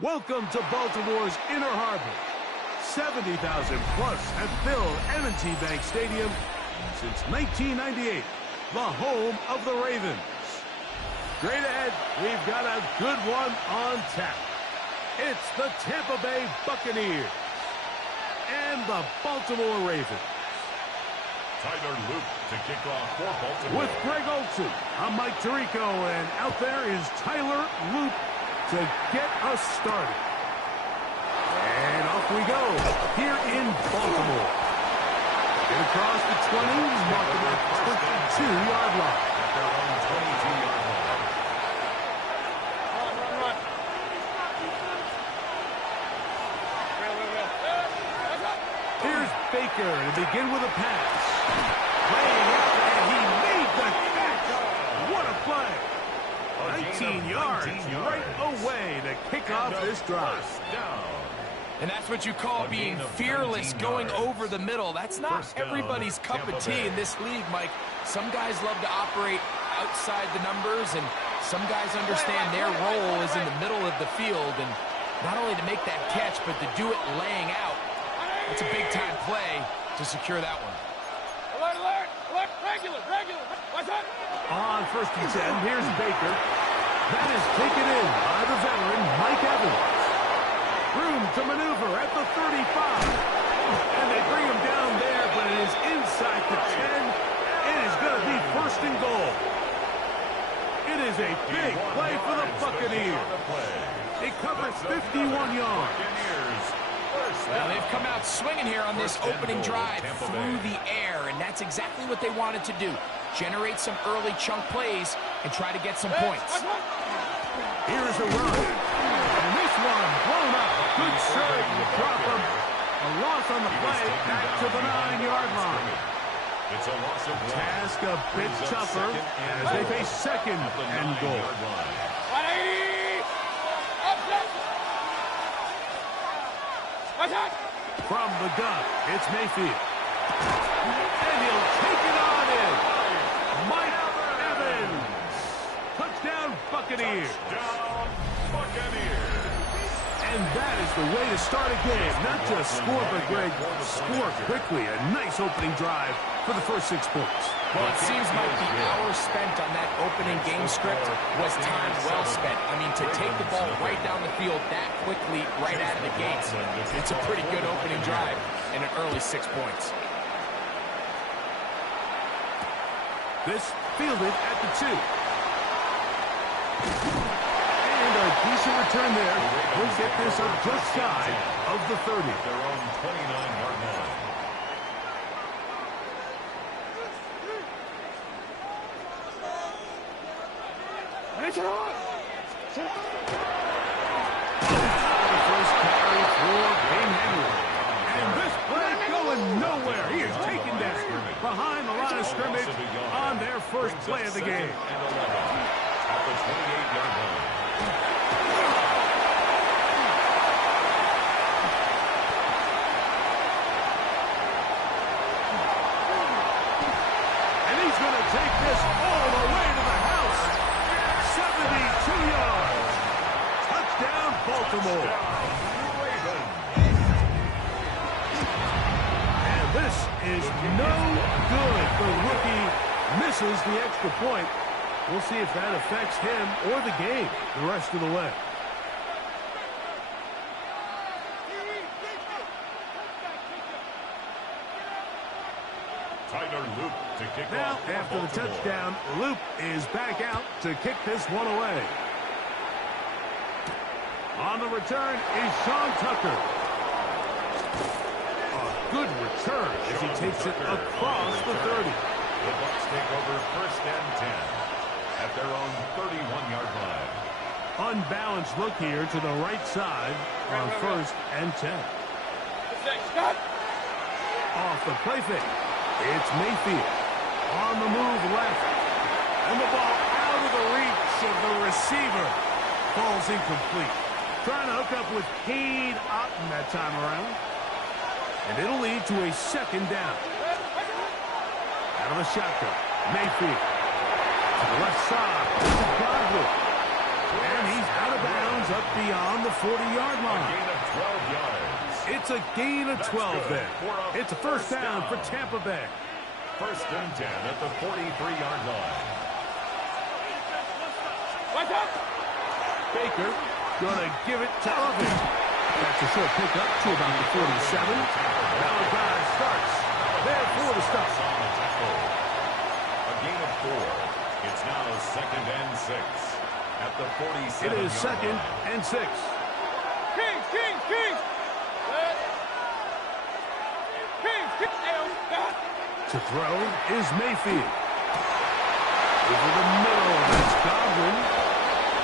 Welcome to Baltimore's Inner Harbor. 70,000 plus have filled M&T Bank Stadium since 1998, the home of the Ravens. Straight ahead, we've got a good one on tap. It's the Tampa Bay Buccaneers and the Baltimore Ravens. Tyler Luke to kick off for Baltimore. With Greg Olsen, I'm Mike Tirico, and out there is Tyler Luke to get us started. And off we go here in Baltimore. Get across the 20s, marking that 22-yard line. At their own 22-yard line. Run. Here's Baker to begin with a pass. Laying out, and he made the catch. What a play. 19 yards right away to kick off this drive. And that's what you call being fearless, going over the middle. That's not everybody's cup of tea in this league, Mike. Some guys love to operate outside the numbers, and some guys understand their role is in the middle of the field. And not only to make that catch, but to do it laying out. It's a big-time play to secure that one. Alert! Regular! What's up? On 1st and 10, here's Baker. That is taken in by the veteran, Mike Evans. Room to maneuver at the 35. And they bring him down there, but it is inside the 10. It is going to be 1st and goal. It is a big play for the Buccaneers. It covers 51 yards. Well, they've come out swinging here on this opening drive through the air, and that's exactly what they wanted to do. Generate some early chunk plays and try to get some points. Here's a run. And this one blown up. Good serve to drop him. A loss on the play back to the 9-yard line. It's a loss of one. Task a bit tougher as they face 2nd and goal. 180! Up! What's up? From the gun, it's Mayfield. And he'll take it on in. Mike Evans. Touchdown, Buccaneers. Touchdown, Buccaneers. And that is the way to start a game. Not just score, but Greg, score quickly. A nice opening drive for the first 6 points. Well, it seems like the hour spent on that opening game script was time well spent. I mean, to take the ball right down the field that quickly, right out of the gates, it's a pretty good opening drive and an early 6 points. This fielded at the 2. And a decent return there. We'll get this up just shy of the 30. Their own 29-yard line. It's on! The first carry for King Henry. And this play going nowhere. He is taken down behind the line of scrimmage on their first play of the game. And 11 at the 28-yard line. And he's going to take this all the way to the house. 72 yards. Touchdown, Baltimore. And this is no good. The rookie misses the extra point. We'll see if that affects him or the game the rest of the way. Tyler Luke to kick Now, off for after the Baltimore. touchdown, Luke is back out to kick this one away. On the return is Sean Tucker. A good return as he takes it across the 30. The Bucs take over 1st and 10 at their own 31-yard line. Unbalanced look here to the right side on 1st and 10. Stop! Off the play fake. It's Mayfield. On the move left. And the ball out of the reach of the receiver. Falls incomplete. Trying to hook up with Cade Otton that time around. And it'll lead to a 2nd down. Out of the shotgun. Mayfield. To the left side. Godwin. And he's out of bounds up beyond the 40-yard line. A gain of 12 yards. It's a gain of 12 there. It's a first down for Tampa Bay. First and 10 at the 43-yard line. Watch out! Baker gonna give it to Oven. That's a short pickup to about the 47. Now a drive starts. There for the stop. A gain of 4. It's now second and 6 at the 47. It is second and 6. Kings! Kings! Kings! Kings! Kings! To throw is Mayfield. Over the middle, that's Godwin.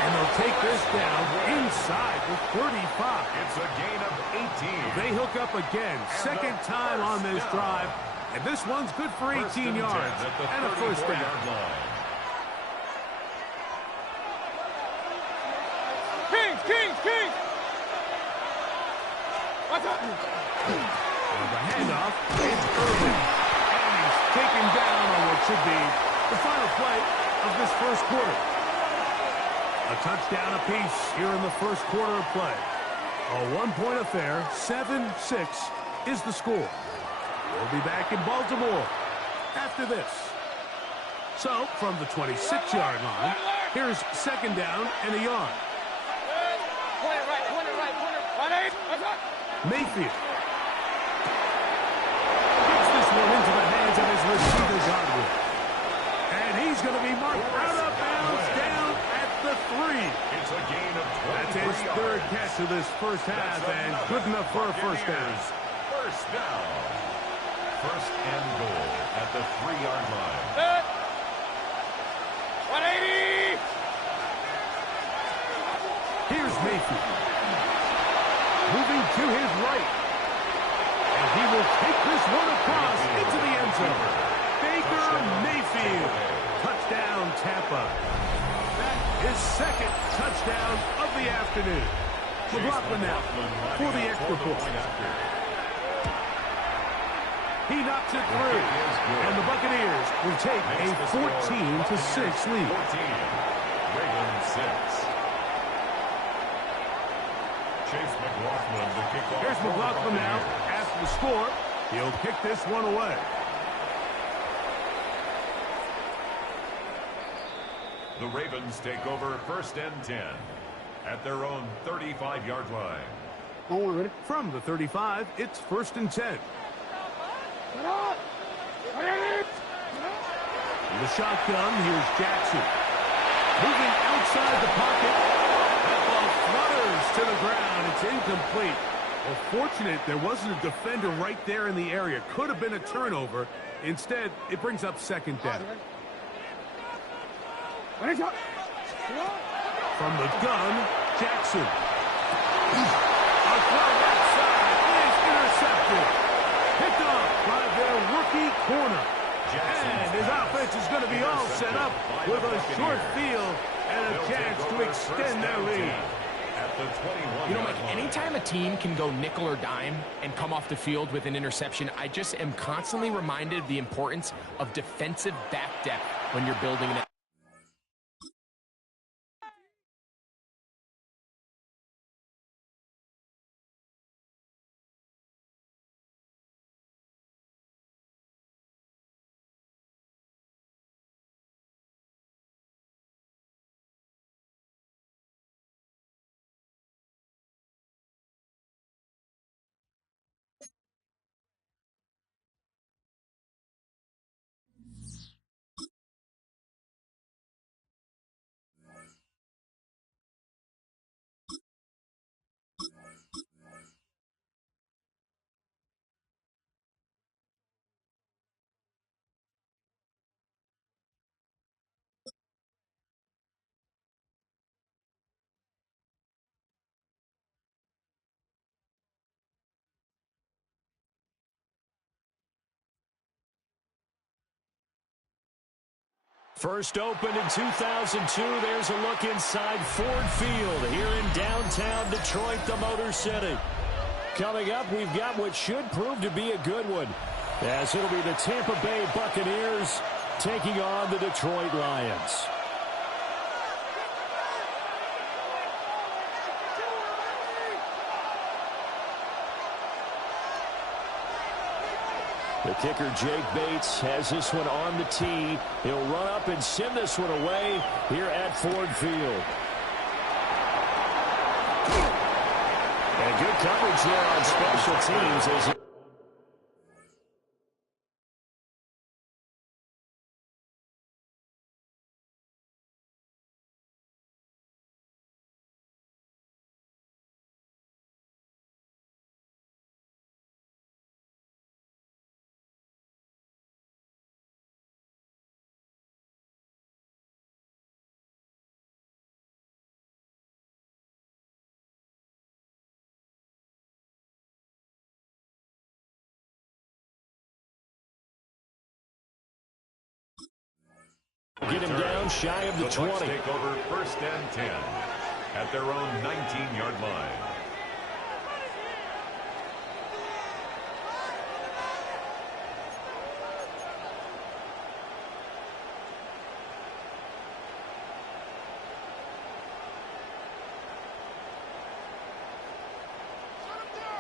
And they'll take this down inside the 35. It's a gain of 18. They hook up again. Second time on this drive. And this one's good for 18 yards and a first down. Kings! Kings! Kings! Watch out! On the handoff, it's Irvin. And he's taken down on what should be the final play of this first quarter. A touchdown apiece here in the first quarter of play. A one-point affair, 7-6 is the score. We'll be back in Baltimore after this. So, from the 26-yard line, here's second down and a yard. Point it right, point it right, point it right. Watch out! Mayfield gets this one into the hands of his receiver, Godwin. And he's going to be marked out of bounds down at the 3. It's a gain of 23 That's his third catch of this first half, and good enough for a first down. First down. First and goal at the 3-yard line. 180! Here's Mayfield. Moving to his right. And he will take this one across into the end zone. Baker Mayfield. Touchdown, Tampa. That is second touchdown of the afternoon. McLaughlin now for the extra point. He knocks it through. And the Buccaneers will take a 14-6 lead. 14. Ravens 6. Chase McLaughlin to kick off. Here's McLaughlin now after the score. He'll kick this one away. The Ravens take over first and 10 at their own 35-yard line. From the 35, it's first and 10. In the shotgun, here's Jackson. Moving outside the pocket. That ball flutters to the ground. It's incomplete. Well, fortunate there wasn't a defender right there in the area. Could have been a turnover. Instead, it brings up second down. From the gun, Jackson. A throw outside is intercepted. Picked off by their rookie corner. And his offense is going to be all set up with a short field and a chance to extend their lead. You know, Mike, anytime a team can go nickel or dime and come off the field with an interception, I just am constantly reminded of the importance of defensive back depth when you're building an First opened in 2002, there's a look inside Ford Field here in downtown Detroit, the Motor City. Coming up, we've got what should prove to be a good one, as it'll be the Tampa Bay Buccaneers taking on the Detroit Lions. The kicker, Jake Bates, has this one on the tee. He'll run up and send this one away here at Ford Field. And good coverage there on special teams as get him down shy of the 20. Bucs take over 1st and 10 at their own 19-yard line.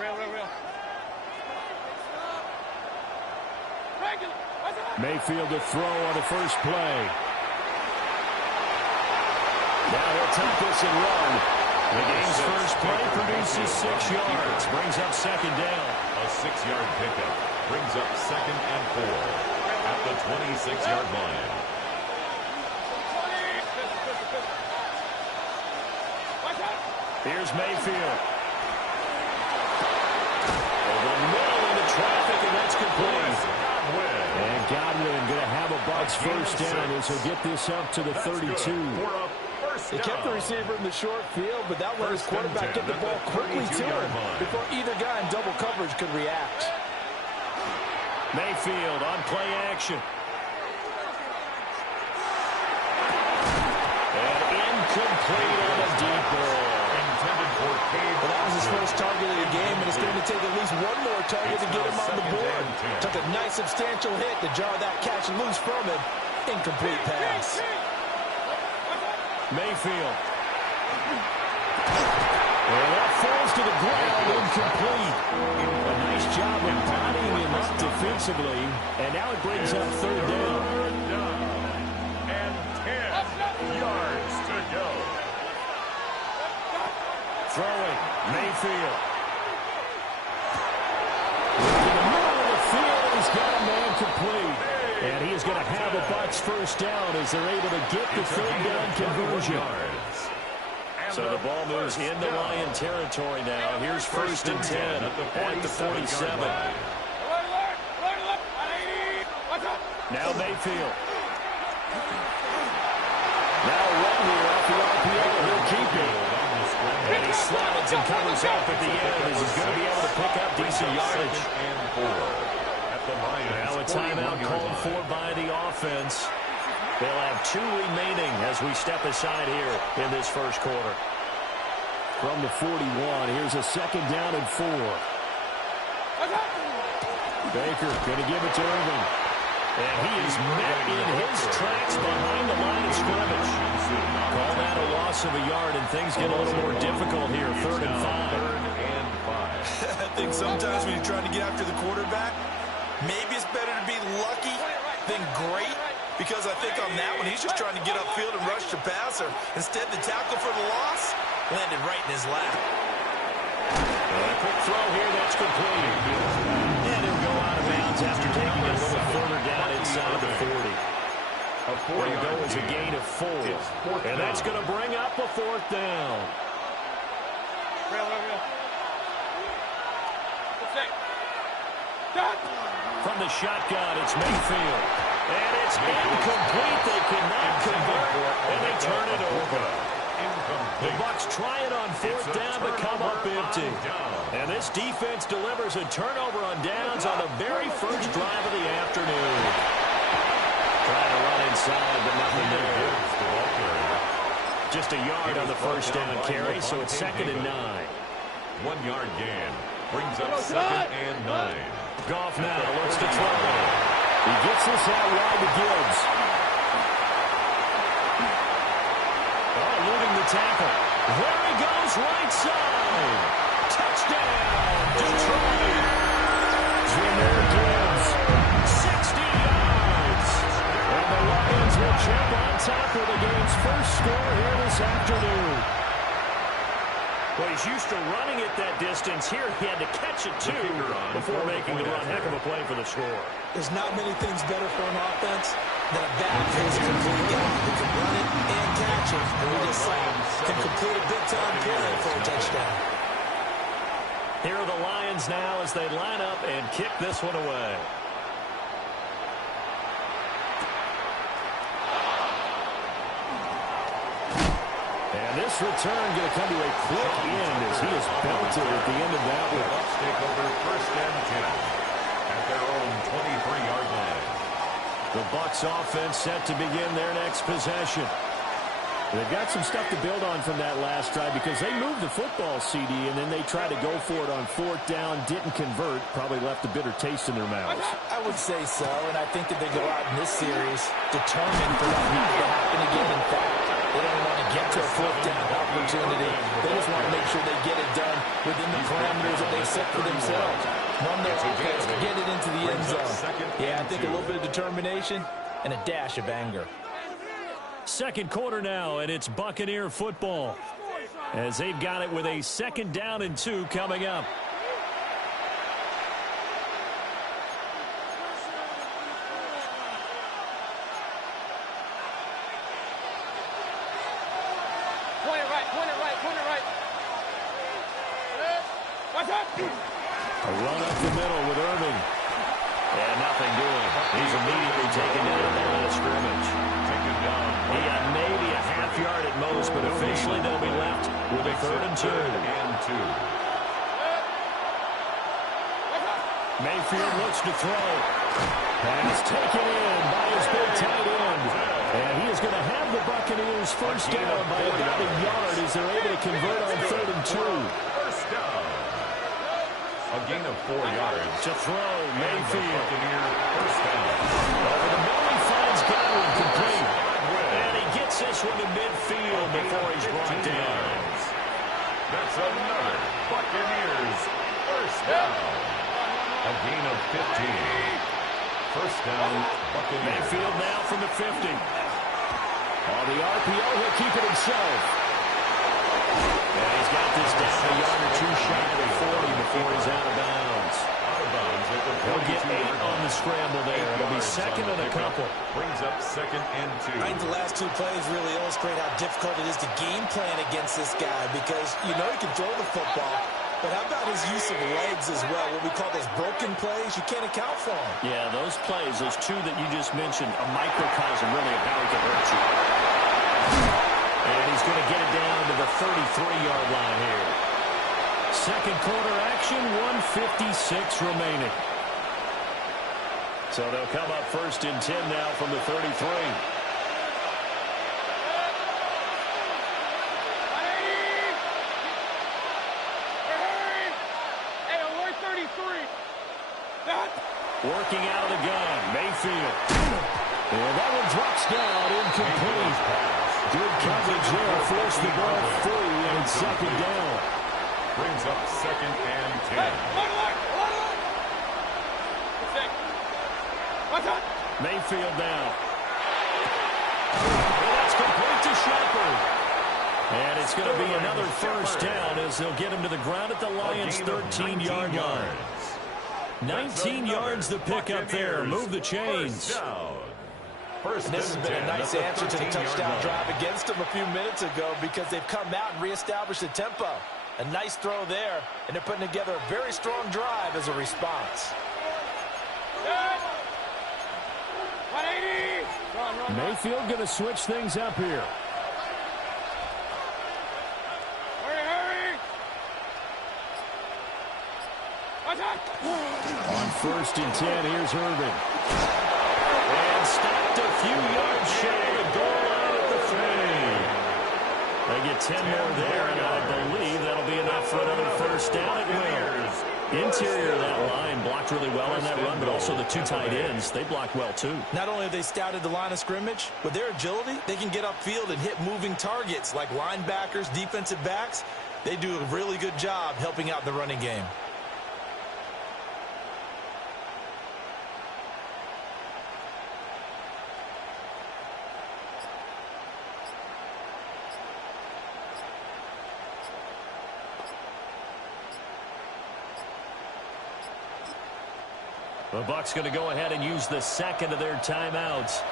Real. Mayfield to throw on the first play. Now he'll take this and run. The game's first play produces 6 yards. Brings up 2nd down. A 6-yard pickup brings up 2nd and 4 at the 26-yard line. Here's Mayfield. Over the middle into traffic, and that's complete. And Godwin going to have a Bucs first down as he'll get this up to the 32. He kept the receiver in the short field, but that let his quarterback get the ball quickly to him before either guy in double coverage could react. Mayfield on play action. And incomplete on a deep ball. Intended for Cade. Well, that was his first target of the game, and it's going to take at least one more target to get him on the board. Took a nice substantial hit to jar that catch loose from him. Incomplete pass. Mayfield. And that falls to the ground, incomplete. A nice job of bodying him up defensively, and now it brings up 3rd down. And 10 yards to go. Throwing, Mayfield. In the middle of the field, he's got a man complete. And he is going to have a Bucs first down as they're able to get the 3rd down conversion. So the ball moves into Lion territory now. Here's 1st and 10 at the 47. Now Mayfield. Now a run here off the RPO. He'll keep it. And he slides and covers up at the end as he's going to be able to pick up decent yardage. Now a timeout called for by the offense. They'll have 2 remaining as we step aside here in this first quarter. From the 41, here's a 2nd down and 4. Baker going to give it to Irvin. And he is met in his tracks behind the line of scrimmage. Call that a loss of a yard, and things get a little more difficult here. 3rd and 5. I think sometimes when you're trying to get after the quarterback, maybe it's better to be lucky than great, because I think on that one, he's just trying to get upfield and rush the passer. Instead, the tackle for the loss landed right in his lap. And a quick throw here, that's complete. And he'll go out of bounds after taking it a little further down inside the 40. Where you go is a gain of 4. And that's going to bring up a 4th down. From the shotgun, it's Mayfield. And it's incomplete. They cannot convert, and they turn it over. The Bucs try it on 4th down to come up empty. And this defense delivers a turnover on downs on the very first drive of the afternoon. Trying to run inside, but nothing there. Just a yard on the first down carry, so it's 2nd and 9. 1-yard gain brings up 2nd and 9. Goff now looks to throw. He gets this out wide to Gibbs. Eluding the tackle. There he goes, right side. Touchdown, Detroit. Jahmyr Gibbs He's used to running it that distance. Here he had to catch it, too, before making the run. Heck of a play for the score. There's not many things better for an offense than a back who's a complete guy who can run it and catch it. And we just saw can complete a big-time play for a touchdown. Here are the Lions now as they line up and kick this one away. And this return going to come to a quick end as he is belted at the end of that one. Bucks take over first and 10 at their own 23-yard line. The Bucks offense set to begin their next possession. They've got some stuff to build on from that last drive because they moved the football, CD, and then they tried to go for it on fourth down, didn't convert, probably left a bitter taste in their mouths. I would say so, and I think that they go out in this series determined for that not to happen again. In fact, they don't want to get to a fourth down opportunity. They just want to make sure they get it done within the parameters that they've set for themselves. Run their offense, get it into the end zone. Yeah, I think a little bit of determination and a dash of anger. Second quarter now, and it's Buccaneer football as they've got it with a 2nd down and 2 coming up. Point it right, point it right, point it right. What's up? A run up the middle with Irving. And nothing doing. He's immediately taken down at the line of scrimmage. Taken down. He got maybe a half yard at most, but officially they'll be left with a 3rd and 2. Mayfield looks to throw. Pass taken in by his big tight end. And he is going to have the Buccaneers first down by about a yard as they're able to convert on 3rd and 2. First down. A gain of 4 yards. To throw, Mayfield. First down. Over the middle, he finds Godwin complete. And he gets this one to midfield before he's brought down. That's another Buccaneers first down. A gain of 15. First down, Buccaneers. Mayfield now from the 50. On the RPO, he'll keep it himself. And he's got this down a yard or 2 shy of the 40 before he's out of bounds. Out of bounds at the He'll get 8 on the scramble there. It'll be 2nd and a couple. Brings up 2nd and 2. I think the last 2 plays really illustrate how difficult it is to game plan against this guy because you know he can throw the football, but how about his use of legs as well? What we call those broken plays, you can't account for them. Yeah, those plays, those 2 that you just mentioned, a microcosm really of how he can hurt you. And he's going to get it down to the 33-yard line here. Second quarter action, 1:56 remaining. So they'll come up 1st and 10 now from the 33. Working out of the gun, Mayfield. And that one drops down, incomplete. Good coverage there, forced the ball free, and 2nd down. Brings up 2nd and 10. Mayfield now. And that's complete to Shepard. And it's going to be another first down as they'll get him to the ground at the Lions' 13-yard line. 19 yards the pickup there. Move the chains. And this has been a nice answer to the touchdown drive against them a few minutes ago because they've come out and reestablished the tempo. A nice throw there, and they're putting together a very strong drive as a response. Mayfield going to switch things up here. On 1st and 10, here's Irving. And stopped a few yards shy of the goal line at the 3. They get 10 more there, and I believe that'll be enough for another first down. It will. Interior of that line blocked really well on that run, but also the 2 tight ends, they blocked well too. Not only have they scouted the line of scrimmage, with their agility, they can get upfield and hit moving targets like linebackers, defensive backs. They do a really good job helping out the running game. The Bucs going to go ahead and use the second of their timeouts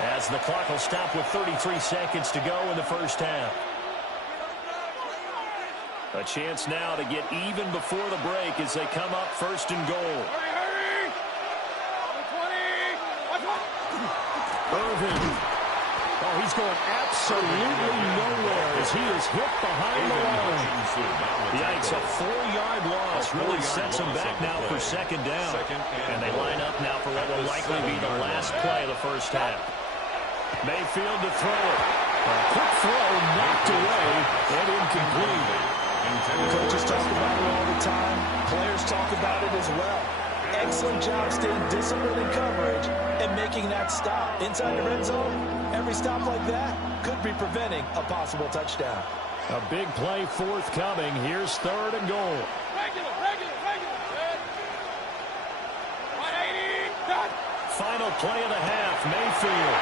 as the clock will stop with 33 seconds to go in the first half. A chance now to get even before the break as they come up first and goal. Hurry! 20! Irvin. Oh, he's going absolutely nowhere as he is hit behind the line. Yikes, a 4-yard loss really sets him back now for second down. And they line up now for what will likely be the last play of the first half. Mayfield to throw it. A quick throw knocked away and incomplete. Coaches talk about it all the time. Players talk about it as well. Excellent job staying disciplined in coverage and making that stop. Inside the red zone, every stop like that could be preventing a possible touchdown. A big play forthcoming. Here's third and goal. Regular. Good. 180. Done. Final play of the half. Mayfield.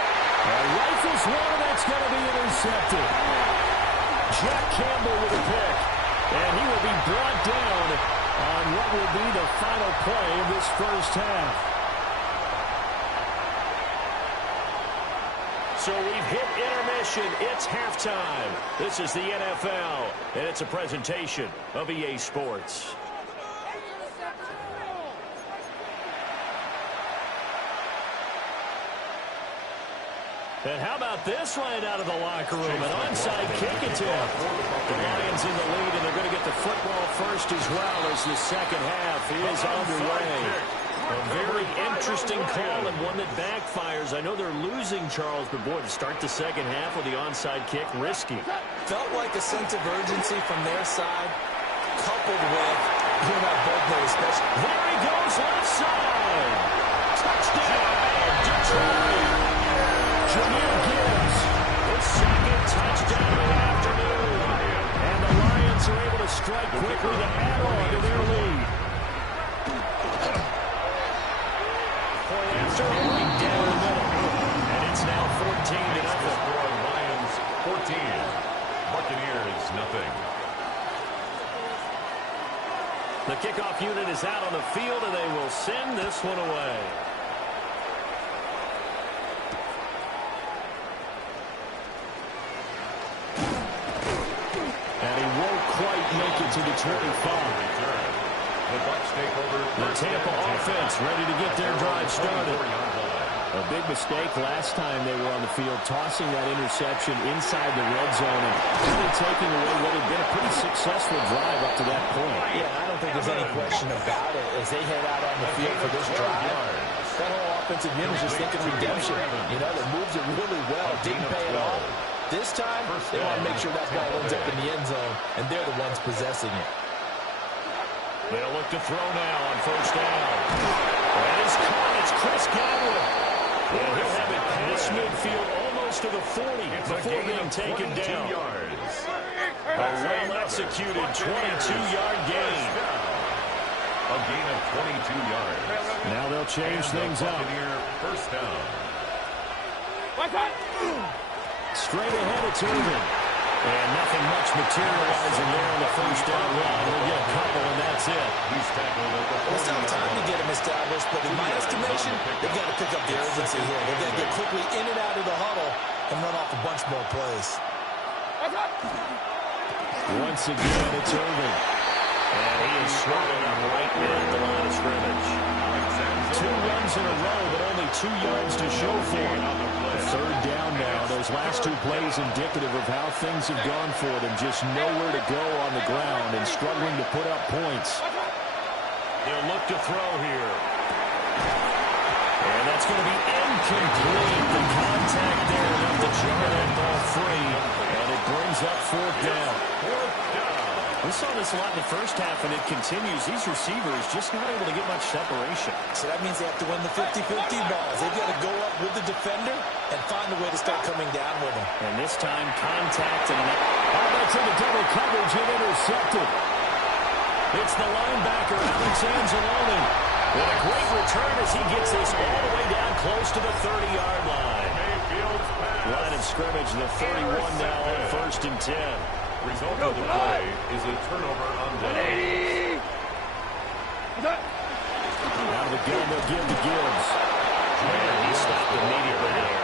Rifles one, and that's going to be intercepted. Jack Campbell with a pick. And he will be brought down on what will be the final play of this first half. So we've hit intermission. It's halftime. This is the NFL, and it's a presentation of EA Sports. And how about this right out of the locker room? An onside kick attempt. The Lions in the lead, and they're going to get the football first as well as the second half is underway. A very interesting call and one that backfires. I know they're losing, Charles, but boy, to start the second half with the onside kick, risky. Felt like a sense of urgency from their side, coupled with, you and I both know, especially. There he goes, left side. Touchdown, Detroit. Jameer Gibbs, his second touchdown of the afternoon. And the Lions are able to strike quickly to add on to their lead. Point after, right down the middle. And it's now 14-0. Lions 14. Buccaneers nothing. The kickoff unit is out on the field, and they will send this one away. Make it to the 25. The Tampa offense ready to get their drive started. A big mistake last time they were on the field, tossing that interception inside the red zone and really taking away what had been a pretty successful drive up to that point. Yeah, I don't think there's any question about it as they head out on the field for this drive. That whole offensive unit is just thinking redemption. You know, they moved it really well, didn't pay it off. This time, they want to make sure that ball ends up in the end zone, and they're the ones possessing it. They'll look to throw now on first down. And it's caught. It's Chris Godwin. And he'll have it past midfield almost to the 40 before being taken down. A well-executed 22-yard gain. A gain of 22 yards. Now they'll change things up. First down. Straight ahead, it's Irvin. And nothing much materializing there on the first down run. We'll get a couple, and that's it. He's tackled at the It's not time to get him established, but in my estimation, they've got to pick up the urgency here. They've got to get quickly in and out of the huddle and run off a bunch more plays. Once again, it's Irvin. And he is swallowed up right at the line of scrimmage. 2 runs in a row, but only 2 yards to show for it. Third down now. Those last 2 plays indicative of how things have gone for them. Just nowhere to go on the ground and struggling to put up points. They'll look to throw here. And that's going to be incomplete. The contact there enough to jar that ball free. And it brings up fourth down. We saw this a lot in the first half, and it continues. These receivers just not able to get much separation. So that means they have to win the 50-50 balls. They've got to go up with the defender and find a way to start coming down with him. And this time, contact and that's in the double coverage and intercepted. It's the linebacker, Alex Anzalone. And a great return as he gets this all the way down close to the 30-yard line. Line of scrimmage, the 31 now on first and 10. Result of the play is a turnover on down. Out of the shotgun. They'll give to Gibbs. And he stopped immediately there.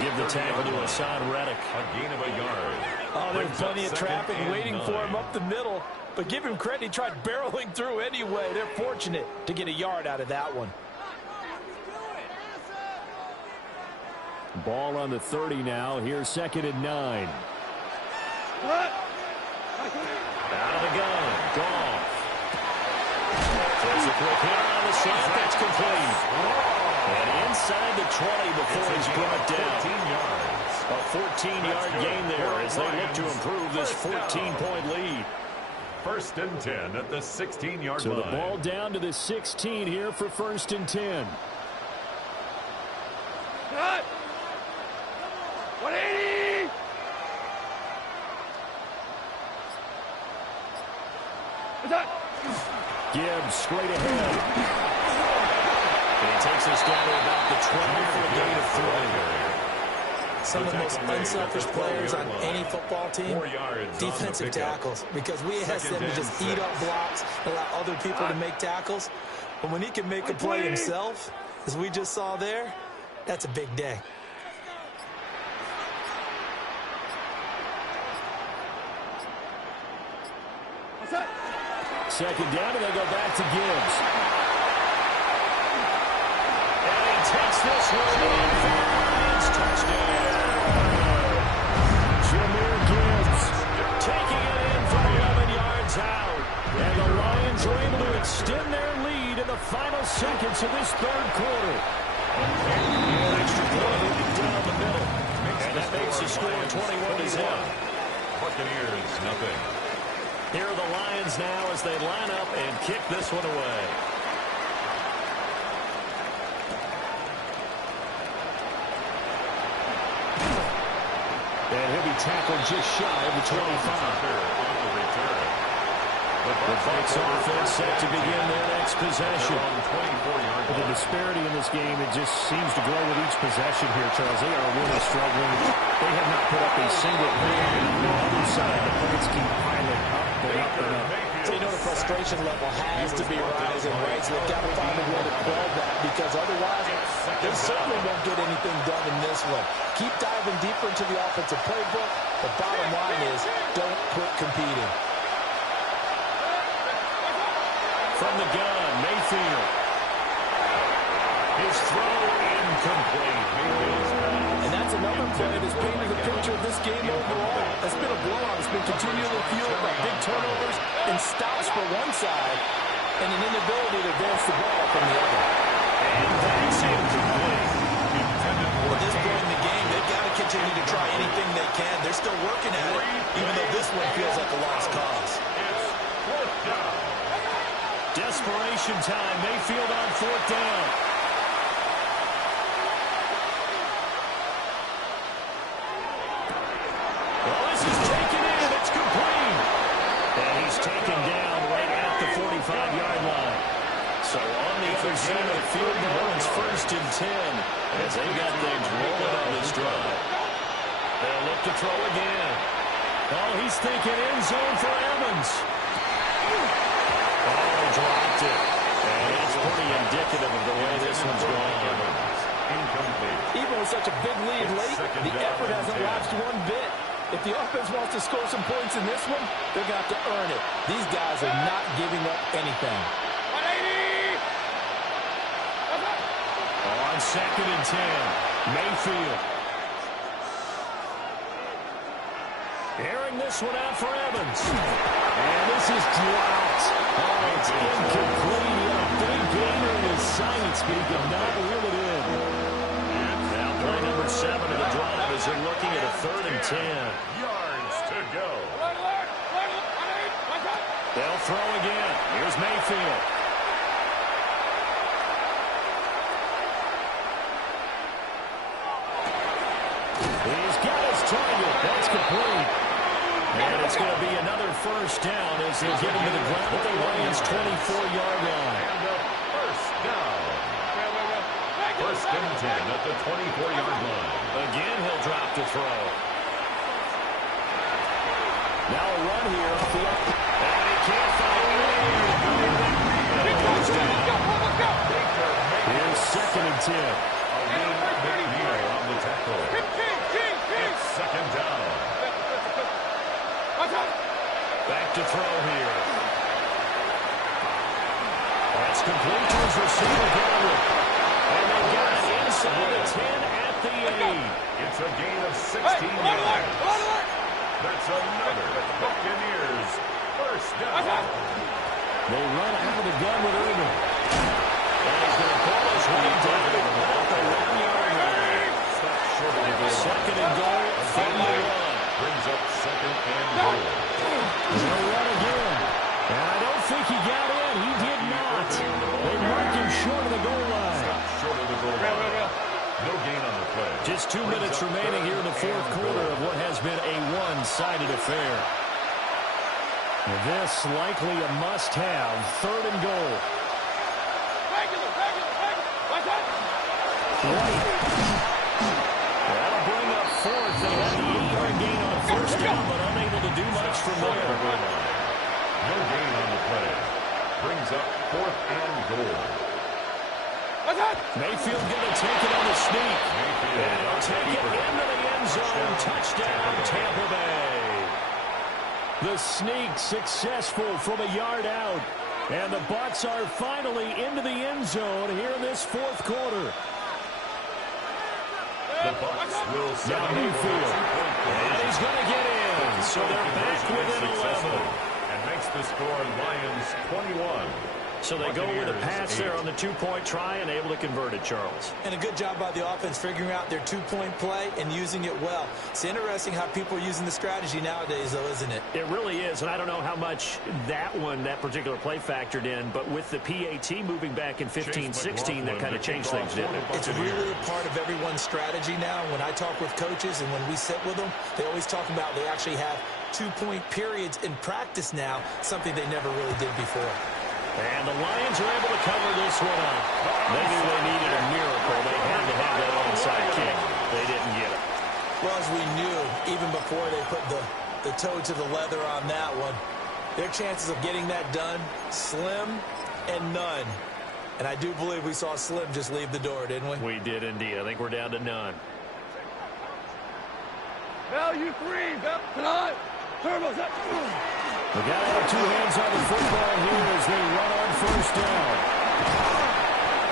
Give the tackle to Hassan Reddick. A gain of a yard. Oh, there's plenty of traffic waiting for him up the middle. But give him credit, he tried barreling through anyway. They're fortunate to get a yard out of that one. Ball on the 30 now. Here's 2nd and 9. Out of the gun. Goff. Throws a quick hit on the slant. That's complete. And inside the 20 before he's brought down. 14 yards. A 14-yard gain there as they look to improve this 14-point lead. 1st and 10 at the 16-yard line. So the ball down to the 16 here for 1st and 10. Cut! 180! Gibbs straight ahead. And he takes us down to about the 12 for a gain of 3. Some of the most unselfish players on any football team, defensive tackles, because we ask them to just eat up blocks, allow other people to make tackles. But when he can make a play himself, as we just saw there, that's a big day. Second down, and they go back to Gibbs. And he takes this one in for the Lions. Touchdown. Jahmyr Gibbs taking it in for 11 yards out. And the Lions are able to extend their lead in the final seconds of this 3rd quarter. Extra point down the middle. And that makes the score 21-0. Buccaneers, nothing. Here are the Lions now as they line up and kick this one away. And he'll be tackled just shy of the 25. The Bucs offense set to begin their next possession. But the disparity in this game, it just seems to grow with each possession here, Charles. They are really struggling. They have not put up a single point. And on the other side, the points keep piling up and up and up. So you know the frustration level has to be rising, right? So they've got to find a way to quell that, because otherwise they certainly won't get anything done in this one. Keep diving deeper into the offensive playbook. The bottom line is don't quit competing. From the gun, Mayfield. His throw incomplete. And that's another play that's painted the picture of this game overall. It's been a blowout. It's been continually fueled by big turnovers and stops for one side and an inability to advance the ball from the other. And that's incomplete. At this point in the game, they've got to continue to try anything they can. They're still working at it, even though this one feels like a lost cause. Desperation time. Mayfield on 4th down. Well, this is taken in. It's complete. And he's taken down right at the 45-yard line. So on the other side of the field goal, it's 1st and 10 as they got things rolling on this drive. They'll look to throw again. Oh, he's thinking end zone for Evans. Oh, dropped it. And it's pretty indicative of the way this one's going. Incomplete. Even with such a big lead late, the effort hasn't lapsed one bit. If the offense wants to score some points in this one, they're going to have to earn it. These guys are not giving up anything. 180! On 2nd and 10, Mayfield. Airing this one out for Evans. And this is dropped. Oh, it's incomplete. He had a big gainer in his sights, but he could not reel it in. Now play number 7 of the drive as they're looking at a 3rd and 10. Yards to go. They'll throw again. Here's Mayfield. He's got his target. That's complete. And it's going to be another 1st down as they get him to the ground at the Lions' 24-yard line. And a 1st down. 1st and 10 at the 24-yard line. Again, he'll drop to throw. Now a run here off the up. And he can't find it. 10. McNeil on the tackle. It's second down. Back to throw here. That's complete to his receiver, Godwin. And they got it inside the 10 at the 8. It's a gain of 16 yards. That's another Buccaneers first down. They run out of the gun with Irvin. And he's going to pull his way down about the 1-yard line. Second and goal from the run. Brings up second and goal. They'll run again. And I don't think he got in. He did not. They marked him short of the goal line. Short of the goal line. No gain on the play. Just 2 minutes remaining here in the fourth quarter of what has been a one-sided affair. And this likely a must-have. Third and goal. That'll bring up fourth. They had the 8-yard gain on first down, but unable to do much from there. No gain on the play. Brings up fourth and goal. Mayfield going to take it on the sneak. And he'll take it into the end zone. Touchdown, Tampa Bay. The sneak successful from a yard out. And the Bucs are finally into the end zone here in this fourth quarter. The Bucs will Now Mayfield. And he's going to get in. So they're back within 11. And makes the score Lions 21. So they go with a pass there on the two-point try and able to convert it, Charles. And a good job by the offense figuring out their two-point play and using it well. It's interesting how people are using the strategy nowadays, though, isn't it? It really is, and I don't know how much that particular play factored in, but with the PAT moving back in 15-16, that kind of changed things, didn't it? It's really a part of everyone's strategy now. When I talk with coaches and when we sit with them, they always talk about they actually have two-point periods in practice now, something they never really did before. And the Lions are able to cover this one up. They knew they needed a miracle. They had to have that onside kick. They didn't get it. Well, as we knew, even before they put the toe to the leather on that one, their chances of getting that done, slim and none. And I do believe we saw Slim just leave the door, didn't we? We did indeed. I think we're down to none. Value 3, tonight. Turbo's up. We got to have two hands on the football here as they run on first down.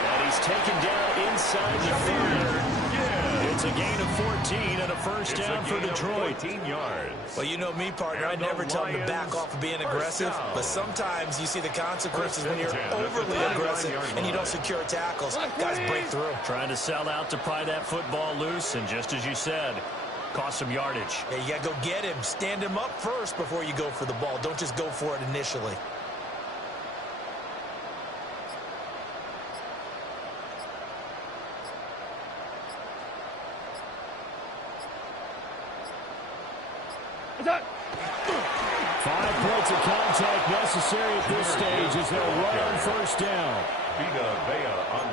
And he's taken down inside the 30. It's a gain of 14 and a first down for Detroit. 14 yards. Well, you know me, partner. I never tell them to back off of being aggressive, but sometimes you see the consequences when you're overly aggressive and you don't secure tackles. Guys break through. Trying to sell out to pry that football loose, and just as you said, cost some yardage. Yeah, you got to go get him. Stand him up first before you go for the ball. Don't just go for it initially. Five points of contact necessary at this stage as they'll run on first down.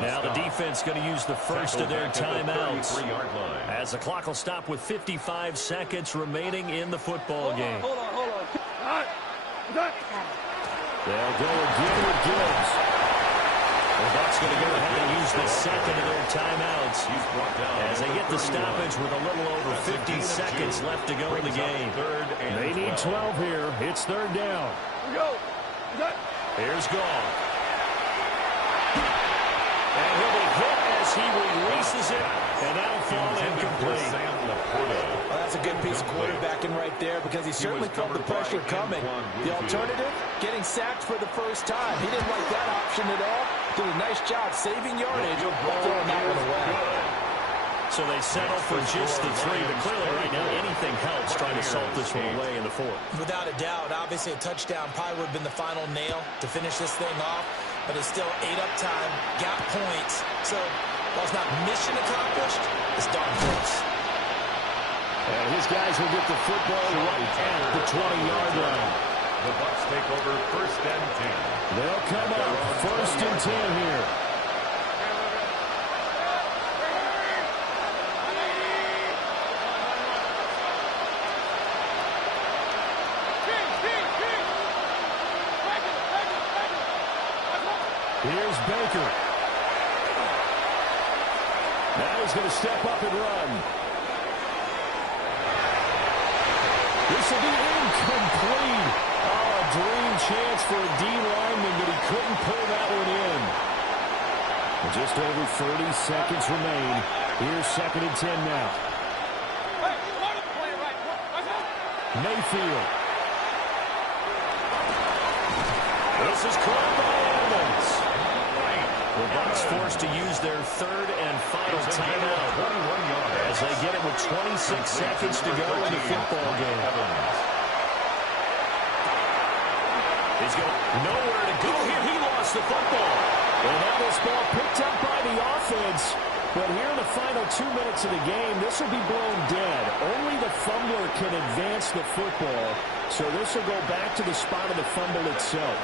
Now the defense going to use the first of their timeouts as the clock will stop with 55 seconds remaining in the football game. Hold on. They'll go again with Gibbs. The Bucs going to go ahead and use the second of their timeouts as they get the stoppage with a little over 50 seconds left to go in the game. They need 12 here. It's third down. Here's Gall. And he'll be hit as he releases it, and that'll fall incomplete. Well, that's a good piece of quarterbacking right there because he certainly felt the pressure coming. The alternative, getting sacked for the first time. He didn't like that option at all. Did a nice job saving yardage by throwing that one away. So they settle for just the three, but clearly right now anything helps trying to salt this one away in the fourth. Without a doubt, obviously a touchdown probably would have been the final nail to finish this thing off, but it's still 8 up time, got points. So while it's not mission accomplished, it's darn close. And his guys will get the football right at the 20-yard line. The Bucs take over first and 10. They'll come up first and 10 here. Here's Baker. Now he's going to step up and run. This will be incomplete. Oh, a dream chance for a D lineman, but he couldn't pull that one in. Just over 30 seconds remain. Here's 2nd and 10 now. Mayfield. This is caught by Evans. The Bucs forced to use their 3rd and final timeout as they get it with 26 seconds to go in the football game. He's got nowhere to go here. He lost the football. And now this ball picked up by the offense. But here in the final 2 minutes of the game, this will be blown dead. Only the fumbler can advance the football. So this will go back to the spot of the fumble itself.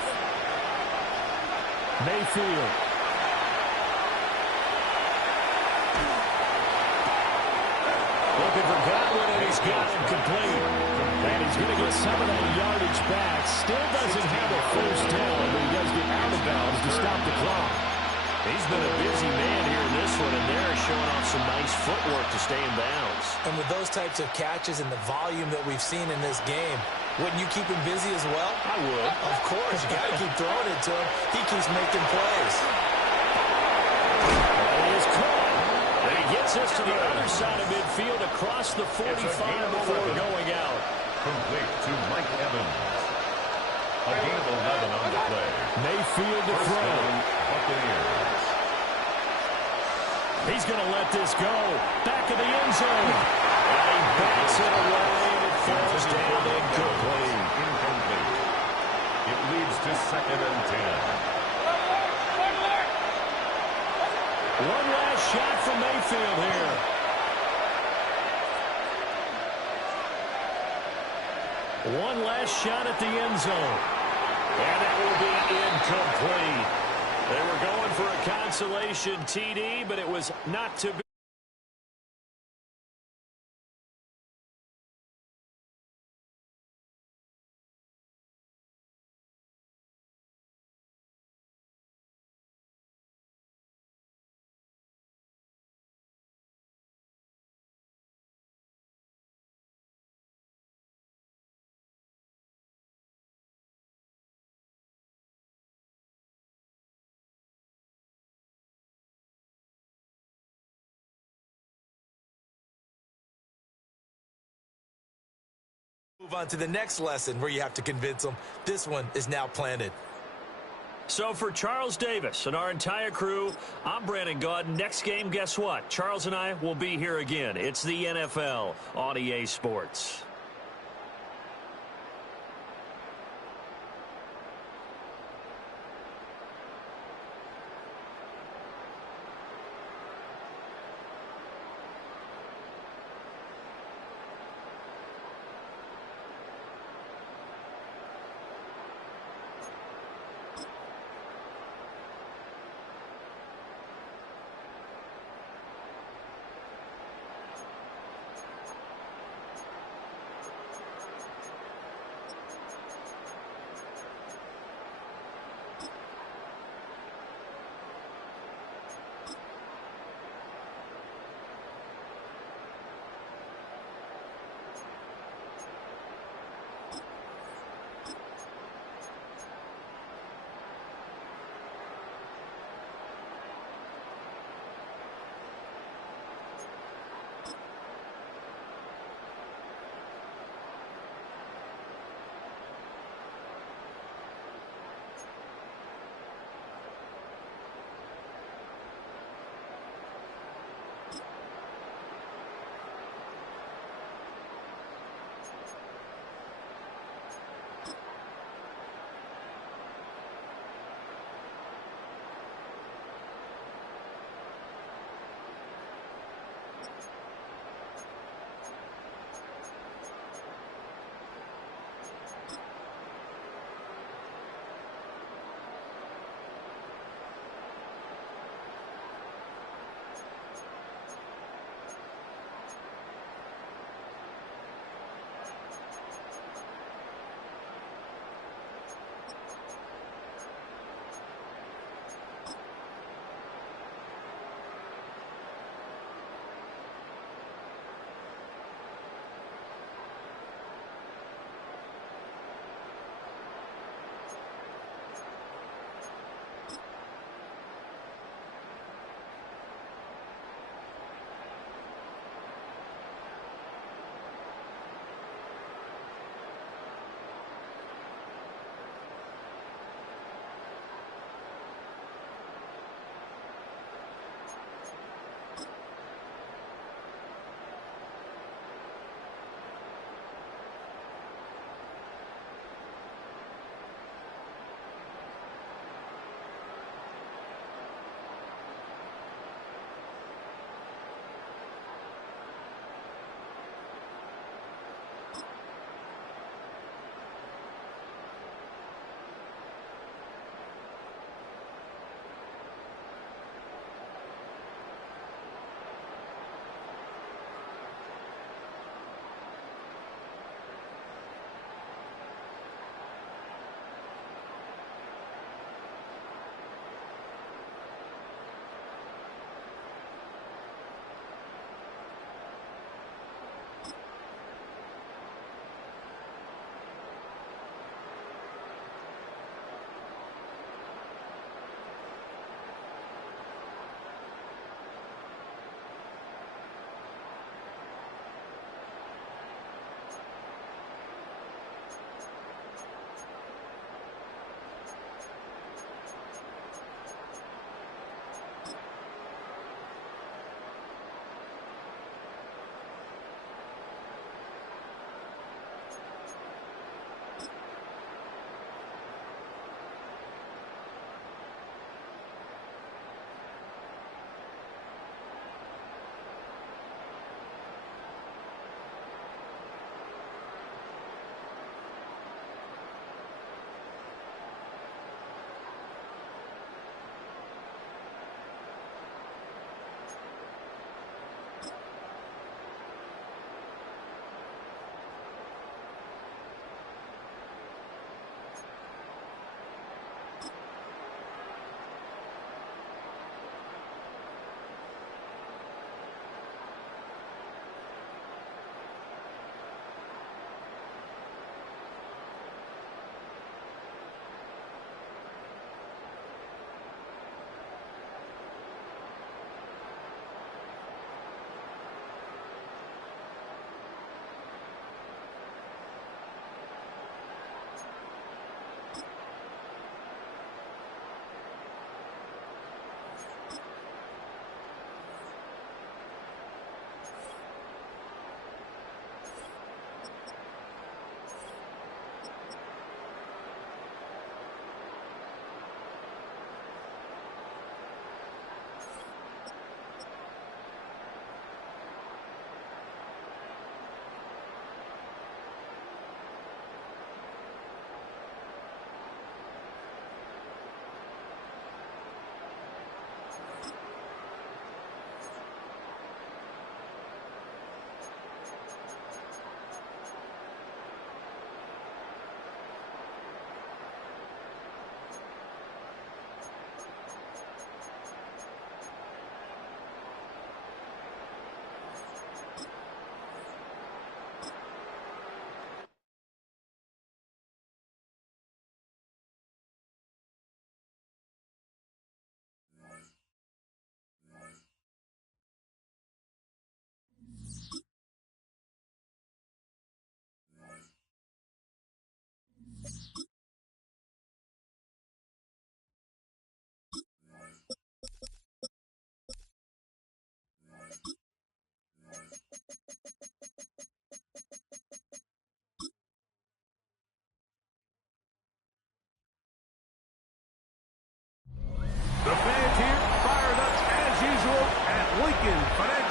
Mayfield. Looking for Godwin, and he's got him complete. And he's going to get some of that yardage back. Still doesn't have a first down, but he does get out of bounds to stop the clock. He's been a busy man here in this one, and they're showing off some nice footwork to stay in bounds. And with those types of catches and the volume that we've seen in this game, wouldn't you keep him busy as well? I would. Of course. You got to keep throwing it to him. He keeps making plays. And he is caught. And he gets us to the other side of midfield across the 45 before going out. Complete to Mike Evans. A gain of 11 on the play. Mayfield to throw. Buccaneers. He's going to let this go. Back of the end zone. And he backs it away, and it falls down incomplete. Incomplete. It leads to 2nd and 10. One last shot from Mayfield here. One last shot at the end zone. And that will be incomplete. They were going for a consolation TD, but it was not to be. Move on to the next lesson where you have to convince them. This one is now planted. So for Charles Davis and our entire crew, I'm Brandon Gaudin. Next game, guess what? Charles and I will be here again. It's the NFL on EA Sports.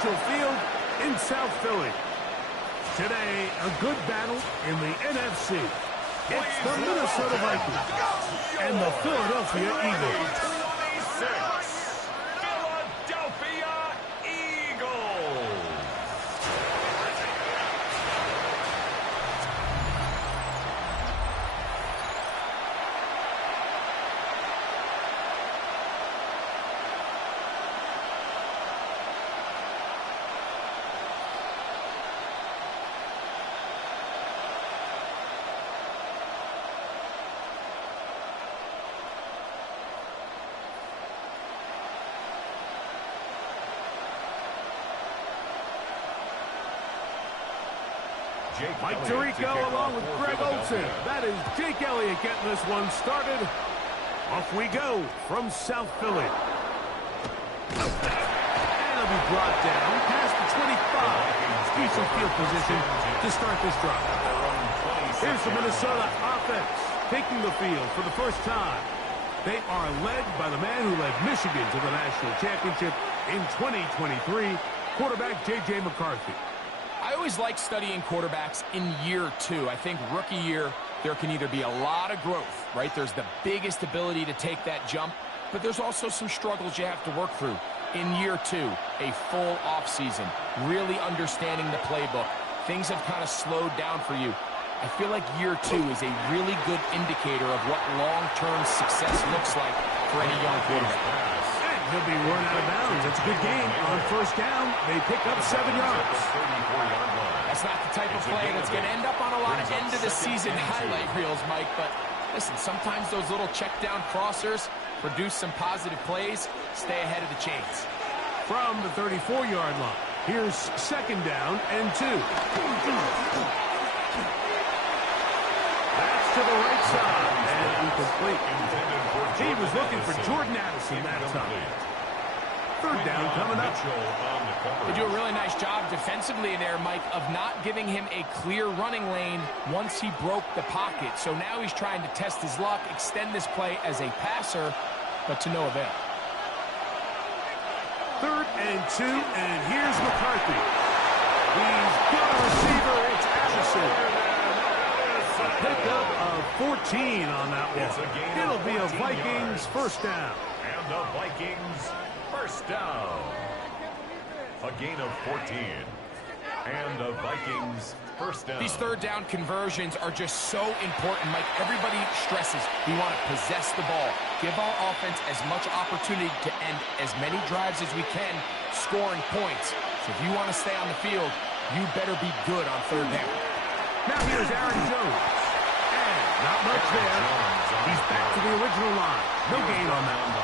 Marshall Field in South Philly. Today, a good battle in the NFC. It's the Minnesota Vikings and the Philadelphia Eagles. 26, Philadelphia Eagles. Mike Tirico along with Greg Olsen. That is Jake Elliott getting this one started. Off we go from South Philly. And it'll be brought down past the 25. Decent field position to start this drive. Here's the Minnesota offense taking the field for the first time. They are led by the man who led Michigan to the national championship in 2023, quarterback J.J. McCarthy. I always like studying quarterbacks in year two. I think rookie year, there can either be a lot of growth, right? There's the biggest ability to take that jump, but there's also some struggles you have to work through. In year two, a full offseason, really understanding the playbook. Things have kind of slowed down for you. I feel like year two is a really good indicator of what long-term success looks like for any young quarterback. He'll be run out of bounds. That's a good game. On first down, they pick up 7 yards. That's not the type of play that's going to end up on a lot of end-of-the-season highlight reels, Mike. But listen, sometimes those little check-down crossers produce some positive plays. Stay ahead of the chains. From the 34-yard line, here's 2nd down and 2. That's to the right side. And incomplete. He was looking for Jordan Addison that time. 3rd down coming up. They do a really nice job defensively in there, Mike, of not giving him a clear running lane once he broke the pocket. So now he's trying to test his luck, extend this play as a passer, but to no avail. 3rd and 2, and here's McCarthy. He's got a receiver. It's Addison. Pickup of 14 on that one. It'll be a Vikings first down. And the Vikings first down. A gain of 14. And the Vikings first down. These 3rd down conversions are just so important, Mike. Everybody stresses we want to possess the ball. Give our offense as much opportunity to end as many drives as we can, scoring points. So if you want to stay on the field, you better be good on 3rd down. Now here's Aaron Jones. And not much there. He's back to the original line. No gain on that one.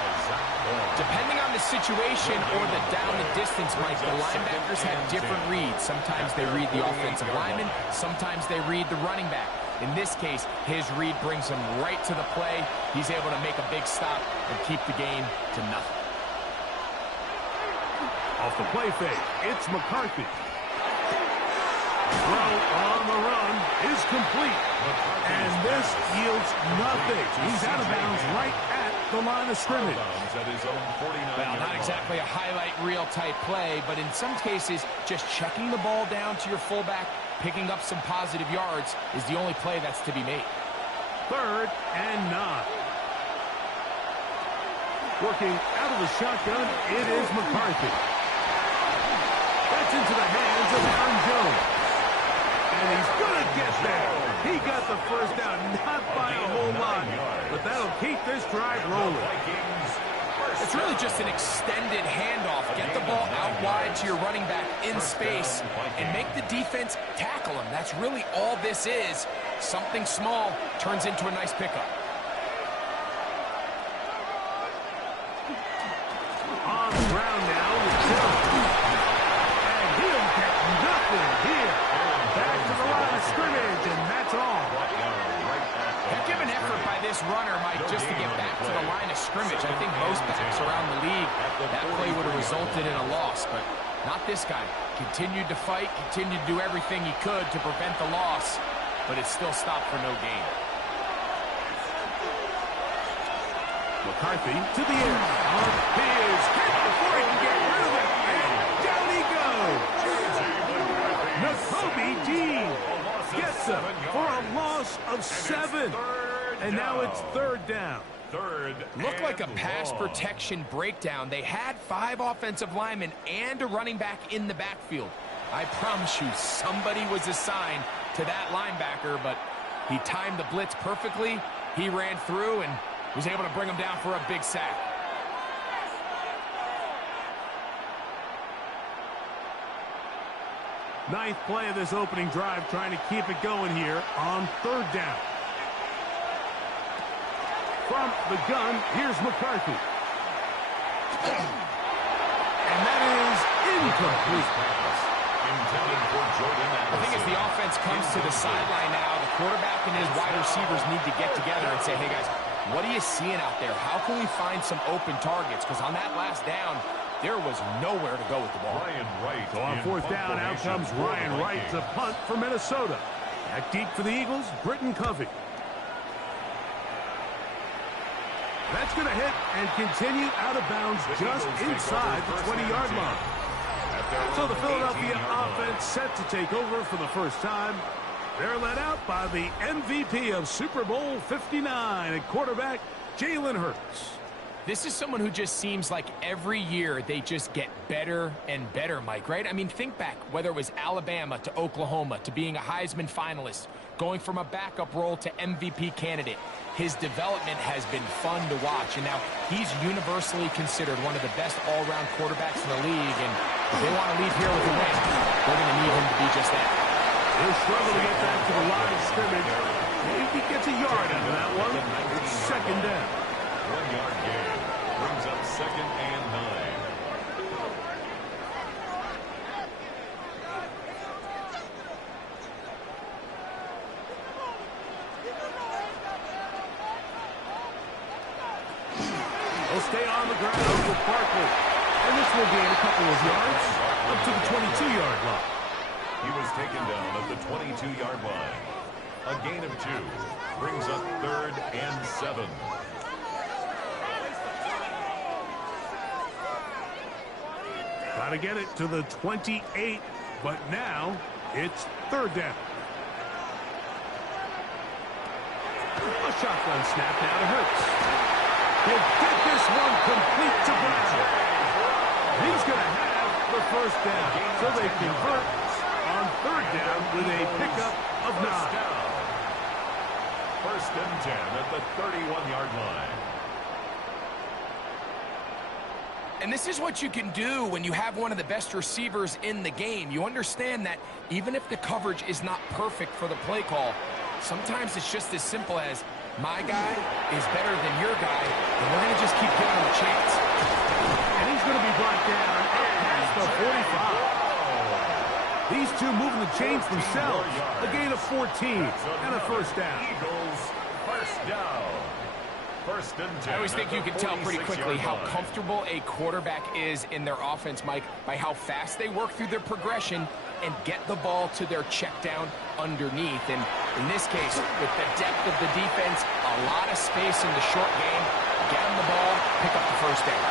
Depending on the situation or the down and distance, Mike, the linebackers have different reads. Sometimes they read the offensive lineman. Sometimes they read the running back. In this case, his read brings him right to the play. He's able to make a big stop and keep the game to nothing. Off the play fake, it's McCarthy. Throw on the run is complete. And this yields nothing. He's out of bounds right at the line of scrimmage. Well, not exactly a highlight reel type play, but in some cases, just checking the ball down to your fullback, picking up some positive yards is the only play that's to be made. 3rd and 9. Working out of the shotgun, it is McCarthy. That's into the hands of Aaron Jones. And he's going to get there. He got the first down, not by a whole lot, but that'll keep this drive rolling. It's really just an extended handoff. Get the ball out wide to your running back in space and make the defense tackle him. That's really all this is. Something small turns into a nice pickup. On the ground now with Jones. And he'll get nothing here. Back to the line of scrimmage, and that's all. Heck of an effort by this runner, Mike, just to get back to the line of scrimmage. I think most backs around the league, that play would have resulted in a loss, but not this guy. Continued to fight, continued to do everything he could to prevent the loss, but it still stopped for no gain. McCarthy to the air. He is hit before he can get rid of it, and down he goes. third down. Looked like a pass long. protection breakdown. They had 5 offensive linemen and a running back in the backfield. I promise you, somebody was assigned to that linebacker, but he timed the blitz perfectly. He ran through and was able to bring him down for a big sack. Ninth play of this opening drive, trying to keep it going here on third down. From the gun, here's McCarthy. And that is incomplete. I think as the offense comes to the sideline now, the quarterback and his wide receivers need to get together and say, hey, guys, what are you seeing out there? How can we find some open targets? Because on that last down, there was nowhere to go with the ball. So on fourth down, out comes Ryan Wright to punt for Minnesota. Back deep for the Eagles, Britton Covey. That's going to hit and continue out of bounds just inside the 20-yard line. So the Philadelphia offense set to take over for the first time. They're led out by the MVP of Super Bowl 59 at quarterback, Jalen Hurts. This is someone who just seems like every year they just get better and better, Mike, right? I mean, think back, whether it was Alabama to Oklahoma to being a Heisman finalist, going from a backup role to MVP candidate. His development has been fun to watch, and now he's universally considered one of the best all-around quarterbacks in the league, and if they want to leave here with a win, they're going to need him to be just that. He'll struggle to get back to the line of scrimmage. Maybe he gets a yard out of that one. It's second down. 1-yard gain brings up 2nd and 9. They'll stay on the ground with Barkley. And this will gain a couple of yards up to the 22-yard line. He was taken down at the 22-yard line. A gain of 2 brings up 3rd and 7. Got to get it to the 28, but now it's third down. A shotgun snap now to Hurts. He'll get this one complete to Brown. He's going to have the first down, so they convert on third down with a pickup of 9. 1st and 10 at the 31-yard line. And this is what you can do when you have one of the best receivers in the game. You understand that even if the coverage is not perfect for the play call, sometimes it's just as simple as, my guy is better than your guy, and we're going to just keep giving him a chance. And he's going to be brought down past the 45. These two moving the chains themselves. A gain of 14 and a first down. Eagles first down. 1st and 10. I always think you can tell pretty quickly how comfortable a quarterback is in their offense, Mike, by how fast they work through their progression and get the ball to their check down underneath. And in this case, with the depth of the defense, a lot of space in the short game, get them the ball, pick up the first down.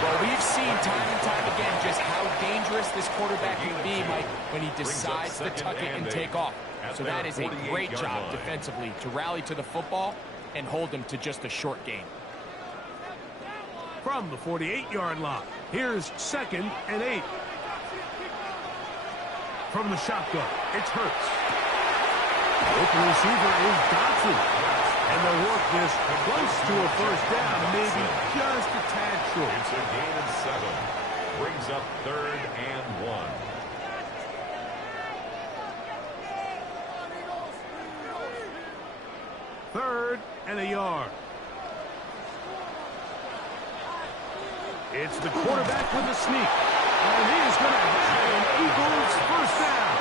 Well, we've seen time and time again just how dangerous this quarterback can be, Mike, when he decides to tuck it and take off. So that is a great job defensively to rally to the football and hold them to just a short gain. From the 48-yard line, here's 2nd and 8. From the shotgun, it's Hurts. Open receiver is Dotson. And they'll work this close to a first down, maybe just a tad short. It's a gain of 7. Brings up 3rd and 1. Third and a yard. It's the quarterback with a sneak. And he is going to have an Eagles first down.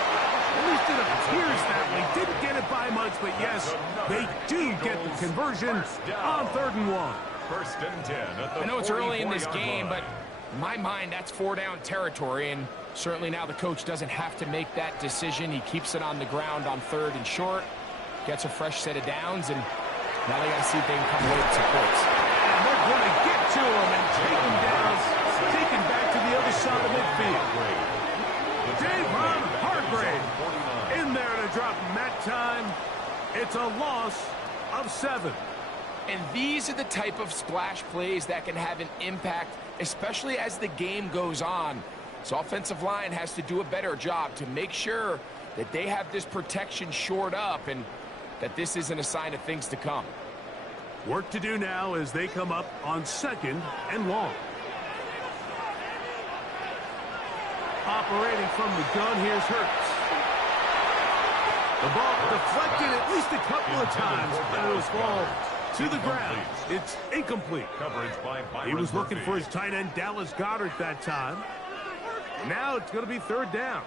At least it appears that way. Didn't get it by much, but yes, they do get the conversion on 3rd and 1. 1st and 10 at the I know it's early in this 44-yard game, line. but in my mind, that's 4-down territory, and certainly now the coach doesn't have to make that decision. He keeps it on the ground on 3rd and short, gets a fresh set of downs, and now they got to see if they can come away with some points. And they're going to get to him and take him down, take him back to the other side of midfield. Javon Hargrave in there to drop him that time. It's a loss of 7. And these are the type of splash plays that can have an impact, especially as the game goes on. So offensive line has to do a better job to make sure that they have this protection shored up and that this isn't a sign of things to come. Work to do now as they come up on 2nd and long. Operating from the gun, here's Hurts. The ball deflected at least a couple of times, but it will fall to the ground. It's incomplete. He was looking for his tight end, Dallas Goedert, that time. Now it's going to be 3rd down.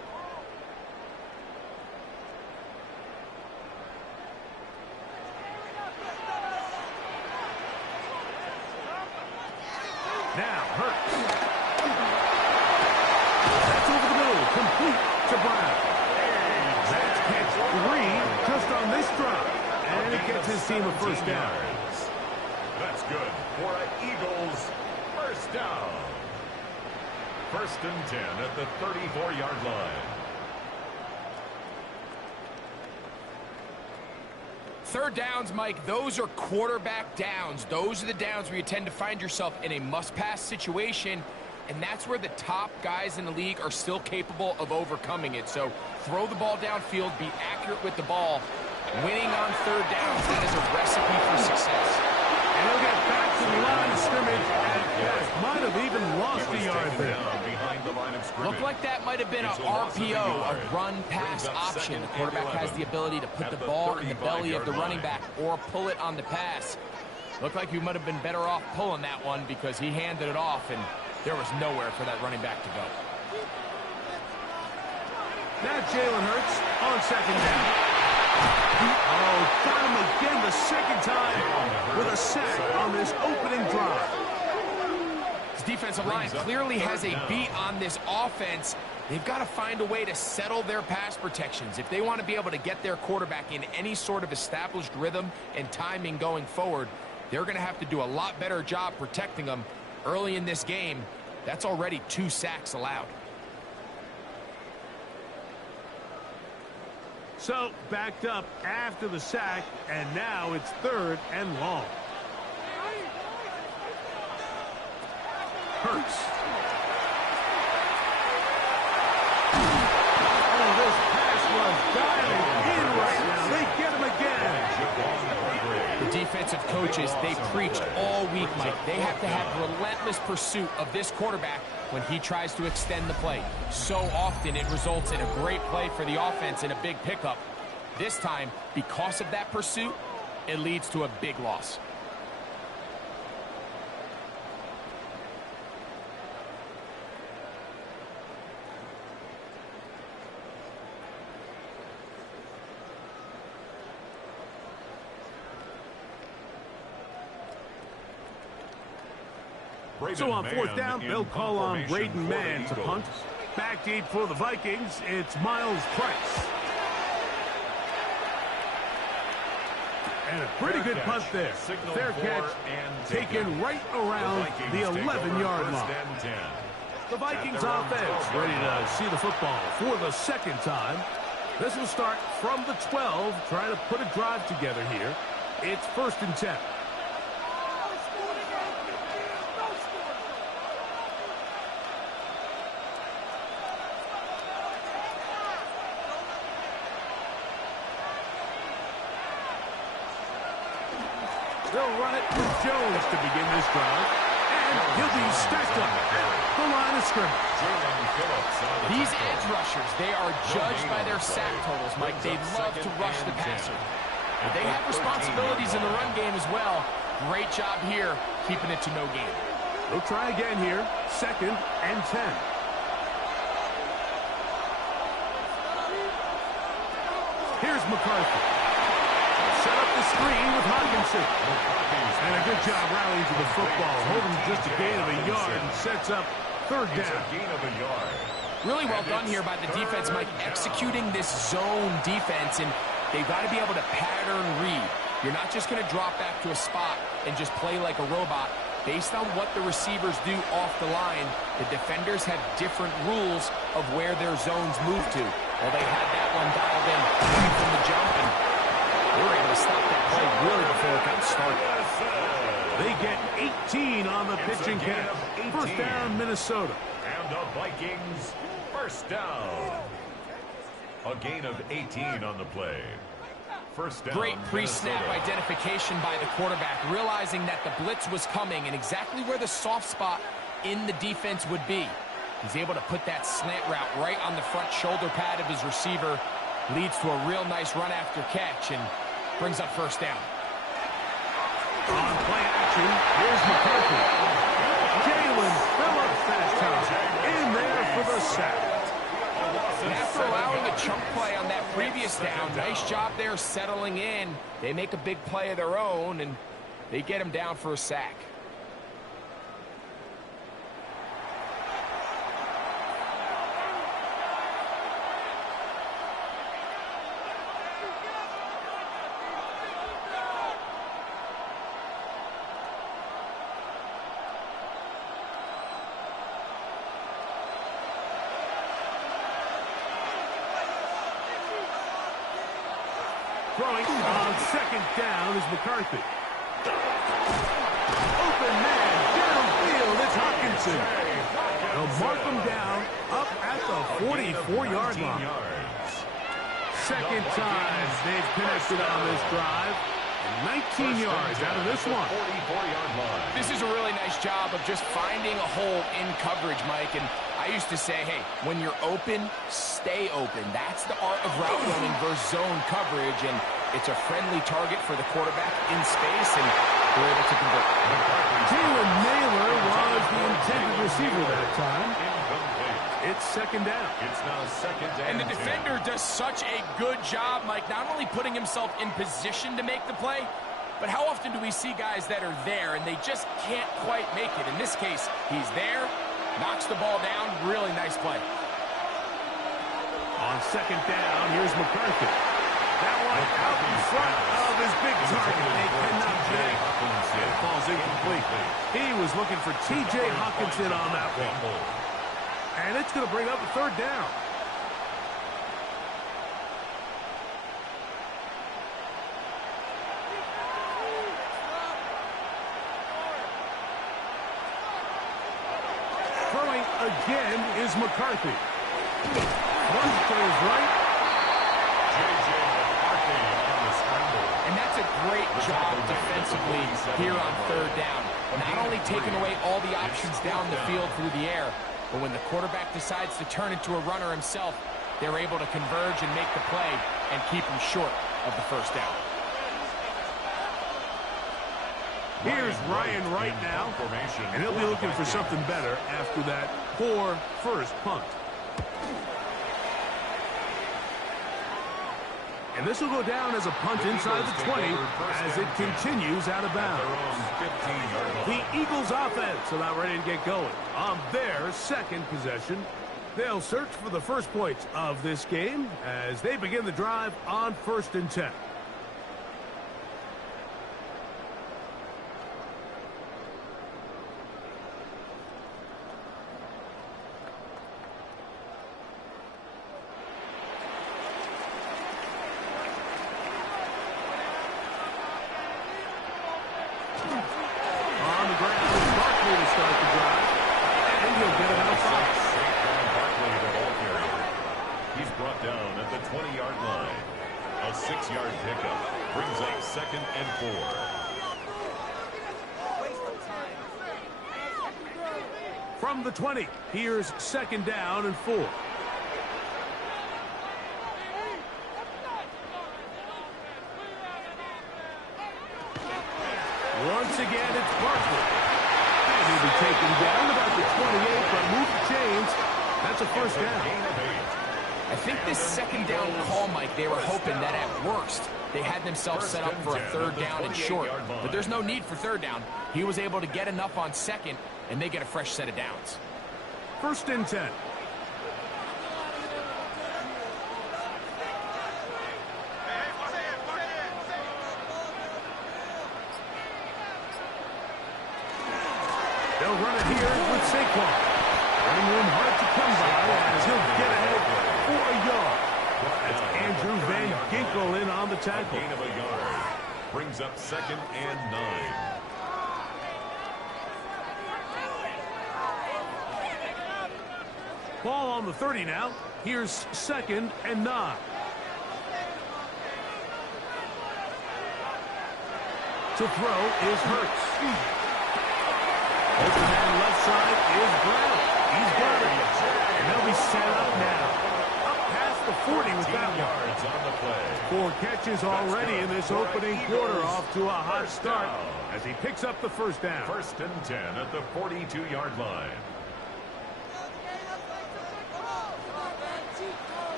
Now, Hurts. That's over the middle, complete to Brown. That's catch 3 just on this drop. And it gets his team a 1st down. That's good for an Eagles 1st down. 1st and 10 at the 34-yard line. 3rd downs, Mike, those are quarterback downs. Those are the downs where you tend to find yourself in a must-pass situation, and that's where the top guys in the league are still capable of overcoming it. So throw the ball downfield, be accurate with the ball. Winning on 3rd downs, that is a recipe for success. And he'll get back to the line of scrimmage and might have even lost a yard there. Looked like that might have been an RPO, a run-pass option. The quarterback has the ability to put the ball in the belly of the running back or pull it on the pass. Looked like you might have been better off pulling that one because he handed it off, and there was nowhere for that running back to go. Now Jalen Hurts on 2nd down. Oh, got him again the 2nd time with a sack on this opening drive. This defensive line clearly has a beat on this offense. They've got to find a way to settle their pass protections. If they want to be able to get their quarterback in any sort of established rhythm and timing going forward, they're going to have to do a lot better job protecting them early in this game. That's already 2 sacks allowed. So, backed up after the sack, and now it's 3rd and long. Hurts. Oh, this pass was diving in right now. They get him again. The defensive coaches, they preach all week, Mike. They have to have relentless pursuit of this quarterback when he tries to extend the play. So often it results in a great play for the offense and a big pickup. This time, because of that pursuit, it leads to a big loss. So on 4th down, they'll call on Braden Mann to punt. Back deep for the Vikings, it's Miles Price. And a pretty good punt there. Fair catch taken right around the 11-yard line. The Vikings offense ready to see the football for the 2nd time. This will start from the 12, trying to put a drive together here. It's 1st and 10. They'll run it with Jones to begin this drive. And he'll be stacked up at the line of scrimmage. These edge rushers, they are judged by their sack totals, Mike. They love to rush the passer. But they have responsibilities in the run game as well. Great job here, keeping it to no gain. They'll try again here. 2nd and 10. Here's McCarthy. Set up the screen with Hawkinson. And a good job rallying to the football. Holding just a gain of a yard and sets up 3rd down. Really well done here by the defense, Mike, executing this zone defense, and they've got to be able to pattern read. You're not just going to drop back to a spot and just play like a robot. Based on what the receivers do off the line, the defenders have different rules of where their zones move to. Well, they had that one dialed in right from the jump, and they were able to stop that play really before it got started. They get 18 on the pitching catch. First down, Minnesota. And the Vikings, first down. A gain of 18 on the play. First down, Great pre-snap Minnesota. identification by the quarterback, realizing that the blitz was coming and exactly where the soft spot in the defense would be. He's able to put that slant route right on the front shoulder pad of his receiver. Leads to a real nice run after catch and brings up first down. On play action, here's McCarthy. Jalen Phillips that time. In there for the sack. And after allowing a chunk play on that previous down, nice job there settling in. They make a big play of their own, and they get him down for a sack. Throwing on second down is McCarthy. Open man, downfield, it's Hockenson. They'll mark him down up at the 44-yard line. Second time they've connected on this drive. 19 yards out of this one. This is a really nice job of just finding a hole in coverage, Mike. And I used to say, hey, when you're open, stay open. That's the art of route running versus zone coverage. And it's a friendly target for the quarterback in space, and they're able to convert. Jalen Naylor was the intended receiver that time. It's second down. It's now second down. And the defender does such a good job, Mike, not only putting himself in position to make the play, but how often do we see guys that are there and they just can't quite make it? In this case, he's there, knocks the ball down, really nice play. On second down, here's McCarthy. That one out in front of his big target. They cannot connect. It falls incomplete. He was looking for T.J. Hockenson on that one. And it's going to bring up a third down. Throwing again is McCarthy. Runs to his right. And that's a great job defensively here on third down. Not only taking away all the options down the field through the air, but when the quarterback decides to turn into a runner himself, they're able to converge and make the play and keep him short of the first down. Here's Ryan Wright now, and he'll be looking for something better after that poor first punt. And this will go down as a punt inside the 20 as it continues out of bounds. The Eagles offense about ready to get going on their second possession. They'll search for the first points of this game as they begin the drive on 1st and 10. Down at the 20-yard line. A 6-yard pickup brings up 2nd and 4. From the 20, here's 2nd down and 4. Once again, it's Barkley. And he'll be taken down about the 28, but move the chains. That's a first down. I think this 2nd down call, Mike, they were hoping that at worst they had themselves set up for a 3rd down and short. But there's no need for 3rd down. He was able to get enough on 2nd, and they get a fresh set of downs. 1st and 10. They'll run it here with Saquon. Running room hard to come by as he'll get ahead for a yard. That's Andrew Van Ginkel in on the tackle. Gain of a yard brings up 2nd and 9. Ball on the 30 now. Here's 2nd and 9. To throw is Hurts. Open man left side is Brown. He's got it. And they'll be set up now. Up past the 40 with that yards on the play. 4 catches already in this opening quarter, off to a hot start as he picks up the first down. 1st and 10 at the 42-yard line.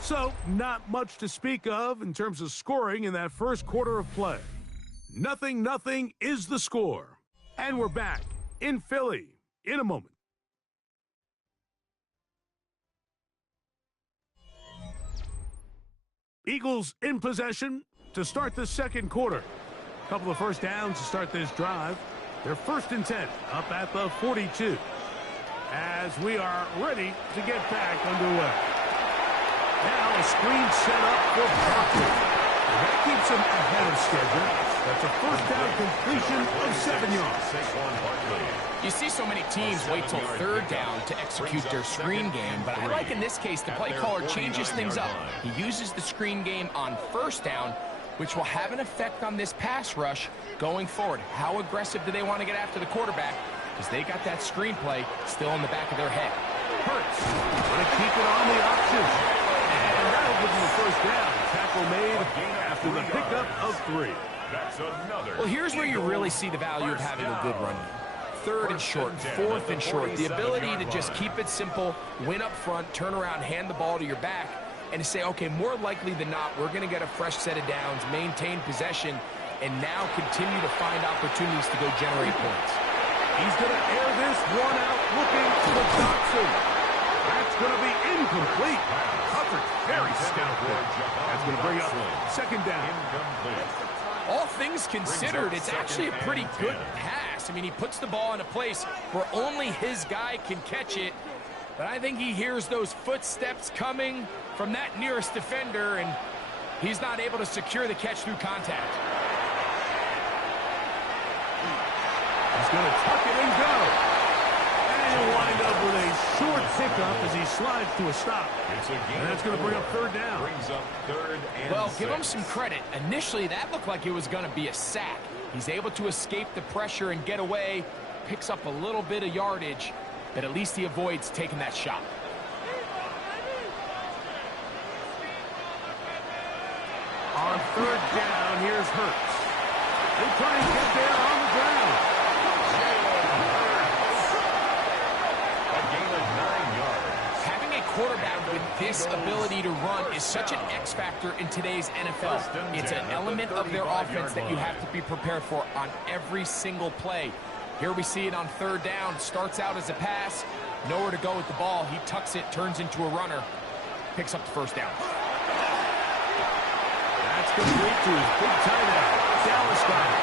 So, not much to speak of in terms of scoring in that first quarter of play. 0-0 is the score. And we're back in Philly in a moment. Eagles in possession to start the second quarter. A couple of first downs to start this drive. They're 1st and 10 up at the 42 as we are ready to get back underway. Now a screen set up for Parker. That keeps him ahead of schedule. That's a first down completion of 7 yards. You see so many teams wait till 3rd down to execute their screen game, but I like in this case the play caller changes things up. He uses the screen game on 1st down, which will have an effect on this pass rush going forward. How aggressive do they want to get after the quarterback? Because they got that screen play still in the back of their head. Hurts going to keep it on the option. And that'll give him the first down. Tackle made after the pickup of 3. That's another. Well, here's where you really see the value of having a good run. 3rd and short, 4th and short. The ability to just keep it simple, win up front, turn around, hand the ball to your back, and to say, okay, more likely than not, we're going to get a fresh set of downs, maintain possession, and now continue to find opportunities to go generate points. He's going to air this one out looking for Dotson. That's going to be incomplete. Coverage very stout there. That's going to bring up 2nd down. All things considered, it's actually a pretty good pass. I mean, he puts the ball in a place where only his guy can catch it. But I think he hears those footsteps coming from that nearest defender, and he's not able to secure the catch through contact. He's going to tuck it and go. And he'll wind up with a short pickup as he slides to a stop. And that's going to bring up 3rd down. Brings up 3rd and Well, 6. give him some credit. Initially, that looked like it was going to be a sack. He's able to escape the pressure and get away, picks up a little bit of yardage, but at least he avoids taking that shot. On 3rd down, here's Hurts. They try and get there on the ground. Quarterback with this ability to run is such an X factor in today's NFL. It's an element of their offense that you have to be prepared for on every single play. Here we see it on 3rd down. Starts out as a pass. Nowhere to go with the ball. He tucks it, turns into a runner. Picks up the first down. That's complete to his big tight end, Dallas got it.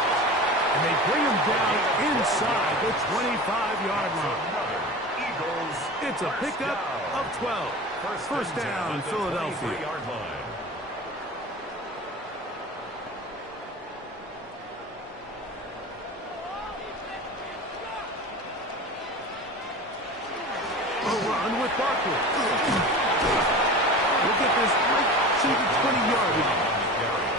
And they bring him down inside the 25-yard line. It's a pickup of 12. First down, Philadelphia. A run with Barkley. Look at this right to the 20-yard line.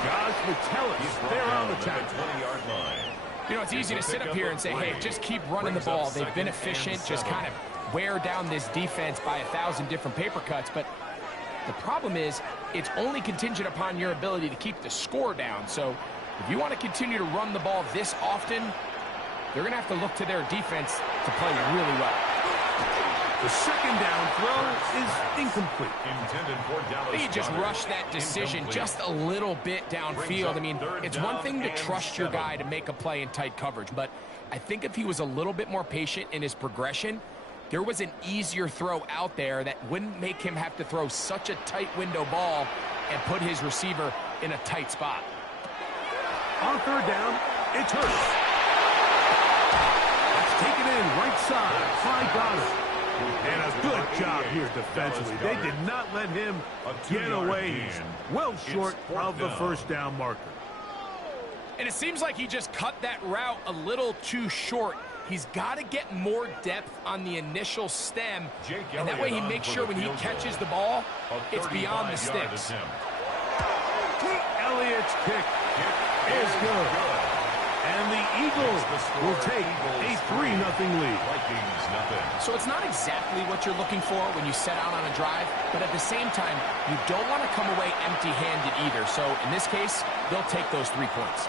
Josh Metellus, they're on the tackle. 20-yard line. You know, it's easy to sit up here and say, hey, just keep running the ball. They've been efficient, just kind of wear down this defense by 1,000 different paper cuts. But the problem is it's only contingent upon your ability to keep the score down. So if you want to continue to run the ball this often, they're going to have to look to their defense to play really well. The 2nd down throw is incomplete. Intended for Dallas. He just rushed that decision just a little bit downfield. I mean, it's one thing to trust your guy to make a play in tight coverage, but I think if he was a little bit more patient in his progression, there was an easier throw out there that wouldn't make him have to throw such a tight window ball and put his receiver in a tight spot. On 3rd down, it's Hurts. It's taken in right side by Goddard. And a good job here defensively. They did not let him get away. He's well short of the first down marker. And it seems like he just cut that route a little too short. He's got to get more depth on the initial stem, and that way he makes sure when he catches the ball, it's beyond the sticks. Elliott's kick is good. And the Eagles will take a 3-0 lead. So it's not exactly what you're looking for when you set out on a drive, but at the same time, you don't want to come away empty-handed either. So in this case, they'll take those 3 points.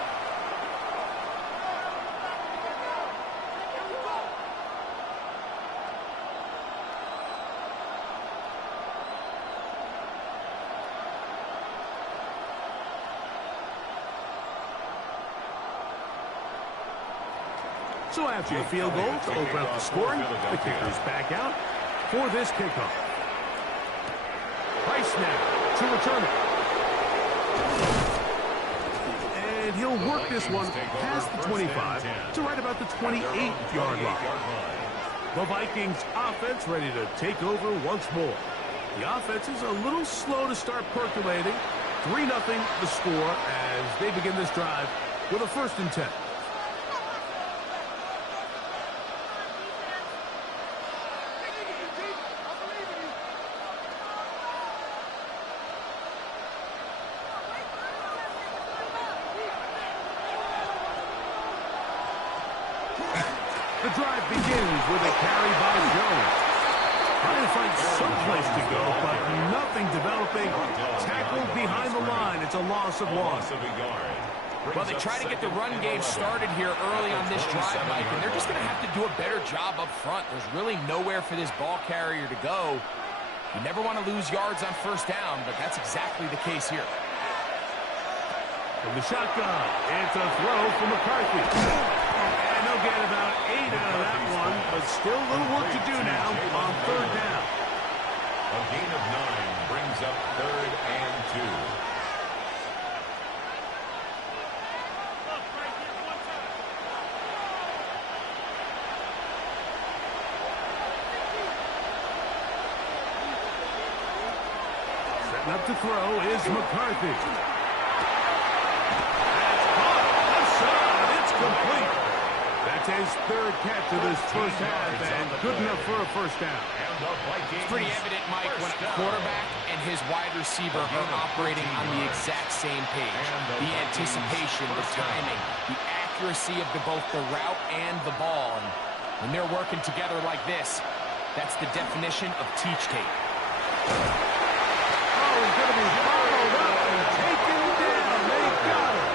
So after the field goal to open up the scoring, the kicker's back out for this kickoff. Price now to return it. And he'll work this one past the 25 to right about the 28-yard line. The Vikings offense ready to take over once more. The offense is a little slow to start percolating. 3-0 the score as they begin this drive with a 1st and 10. The drive begins with a carry by Jones. Trying to find some place to go, but nothing developing. Tackled behind the line. It's a loss of 1. Well, they try to get the run game started here early on this drive, Mike, and they're just going to have to do a better job up front. There's really nowhere for this ball carrier to go. You never want to lose yards on 1st down, but that's exactly the case here. From the shotgun, it's a throw from McCarthy. And they'll get about 8 out of that one, but still a little work to do now on 3rd down. A gain of 9 brings up 3rd and 2. Setting up to throw is McCarthy. Complete. That's his 3rd catch of this 1st half, and good enough for a 1st down. It's pretty evident, Mike, when a quarterback and his wide receiver are operating on the exact same page. The anticipation, the timing, the accuracy of both the route and the ball. And when they're working together like this, that's the definition of teach tape. Oh, he's going to be followed up and taken down. They got it.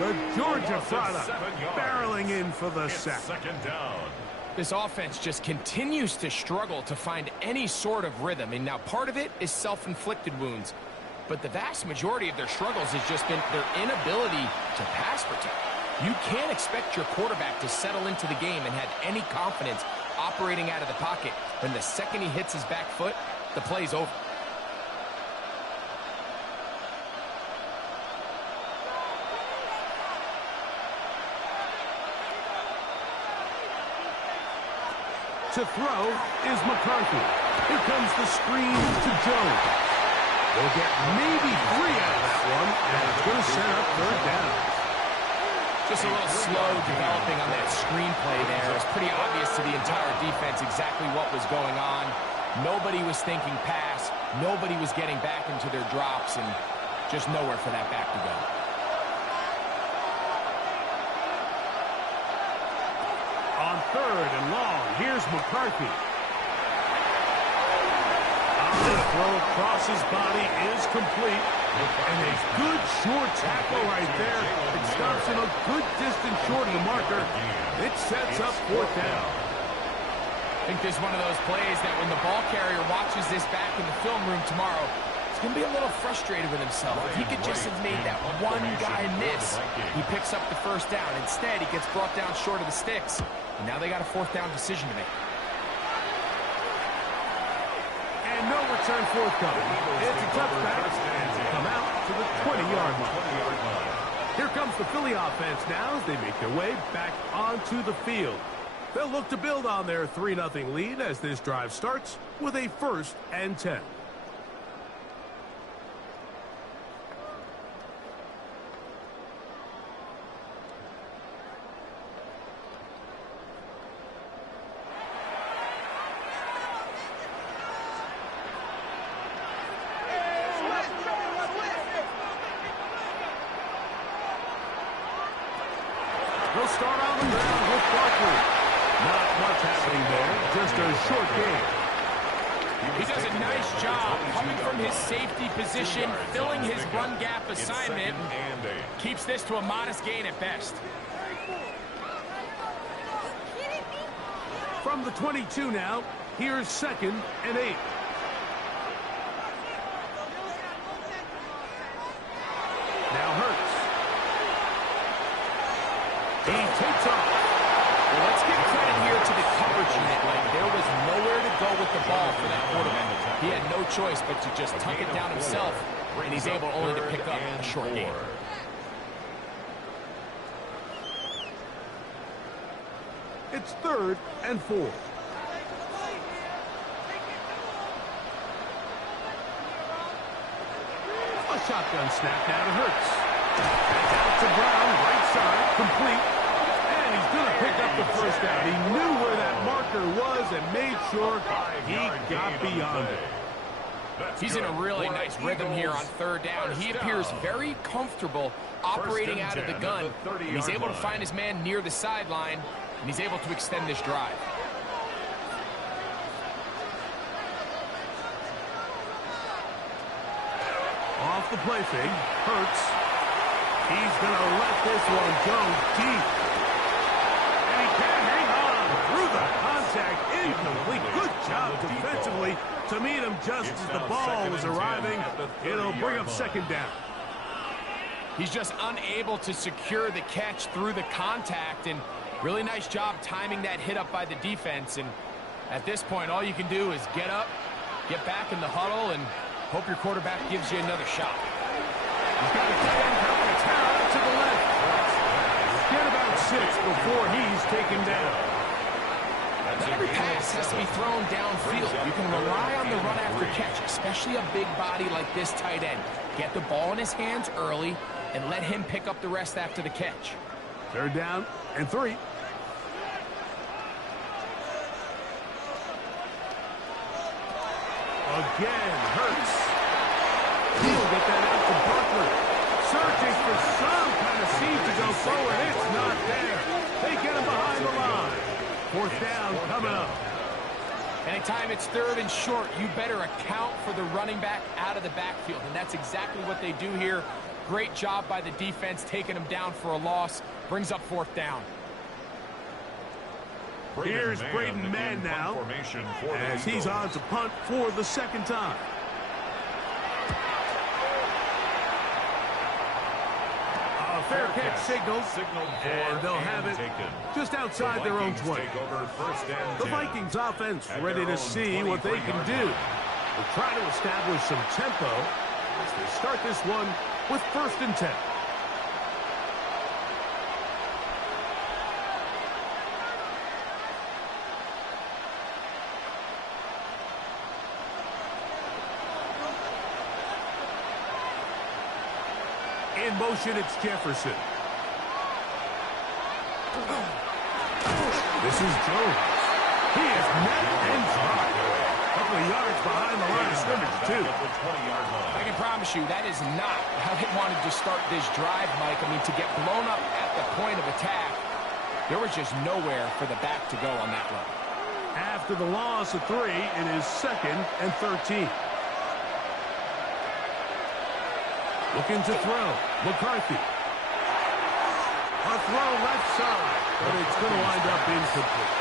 The Georgia product barreling in for the sack. 2nd down. This offense just continues to struggle to find any sort of rhythm. And now part of it is self-inflicted wounds. But the vast majority of their struggles has just been their inability to pass protect. You can't expect your quarterback to settle into the game and have any confidence operating out of the pocket when the second he hits his back foot, the play's over. To throw is McCarthy. Here comes the screen to Jones. They'll get maybe 3 out of that one, and it's going to set up 3rd down. Just a little slow developing on that screenplay there. It's pretty obvious to the entire defense exactly what was going on. Nobody was thinking pass. Nobody was getting back into their drops, and just nowhere for that back to go. On 3rd and long, here's McCarthy. The throw across his body is complete. And a good short tackle right there. It stops him a good distance short of the marker. It sets up 4th down. I think this is one of those plays that when the ball carrier watches this back in the film room tomorrow, he's going to be a little frustrated with himself. If he could just have made that one guy miss, he picks up the 1st down. Instead, he gets brought down short of the sticks. And now they got a 4th down decision to make. And no return forthcoming. It's a touchback, and they come out to the 20-yard line. Here comes the Philly offense now as they make their way back onto the field. They'll look to build on their 3-0 lead as this drive starts with a 1st and 10. They'll start on the ground with Barkley. Not much happening there, just a short game. He does a nice job coming from his safety position, filling his run gap assignment. Keeps this to a modest gain at best. From the 22 now, here's 2nd and 8. Now Hurts. He takes off. Well, let's give credit here to the coverage unit. Like, there was nowhere to go with the ball for that quarterback. He had no choice but to just tuck it down himself, and he's able only to pick up a short gain. It's 3rd and 4. A shotgun snap now to Hurts. That's out to Brown, right side, complete. And he's going to pick up the first down. He knew where that marker was and made sure he got beyond it. He's in a really nice rhythm here on 3rd down. He appears very comfortable operating out of the gun. And he's able to find his man near the sideline, and he's able to extend this drive. Off the play fake, Hurts. He's going to let this one go deep. And he can't hang on through the contact. Incomplete. Good job defensively to meet him just as the ball was arriving. It'll bring up 2nd down. He's just unable to secure the catch through the contact, and really nice job timing that hit up by the defense. And at this point, all you can do is get up, get back in the huddle, and hope your quarterback gives you another shot. He's got a tight end coming to town to the left. Get about 6 before he's taken down. Not every pass has to be thrown downfield. You can rely on the run after catch, especially a big body like this tight end. Get the ball in his hands early and let him pick up the rest after the catch. 3rd down and 3. Again, Hurts. He'll get that out to Butler. Searching for some kind of seed to go forward. It's not there. They get him behind the line. 4th down coming up. Anytime it's 3rd and short, you better account for the running back out of the backfield. And that's exactly what they do here. Great job by the defense taking him down for a loss. Brings up 4th down. Here's Braden Mann now, as he's on to punt for the 2nd time. A fair catch signaled, and they'll have it just outside their own 20. The Vikings offense ready to see what they can do. They'll try to establish some tempo as they start this one with 1st and 10. In motion, it's Jefferson. This is Jones. He is met and dropped. A couple of yards behind the line of scrimmage, too. I can promise you that is not how they wanted to start this drive, Mike. I mean, to get blown up at the point of attack, there was just nowhere for the back to go on that run. After the loss of 3, it is 2nd and 13. Looking to throw. McCarthy. A throw left side, but it's going to wind up incomplete.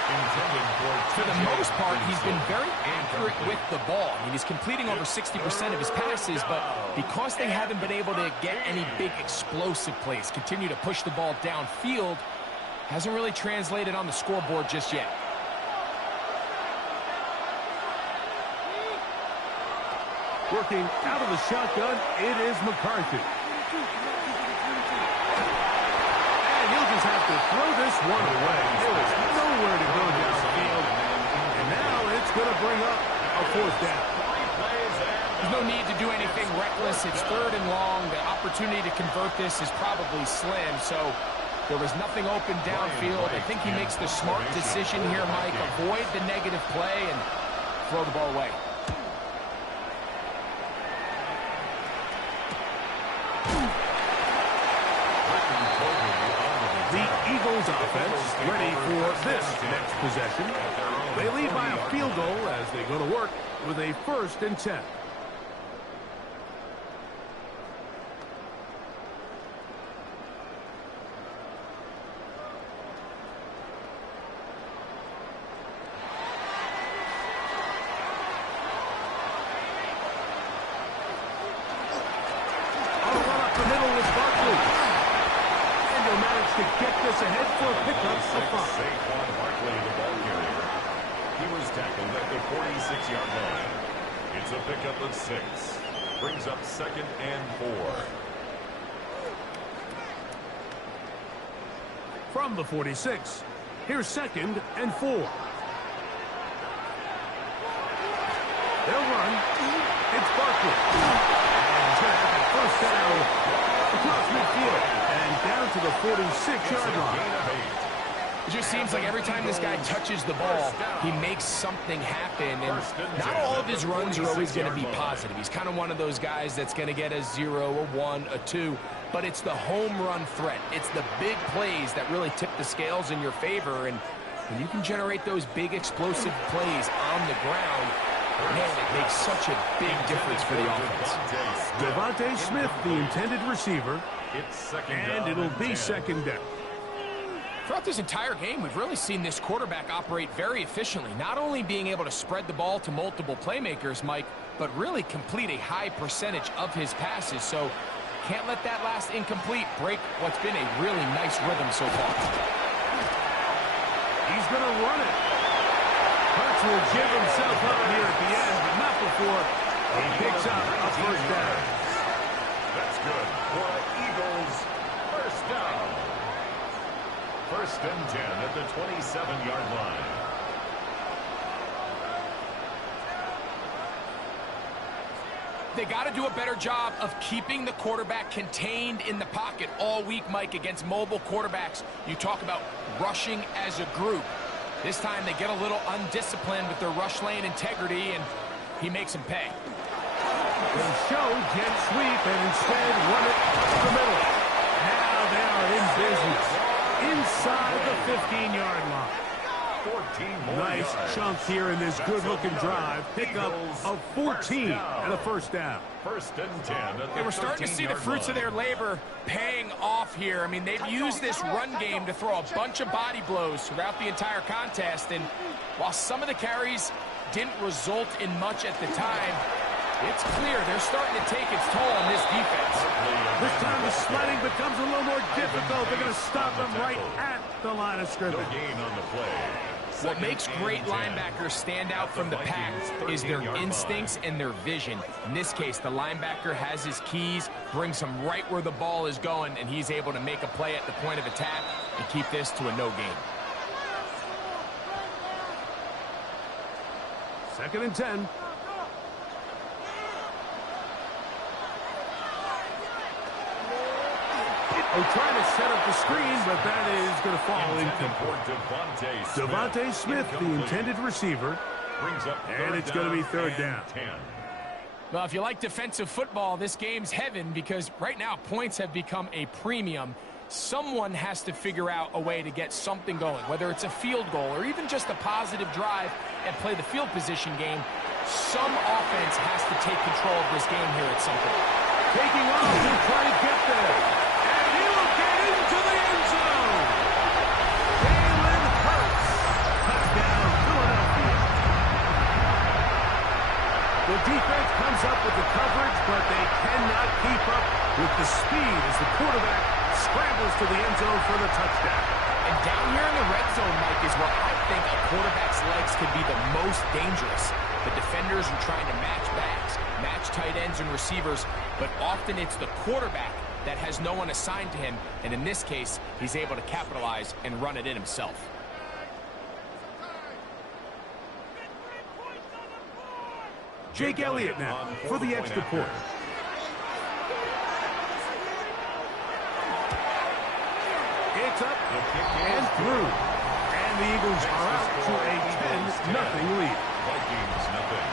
For the most part, he's been very accurate with the ball. I mean, he's completing over 60% of his passes, but because they haven't been able to get any big explosive plays, continue to push the ball downfield, hasn't really translated on the scoreboard just yet. Working out of the shotgun, it is McCarthy. And he'll just have to throw this one away. There is nowhere to go downfield. And now it's going to bring up a 4th down. There's no need to do anything reckless. It's 3rd and long. The opportunity to convert this is probably slim. So there was nothing open downfield. I think he makes the smart decision here, Mike. Avoid the negative play and throw the ball away. The Eagles offense ready for this next possession. They lead by a field goal as they go to work with a 1st and 10. To get this ahead for a pickup of 5. Saquon Barkley, the ball carrier. He was tackled at the 46-yard line. It's a pickup of 6. Brings up 2nd and 4. From the 46, here's 2nd and 4. They'll run. It's Barkley. And he's going to have a 1st down across midfield. And down to the 46-yard line. It just seems like every time this guy touches the ball, he makes something happen. And not all of his runs are always going to be positive. He's kind of one of those guys that's going to get a 0, a 1, a 2. But it's the home run threat. It's the big plays that really tip the scales in your favor. And when you can generate those big explosive plays on the ground, man, it makes such a big difference for the offense. Devontae Smith, the intended receiver. And it'll be 2nd down. Throughout this entire game, we've really seen this quarterback operate very efficiently, not only being able to spread the ball to multiple playmakers, Mike, but really complete a high percentage of his passes. So can't let that last incomplete break what's been a really nice rhythm so far. He's going to run it. Hurts will give himself up here at the end, but not before he picks up a 1st down. That's good for Eagles 1st down. 1st and 10 at the 27-yard line. They got to do a better job of keeping the quarterback contained in the pocket all week, Mike, against mobile quarterbacks. You talk about rushing as a group. This time they get a little undisciplined with their rush lane integrity, and he makes them pay. They show jet sweep and instead run it up the middle. Now they are in business inside the 15-yard line. 14 more nice yards. chunk here in this good-looking drive. Pickup of 14 and a 1st down. 1st and 10. And we're starting to see the fruits of their labor paying off here. I mean, they've used this run game to throw a bunch of body blows throughout the entire contest. And while some of the carries didn't result in much at the time, it's clear they're starting to take its toll on this defense. This time the sledding becomes a little more difficult. They're going to stop them right at the line of scrimmage. No gain on the play. What makes great linebackers stand out from the pack is their instincts and their vision. In this case, the linebacker has his keys, brings him right where the ball is going, and he's able to make a play at the point of attack and keep this to a no gain. 2nd and 10. Trying to set up the screen, but that is going to fall incomplete. Devontae Smith, the intended receiver, and it's going to be 3rd down. Well, if you like defensive football, this game's heaven because right now points have become a premium. Someone has to figure out a way to get something going, whether it's a field goal or even just a positive drive and play the field position game. Some offense has to take control of this game here at some point. Taking off and trying to get there. To the end zone. Jalen Hurts. Touchdown, Philadelphia. The defense comes up with the coverage, but they cannot keep up with the speed as the quarterback scrambles to the end zone for the touchdown. And down here in the red zone, Mike, is where I think a quarterback's legs could be the most dangerous. The defenders are trying to match backs, match tight ends and receivers, but often it's the quarterback that has no one assigned to him, and in this case, he's able to capitalize and run it in himself. Jake Elliott now for the extra point. It's up and through. And the Eagles are out to a 10-0 lead. Vikings nothing.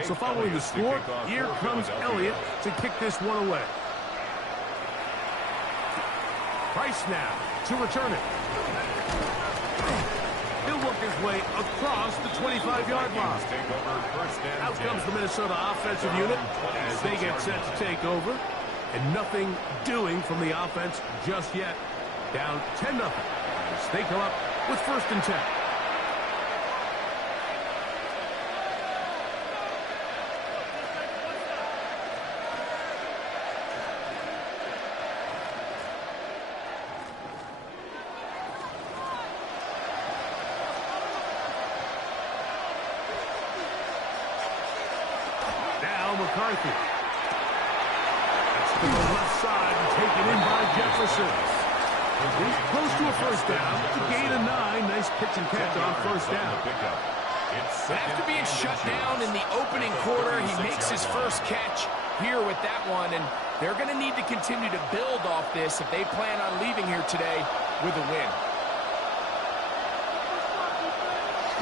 So following the score, here comes Elliott to kick this one away. Price now to return it. He'll work his way across the 25-yard line. Out comes the Minnesota offensive unit as they get set to take over. And nothing doing from the offense just yet. Down 10-0 as they come up with 1st and 10. Now McCarthy. That's to the left side and taken in by Jefferson. He's close to a 1st down. To gain a 9. Nice pitch and catch on 1st down. After being shut down in the opening quarter, he makes his 1st catch here with that one, and they're going to need to continue to build off this if they plan on leaving here today with a win.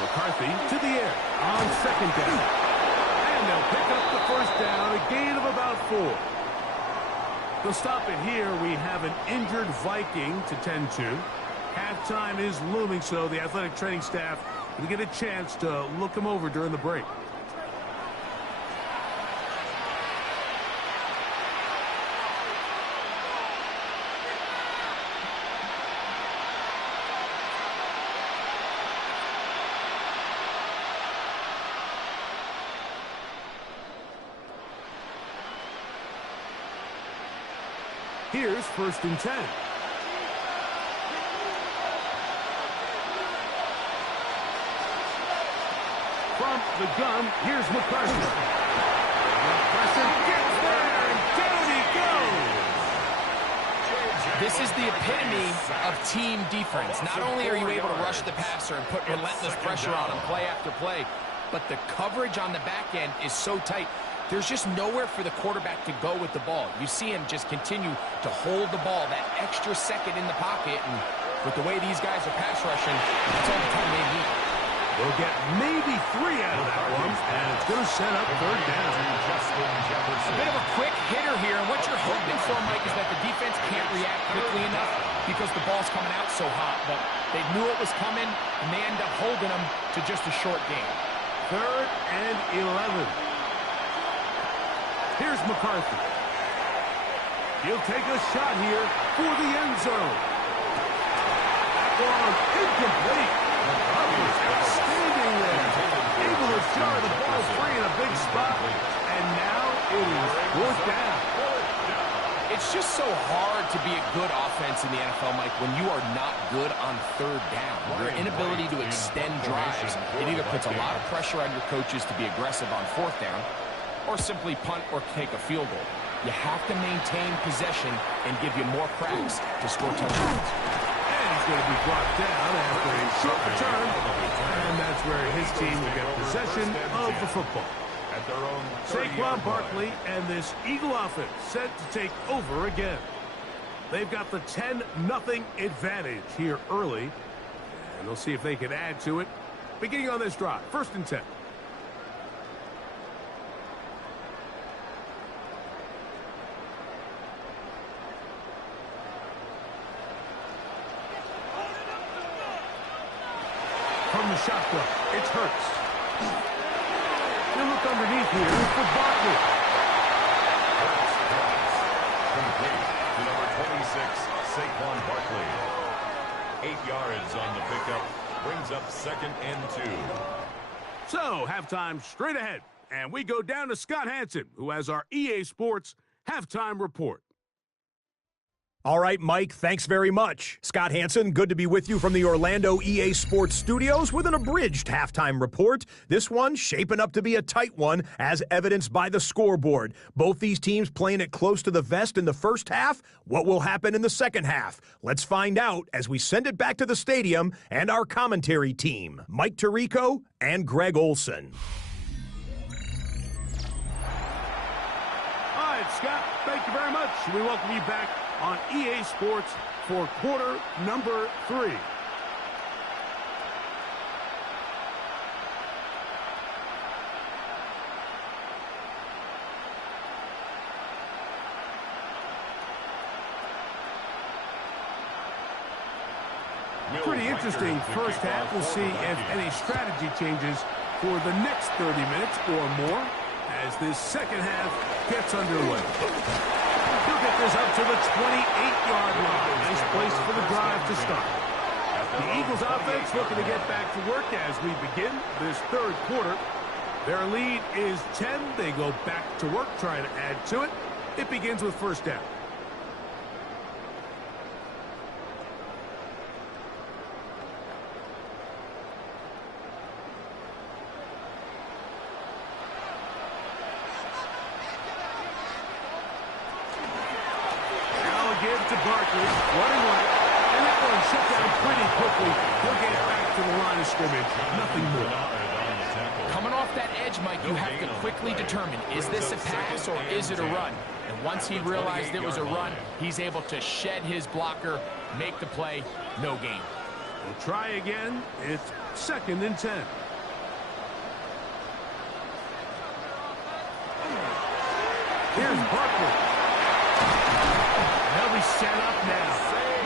McCarthy to the air on 2nd down. And they'll pick up the 1st down, a gain of about 4. They'll stop it here. We have an injured Viking to tend to. Halftime is looming, so the athletic training staff will get a chance to look him over during the break. Here's 1st and 10. From the gun, here's McCarthy. Pressure gets there, and down he goes. This is the epitome of team defense. Not only are you able to rush the passer and put relentless pressure on him play after play, but the coverage on the back end is so tight. There's just nowhere for the quarterback to go with the ball. You see him just continue to hold the ball that extra second in the pocket, and with the way these guys are pass rushing, that's all the time they need. They'll get maybe 3 out of that one, and it's going to set up 3rd down. A bit of a quick hitter here, and what you're hoping for, Mike, is that the defense can't react quickly enough because the ball's coming out so hot, but they knew it was coming, and they end up holding them to just a short gain. 3rd and 11. Here's McCarthy. He'll take a shot here for the end zone. That one incomplete. McCarthy's outstanding there. Able to jar the ball free in a big spot. And now it is 4th down. It's just so hard to be a good offense in the NFL, Mike, when you are not good on 3rd down. Your inability to extend drives, it either puts a lot of pressure on your coaches to be aggressive on 4th down, or simply punt or take a field goal. You have to maintain possession and give you more cracks to score touchdowns. And he's going to be brought down after a short return. And that's where his team will get possession of the football. At their own Saquon Barkley and this Eagle offense set to take over again. They've got the 10-0 advantage here early. And they'll see if they can add to it. Beginning on this drive, 1st and 10. From the shotgun, it's Hurts. He'll look underneath here for Barkley. Complete to number 26, Saquon Barkley. 8 yards on the pickup. Brings up 2nd and 2. So, halftime straight ahead. And we go down to Scott Hansen, who has our EA Sports halftime report. All right, Mike, thanks very much. Scott Hansen, good to be with you from the Orlando EA Sports Studios with an abridged halftime report. This one shaping up to be a tight one, as evidenced by the scoreboard. Both these teams playing it close to the vest in the first half. What will happen in the second half? Let's find out as we send it back to the stadium and our commentary team, Mike Tirico and Greg Olson. All right, Scott, thank you very much. We welcome you back on EA Sports for quarter number 3. Pretty interesting first half. We'll see if any strategy changes for the next 30 minutes or more as this second half gets underway. He'll get this up to the 28-yard line. Nice place for the drive to start. The Eagles offense looking to get back to work as we begin this third quarter. Their lead is 10. They go back to work trying to add to it. It begins with first down. To Barkley, running right, and that one shut down pretty quickly. He'll get back to the line of scrimmage. Nothing more. Coming off that edge, Mike, you have to quickly determine, is this a pass or is it a run? And once he realized it was a run, he's able to shed his blocker, make the play, no gain. We'll try again. It's 2nd and 10. Here's Barkley. They'll be set up now.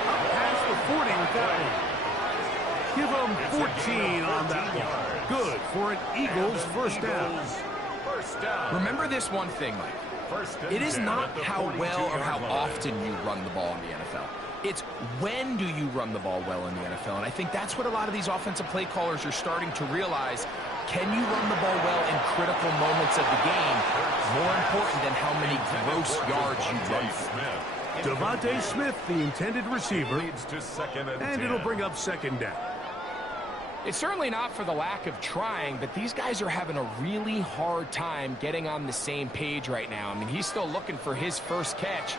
Up past the 40 with that one. Give them 14 on that one. Good for an Eagles first down. Remember this one thing, Mike. It is not how well or how often you run the ball in the NFL. It's when do you run the ball well in the NFL. And I think that's what a lot of these offensive play callers are starting to realize. Can you run the ball well in critical moments of the game? More important than how many gross yards you run for. Devontae Smith, the intended receiver, and it'll bring up second down. It's certainly not for the lack of trying, but these guys are having a really hard time getting on the same page right now. I mean, he's still looking for his first catch,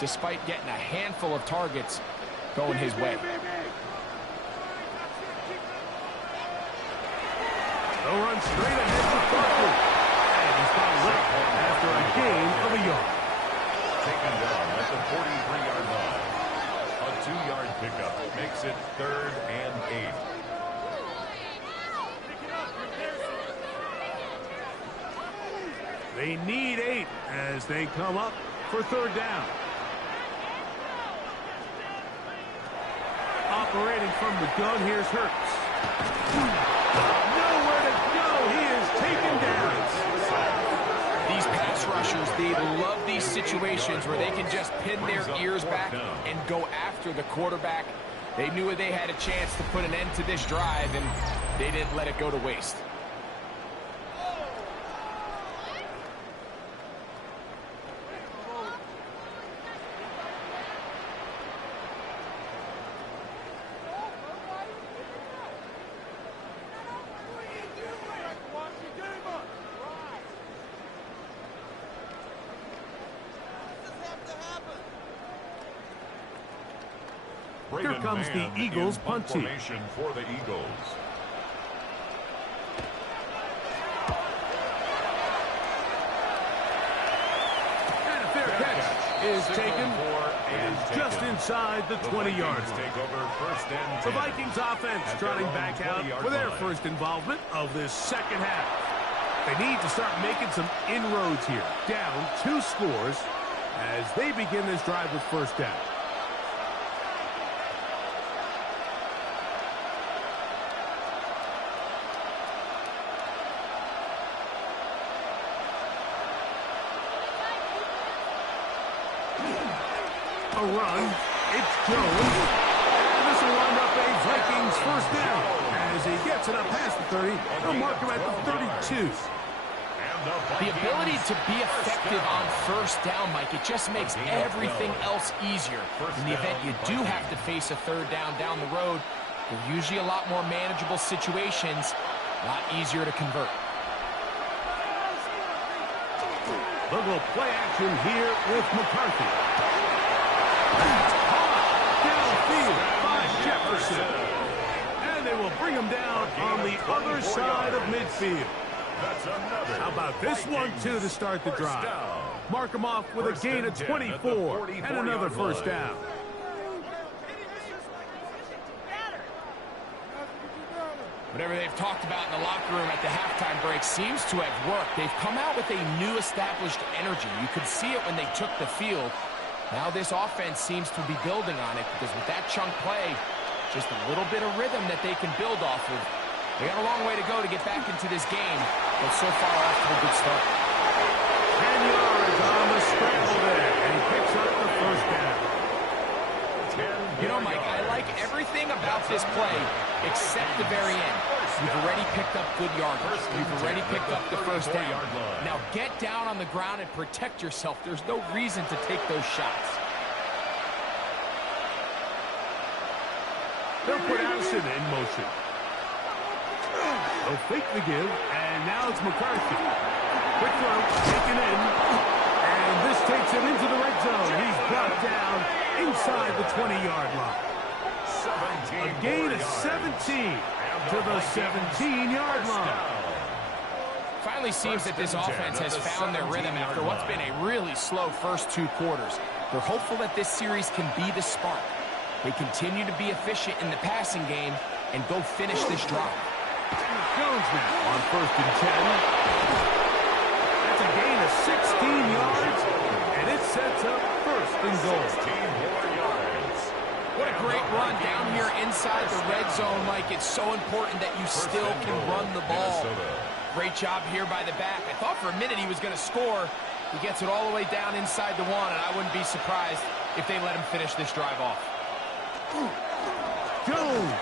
despite getting a handful of targets going his way. They'll run straight ahead with Barkley. And he's fouled up after a gain of a yard. Taken down at the 43-yard line. A 2-yard pickup makes it 3rd and 8. They need 8 as they come up for third down. Operating from the gun, here's Hurts. Nowhere to go. He is taken down. These pass rushers, they love these situations where they can just pin their ears back and go after the quarterback. They knew they had a chance to put an end to this drive, and they didn't let it go to waste. Here comes the Eagles punt team. For the Eagles. And a fair catch is taken. And just inside the 20-yard line. The Vikings offense trotting back out for their first involvement of this second half. They need to start making some inroads here. Down 2 scores as they begin this drive with first down. A run. It's Jones. And this will wind up a Vikings first down. As he gets it up past the 30, they'll mark him at the 32. The ability to be effective on first down, Mike, it just makes everything else easier. In the event you do have to face a third down down the road, they're usually a lot more manageable situations, a lot easier to convert. They'll go play action here with McCarthy. Downfield by Jefferson. And they will bring him down on the other side of midfield. How about this one, too, to start the drive? Mark him off with a gain of 24 and another first down. Whatever they've talked about in the locker room at the halftime break seems to have worked. They've come out with a new established energy. You could see it when they took the field. Now this offense seems to be building on it because with that chunk play, Just a little bit of rhythm that they can build off of. They got a long way to go to get back into this game, but so far off to a good start. 10 yards on the scramble there, and he picks up the first down. You know, Mike, I like everything about this play except the very end. You've already picked up good yardage. You've already picked up the first down. Now get down on the ground and protect yourself. There's no reason to take those shots. They'll put Addison in motion. They'll fake the give, and now it's McCarthy. Quick throw, taken in, and this takes him into the red zone. He's brought down inside the 20-yard line. A gain of 17 to the 17-yard line. Finally seems that this offense has found their rhythm after what's been a really slow first 2 quarters. They're hopeful that this series can be the spark. They continue to be efficient in the passing game and go finish this drive. Jones now on 1st and 10. That's a gain of 16 yards, and it sets up 1st and goal. What a great run down here inside the red zone, Mike. It's so important that you still can run the ball. Great job here by the back. I thought for a minute he was going to score. He gets it all the way down inside the 1, and I wouldn't be surprised if they let him finish this drive off. Jones.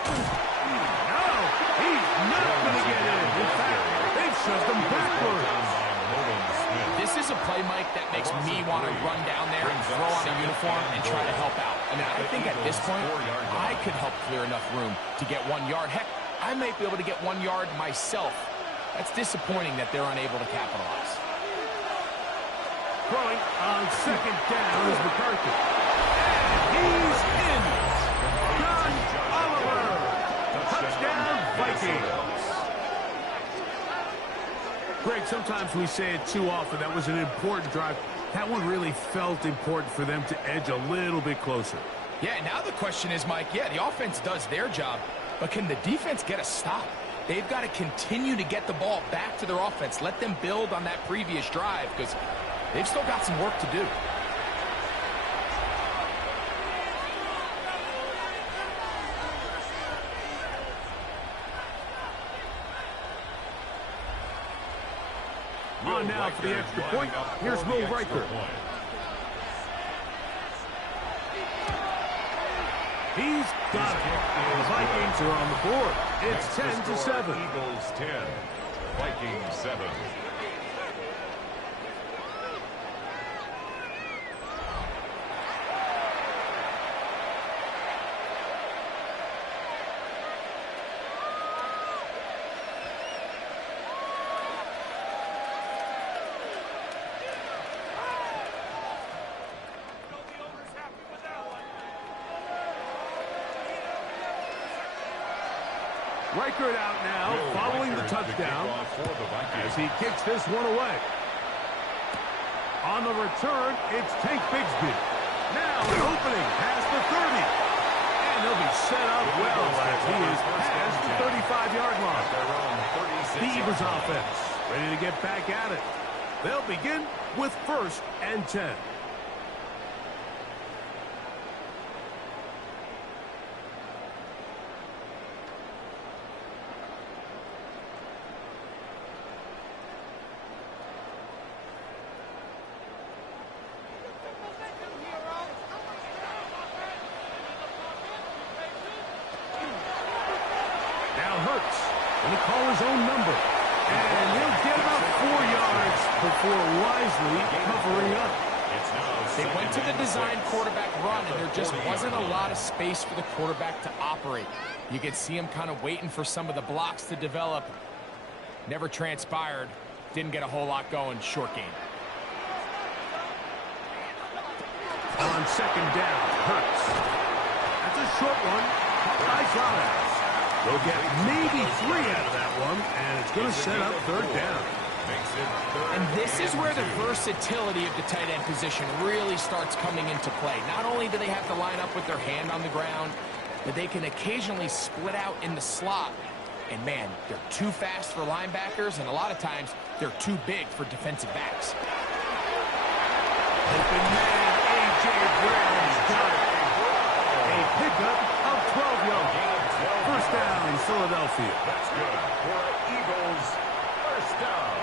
No, he's not going to get in. In fact, they've shoved him backwards. This is a play, Mike, that makes me want to run down there and throw on a uniform and try to help out. I mean, I think at this point, I could help clear enough room to get 1 yard. Heck, I might be able to get 1 yard myself. That's disappointing that they're unable to capitalize. Throwing on 2nd down is McCarthy. And he's in. John Oliver. Touchdown, Vikings. Greg, sometimes we say it too often. That was an important drive. That one really felt important for them to edge a little bit closer. Yeah, now the question is, Mike, yeah, the offense does their job, but can the defense get a stop? They've got to continue to get the ball back to their offense. Let them build on that previous drive because they've still got some work to do. On now for the extra point. Here's Will Riker. He's got it. The Vikings are on the board. It's 10-7. Eagles 10, Vikings 7. Riker out now, following the touchdown as he kicks this one away. On the return, it's Tank Bigsby. Now an opening past the 30. And he'll be set up well as he is past the 35-yard line. The Eagles offense ready to get back at it. They'll begin with 1st and 10. Going to call his own number. And he'll get about 4 yards before wisely covering up. They went to the design quarterback run, and there just wasn't a lot of space for the quarterback to operate. You could see him kind of waiting for some of the blocks to develop. Never transpired. Didn't get a whole lot going. Short game. On 2nd down, Hurts. That's a short one. By John. They'll get maybe 3 out of that one, and it's going to set up 3rd down. And this is where the versatility of the tight end position really starts coming into play. Not only do they have to line up with their hand on the ground, but they can occasionally split out in the slot. And, man, they're too fast for linebackers, and a lot of times they're too big for defensive backs. Open man, A.J. Brown's got it. A pickup of 12 yards. First down, Philadelphia. That's good for Eagles. First down.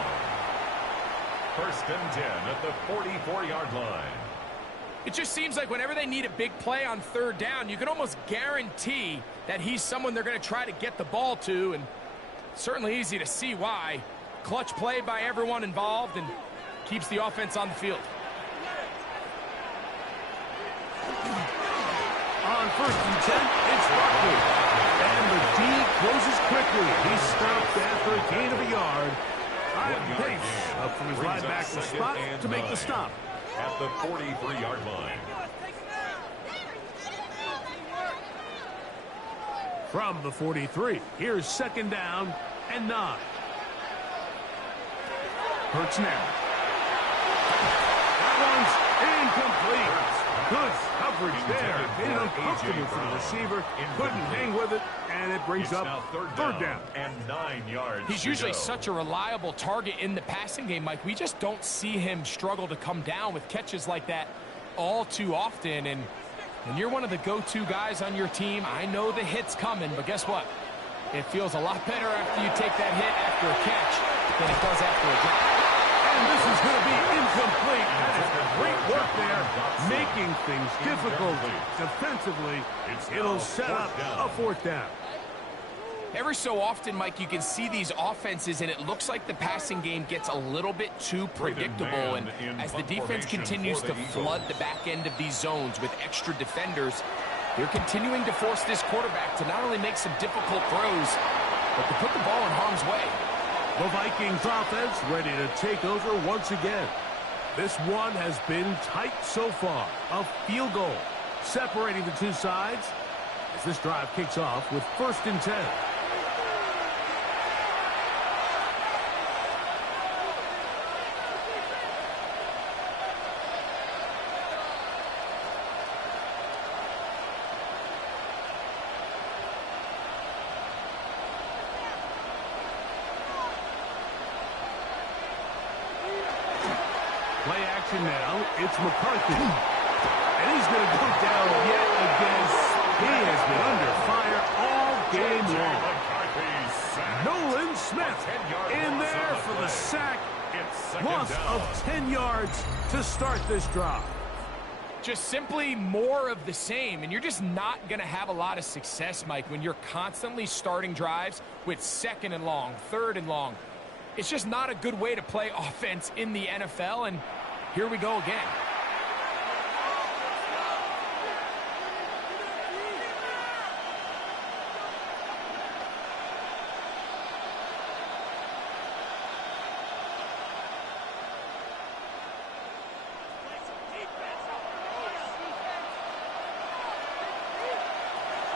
First and 10 at the 44-yard line. It just seems like whenever they need a big play on third down, you can almost guarantee that he's someone they're going to try to get the ball to, and certainly easy to see why. Clutch play by everyone involved and keeps the offense on the field. On first and 10, it's Barkley. And the D closes quickly. He's stopped after a gain of a yard. Ryan Pace up from his linebacker spot to make the stop. At the 43-yard line. From the 43, here's second down and 9. Hurts now. That one's incomplete. Good coverage there. Made it uncomfortable for the receiver. Couldn't hang with it, and it brings up third down. And 9 yards. He's usually such a reliable target in the passing game, Mike. We just don't see him struggle to come down with catches like that all too often. And you're one of the go-to guys on your team. I know the hit's coming, but guess what? It feels a lot better after you take that hit after a catch than it does after a drop. And this is going to be incomplete. That is great work there, making things difficult defensively. It'll set up a fourth down. Every so often, Mike, you can see these offenses, and it looks like the passing game gets a little bit too predictable. And as the defense continues to flood the back end of these zones with extra defenders, they're continuing to force this quarterback to not only make some difficult throws, but to put the ball in harm's way. The Vikings offense ready to take over once again. This one has been tight so far. A field goal separating the two sides as this drive kicks off with first and 10. Play action now. It's McCarthy. And he's going to go down yet again. He has been under fire all game long. Nolan Smith in there for the sack. Loss of 10 yards to start this drive. Just simply more of the same, and you're just not going to have a lot of success, Mike, when you're constantly starting drives with second and long, third and long. It's just not a good way to play offense in the NFL, and here we go again.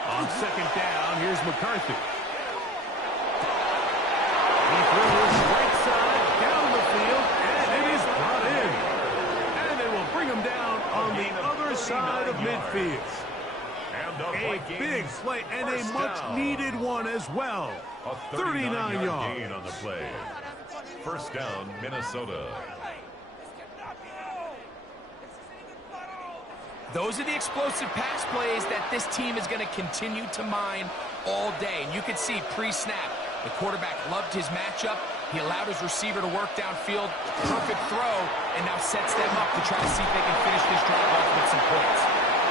On second down, here's McCarthy. He throws right side down the field, and it is brought in. And they will bring him down on the other side of midfield. A big play and a much-needed one as well. A 39 yards. gain on the play. First down, Minnesota. Those are the explosive pass plays that this team is going to continue to mine all day. And you can see pre-snap, the quarterback loved his matchup. He allowed his receiver to work downfield. Perfect throw, and now sets them up to try to see if they can finish this drive off with some points.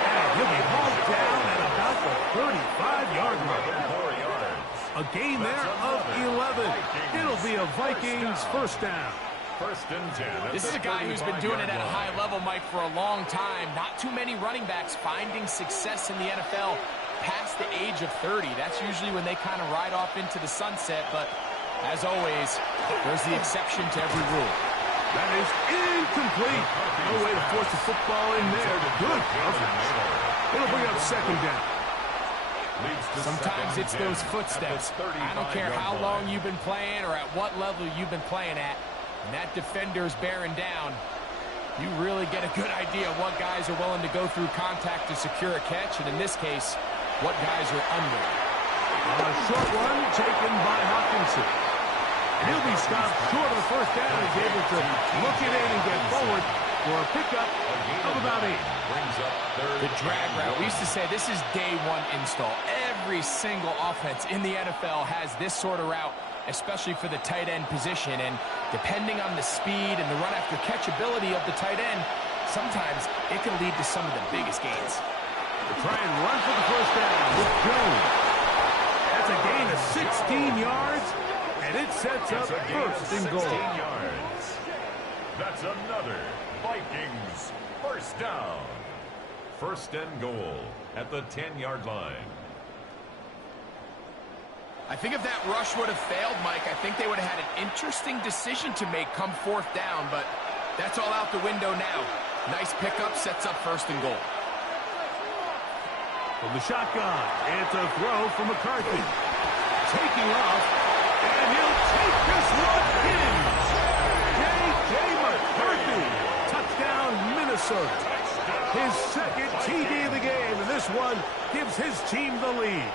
And he'll be hauled down at about the 35-yard line. A gain there of 11. It'll be a Vikings first down. First and 10. This is a guy who's been doing it at a high level, Mike, for a long time. Not too many running backs finding success in the NFL past the age of 30. That's usually when they kind of ride off into the sunset, but as always, there's the exception to every rule. That is incomplete. No way to force the football in there. Good coverage. It'll bring up second down. Sometimes it's those footsteps. I don't care how long you've been playing or at what level you've been playing at. And that defender's bearing down. You really get a good idea of what guys are willing to go through contact to secure a catch, and in this case, what guys are unwilling. A short one taken by Hopkinson. And he'll be stopped short of the first down. He's able to look it in and get forward. for a pickup of about 8. The drag route. We used to say this is day one install. Every single offense in the NFL has this sort of route, especially for the tight end position. And depending on the speed and the run after catch ability of the tight end, sometimes it can lead to some of the biggest gains. To try and run for the first down with Jones. That's a gain of 16 yards, and it sets up first and goal. Yards. That's another Vikings first down. First and goal at the 10-yard line. I think if that rush would have failed, Mike, I think they would have had an interesting decision to make come fourth down, but that's all out the window now. Nice pickup, sets up first and goal. From the shotgun, it's a throw from McCarthy. Taking off, and he'll take this one in. J.J. McCarthy, touchdown Minnesota. His second TD of the game, and this one gives his team the lead.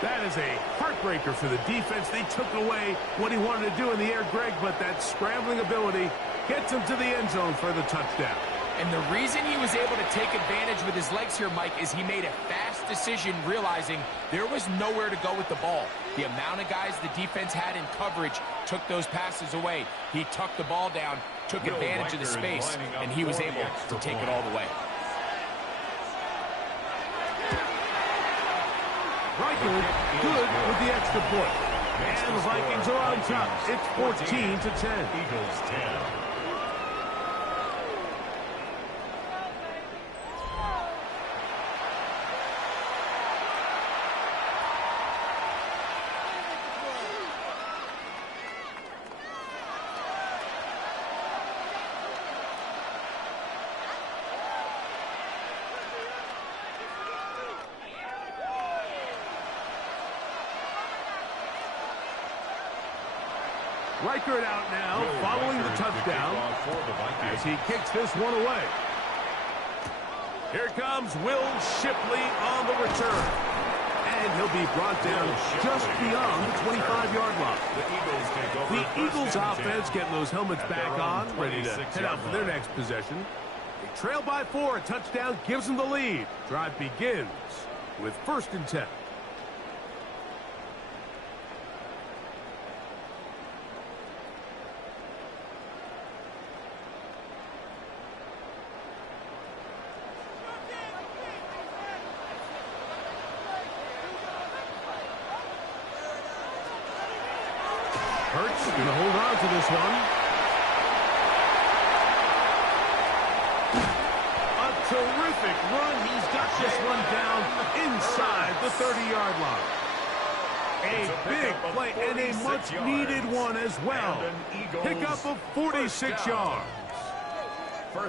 That is a heartbreaker for the defense. They took away what he wanted to do in the air, Greg, but that scrambling ability gets him to the end zone for the touchdown. And the reason he was able to take advantage with his legs here, Mike, is he made a fast decision realizing there was nowhere to go with the ball. The amount of guys the defense had in coverage took those passes away. He tucked the ball down, took advantage of the space, and he was able to take it all the way. Reichard good with the extra point. And the Vikings are on top. It's 14-10. Eagles 10. Reichard out now, following the touchdown, as he kicks this one away. Here comes Will Shipley on the return. And he'll be brought down just beyond the 25-yard line. The Eagles offense getting those helmets back on, ready to head out for their next possession. They trail by 4, a touchdown gives them the lead. Drive begins with 1st and 10. Hurts going to hold on to this one. A terrific run. He's got this one down inside the 30-yard line. A big play and a much-needed one as well. Pickup of 46 yards.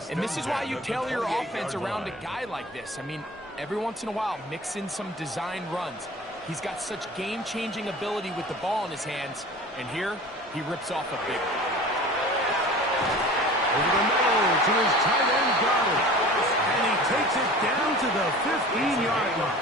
And this is why you tailor your offense around a guy like this. I mean, every once in a while, mix in some design runs. He's got such game-changing ability with the ball in his hands. And here, he rips off a big one. Over the middle to his tight end Goddard. And he takes it down to the 15-yard line.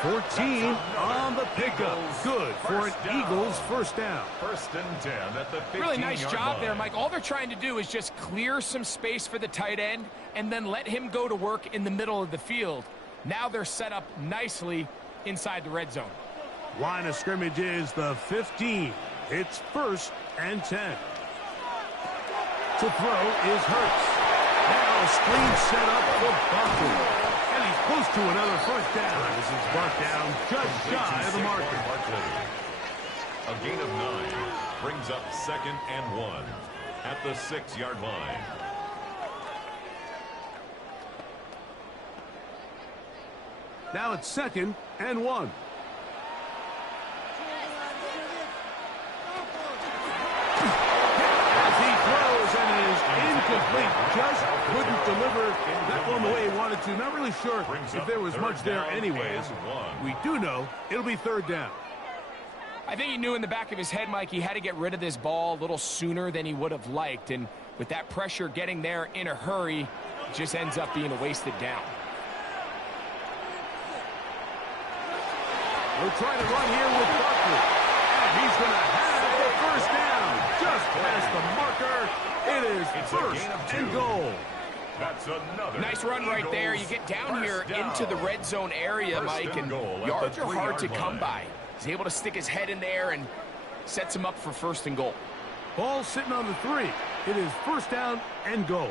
14 on the pickup. Good for an Eagles first down. 1st and 10 at the 15-yard line. Really nice job there, Mike. All they're trying to do is just clear some space for the tight end and then let him go to work in the middle of the field. Now they're set up nicely inside the red zone. Line of scrimmage is the 15. It's 1st and 10. To throw is Hurts. Now a screen set up for Barkley. And he's close to another first down. This is brought down just shy of the marker. A gain of 9 brings up 2nd and 1 at the 6-yard line. Now it's 2nd and 1. Incomplete, just couldn't deliver that one the way he wanted to. Not really sure if there was much there anyways. We do know it'll be 3rd down. I think he knew in the back of his head, Mike, he had to get rid of this ball a little sooner than he would have liked. And with that pressure getting there in a hurry, it just ends up being a wasted down. We'll try to run here with Barkley. And he's going to have the first down. just past the marker. It is first and goal. That's another Nice run right there. You get down here into the red zone area, Mike, and yards are hard to come by. He's able to stick his head in there and sets him up for first and goal. Ball sitting on the 3. It is first down and goal.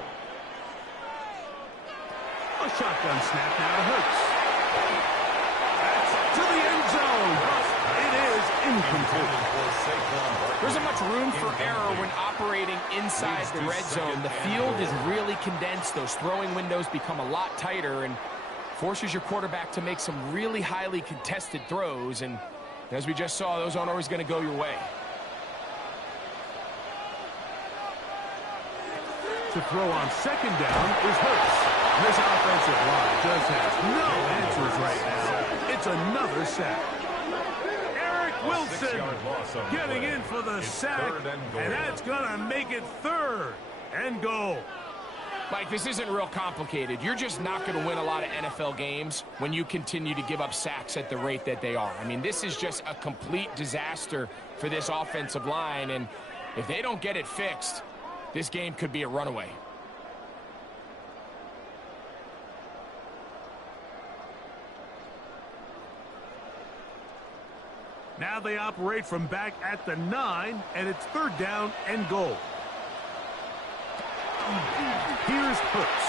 A shotgun snap now to Hurts. That's to the end zone. It is incomplete. There isn't much room for error when operating inside the red zone. The field is really condensed. Those throwing windows become a lot tighter and forces your quarterback to make some really highly contested throws. And as we just saw, those aren't always going to go your way. To throw on second down is Hurts. This offensive line just has no answers right now. It's another sack. Wilson getting in for the sack, and that's going to make it third and goal. Mike, this isn't real complicated. You're just not going to win a lot of NFL games when you continue to give up sacks at the rate that they are. I mean, this is just a complete disaster for this offensive line, and if they don't get it fixed, this game could be a runaway. Now they operate from back at the 9, and it's third down and goal. Here's Hurts.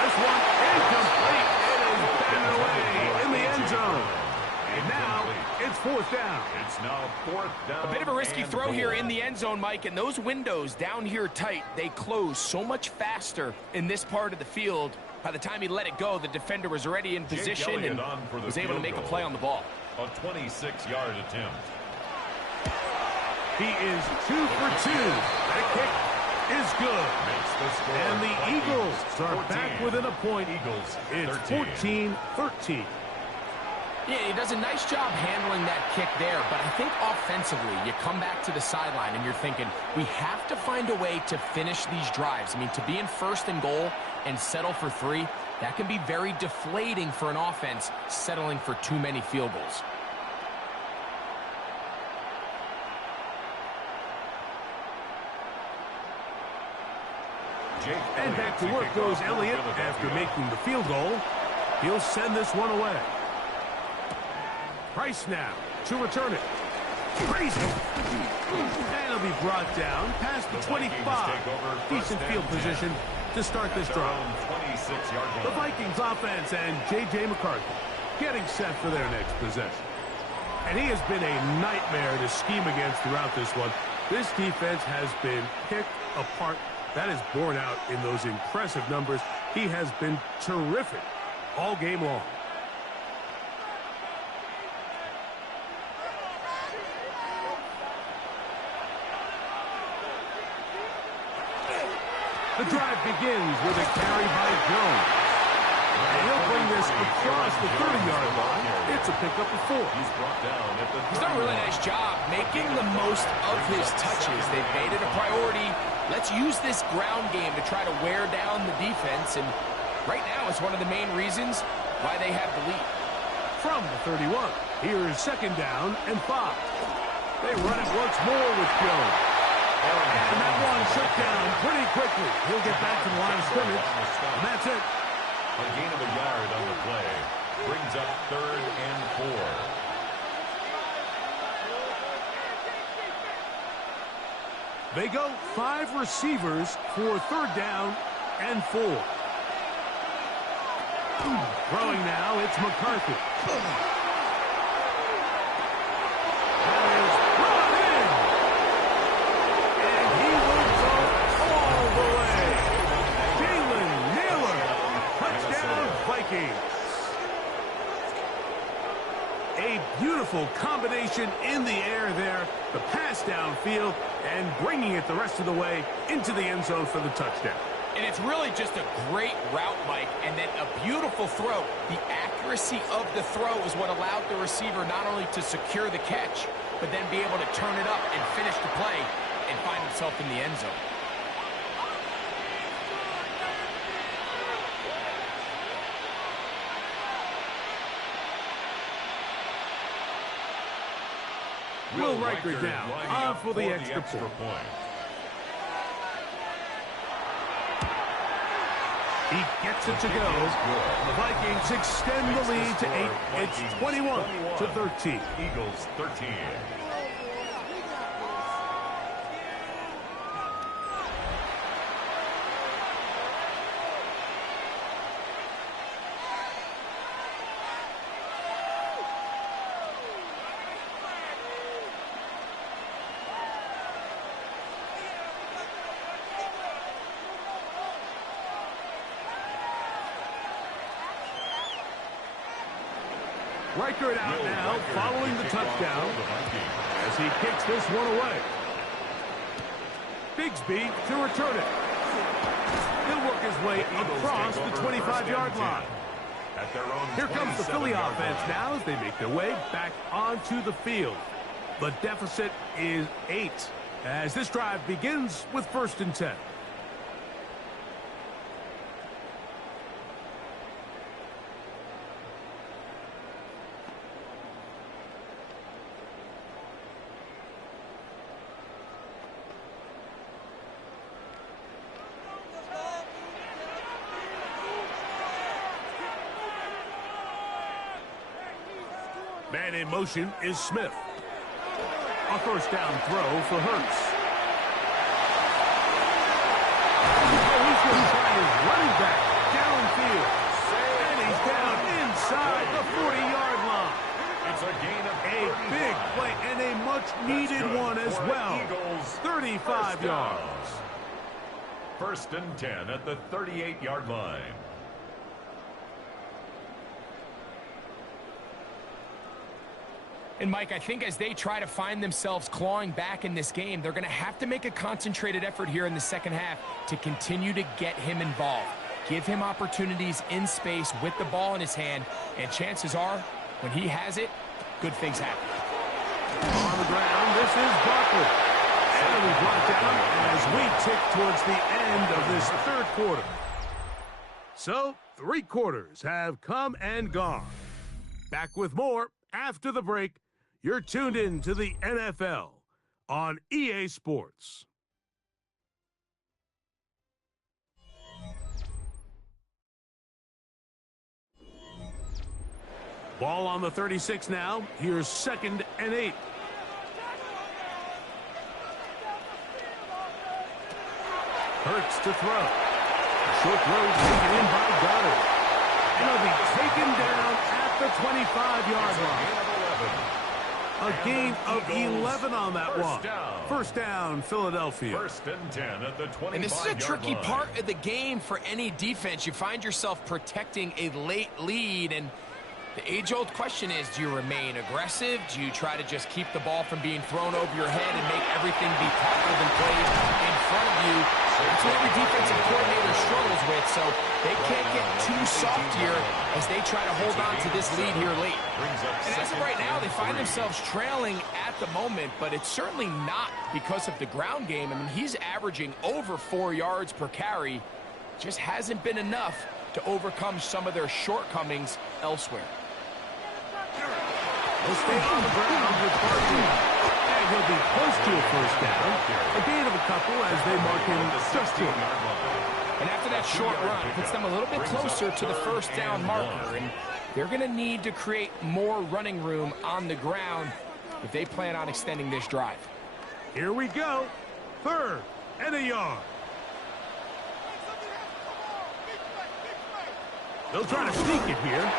This one incomplete. It is batted away in the end zone. And now it's fourth down. It's now fourth down. A bit of a risky throw here in the end zone, Mike, and those windows down here tight, they close so much faster in this part of the field. By the time he let it go, the defender was already in position and was able to make a play on the ball. A 26-yard attempt. He is 2 for 2. That kick is good. And the Eagles are back within a point. It's 14-13. Yeah, he does a nice job handling that kick there, but I think offensively, you come back to the sideline and you're thinking, we have to find a way to finish these drives. I mean, to be in first and goal and settle for 3, that can be very deflating for an offense settling for too many field goals. And back to work goes Elliott after making the field goal. He'll send this one away. Price now to return it. Crazy. And he'll be brought down past the 25. Decent field position to start this drive. The Vikings offense and J.J. McCarthy getting set for their next possession. And he has been a nightmare to scheme against throughout this one. This defense has been picked apart. That is borne out in those impressive numbers. He has been terrific all game long. The drive begins with a carry by Jones. And he'll bring this across the 30-yard line. It's a pickup of 4. He's done a really nice job making the most of his touches. They've made it a priority. Let's use this ground game to try to wear down the defense. And right now, it's one of the main reasons why they have the lead. From the 31, here's second down and 5. They run it once more with Jones. And that one shut down pretty quickly. He'll get back to the line of scrimmage, and that's it. A gain of a yard on the play brings up third and 4. They go 5 receivers for third down and 4. Throwing now, it's McCarthy. A beautiful combination in the air there, the pass downfield, and bringing it the rest of the way into the end zone for the touchdown. And it's really just a great route, Mike, and then a beautiful throw. The accuracy of the throw is what allowed the receiver not only to secure the catch, but then be able to turn it up and finish the play and find himself in the end zone. Will Riker down, on for the extra point. He gets it to go. The Vikings extend the lead to 8. It's 21-13. Eagles 13. Riker out now, following the touchdown as he kicks this one away. Bigsby to return it. He'll work his way across the 25-yard line. Here comes the Philly offense now as they make their way back onto the field. The deficit is 8 as this drive begins with 1st and 10. Man in motion is Smith. A 1st down throw for Hurts. Oh, he's going to try his running back downfield. And he's down inside the 40-yard line. It's a gain of a big play and a much-needed one as well. 35 yards. 1st and 10 at the 38-yard line. And, Mike, I think as they try to find themselves clawing back in this game, they're going to have to make a concentrated effort here in the second half to continue to get him involved. Give him opportunities in space with the ball in his hand, and chances are, when he has it, good things happen. On the ground, this is Barkley. And we brought down as we tick towards the end of this 3rd quarter. So, 3 quarters have come and gone. Back with more after the break. You're tuned in to the NFL on EA Sports. Ball on the 36 now. Here's 2nd and 8. Hurts to throw. Short throw taken in by Goddard. And he'll be taken down at the 25-yard line. A gain of 11 on that one. 1st down, Philadelphia. 1st and 10 at the 25-yard line. And this is a tricky part of the game for any defense. You find yourself protecting a late lead, and the age-old question is, do you remain aggressive? Do you try to just keep the ball from being thrown over your head and make everything be tackled and played in front of you? That's what every defensive coordinator struggles with, so they can't get too soft here as they try to hold on to this lead here late. And as of right now, they find themselves trailing at the moment, but it's certainly not because of the ground game. I mean, he's averaging over 4 yards per carry. Just hasn't been enough to overcome some of their shortcomings elsewhere. He'll stay on the ground with Barkley. And he'll be close to a 1st down. A gain of a couple as they mark him just short. And after that short run, it puts them a little bit closer to the 1st down marker. And they're going to need to create more running room on the ground if they plan on extending this drive. Here we go. 3rd and a yard. They'll try to sneak it here.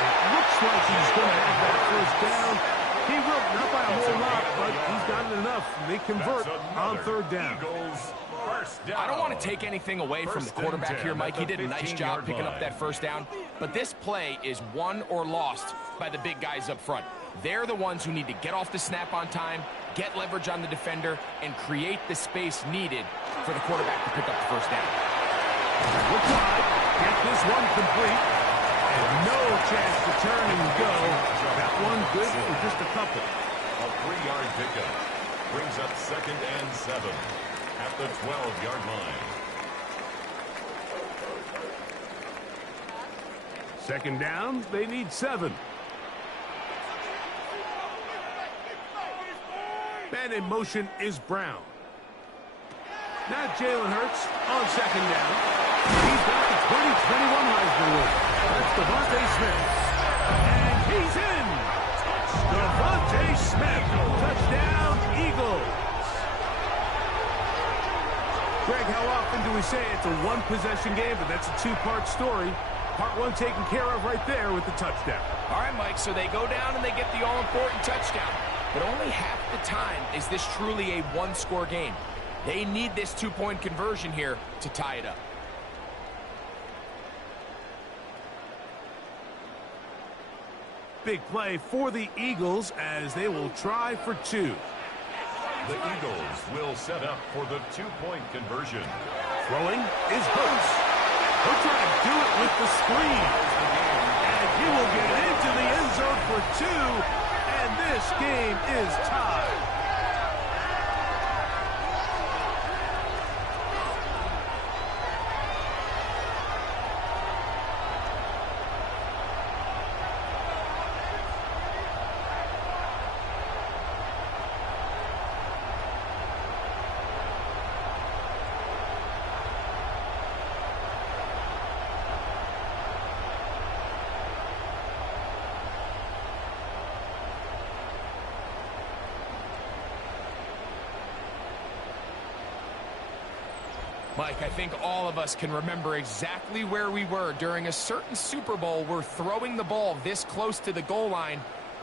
It looks like he's going to have that 1st down. He will, not by a whole lot, but he's got it enough. They convert on 3rd down. I don't want to take anything away from the quarterback here, Mike. He did a nice job picking up that 1st down. But this play is won or lost by the big guys up front. They're the ones who need to get off the snap on time, get leverage on the defender, and create the space needed for the quarterback to pick up the 1st down. We'll try. Get this one complete. And no chance to turn and go. That one good for just a couple. A 3-yard pickup brings up 2nd and 7 at the 12-yard line. 2nd down, they need 7. And in motion is Brown. Now Jalen Hurts on second down. He's got the 2021 Heisman winner. That's Devontae Smith. And he's in. Devontae Smith. Touchdown, Eagles. Greg, how often do we say it's a one-possession game, but that's a two-part story? Part one taken care of right there with the touchdown. All right, Mike, so they go down and they get the all-important touchdown. But only half the time is this truly a one-score game. They need this two-point conversion here to tie it up. Big play for the Eagles as they will try for two. The Eagles will set up for the two-point conversion. Throwing is Hurts. He'll try to do it with the screen. And he will get into the end zone for two. And this game is tied. Mike, I think all of us can remember exactly where we were during a certain Super Bowl where throwing the ball this close to the goal line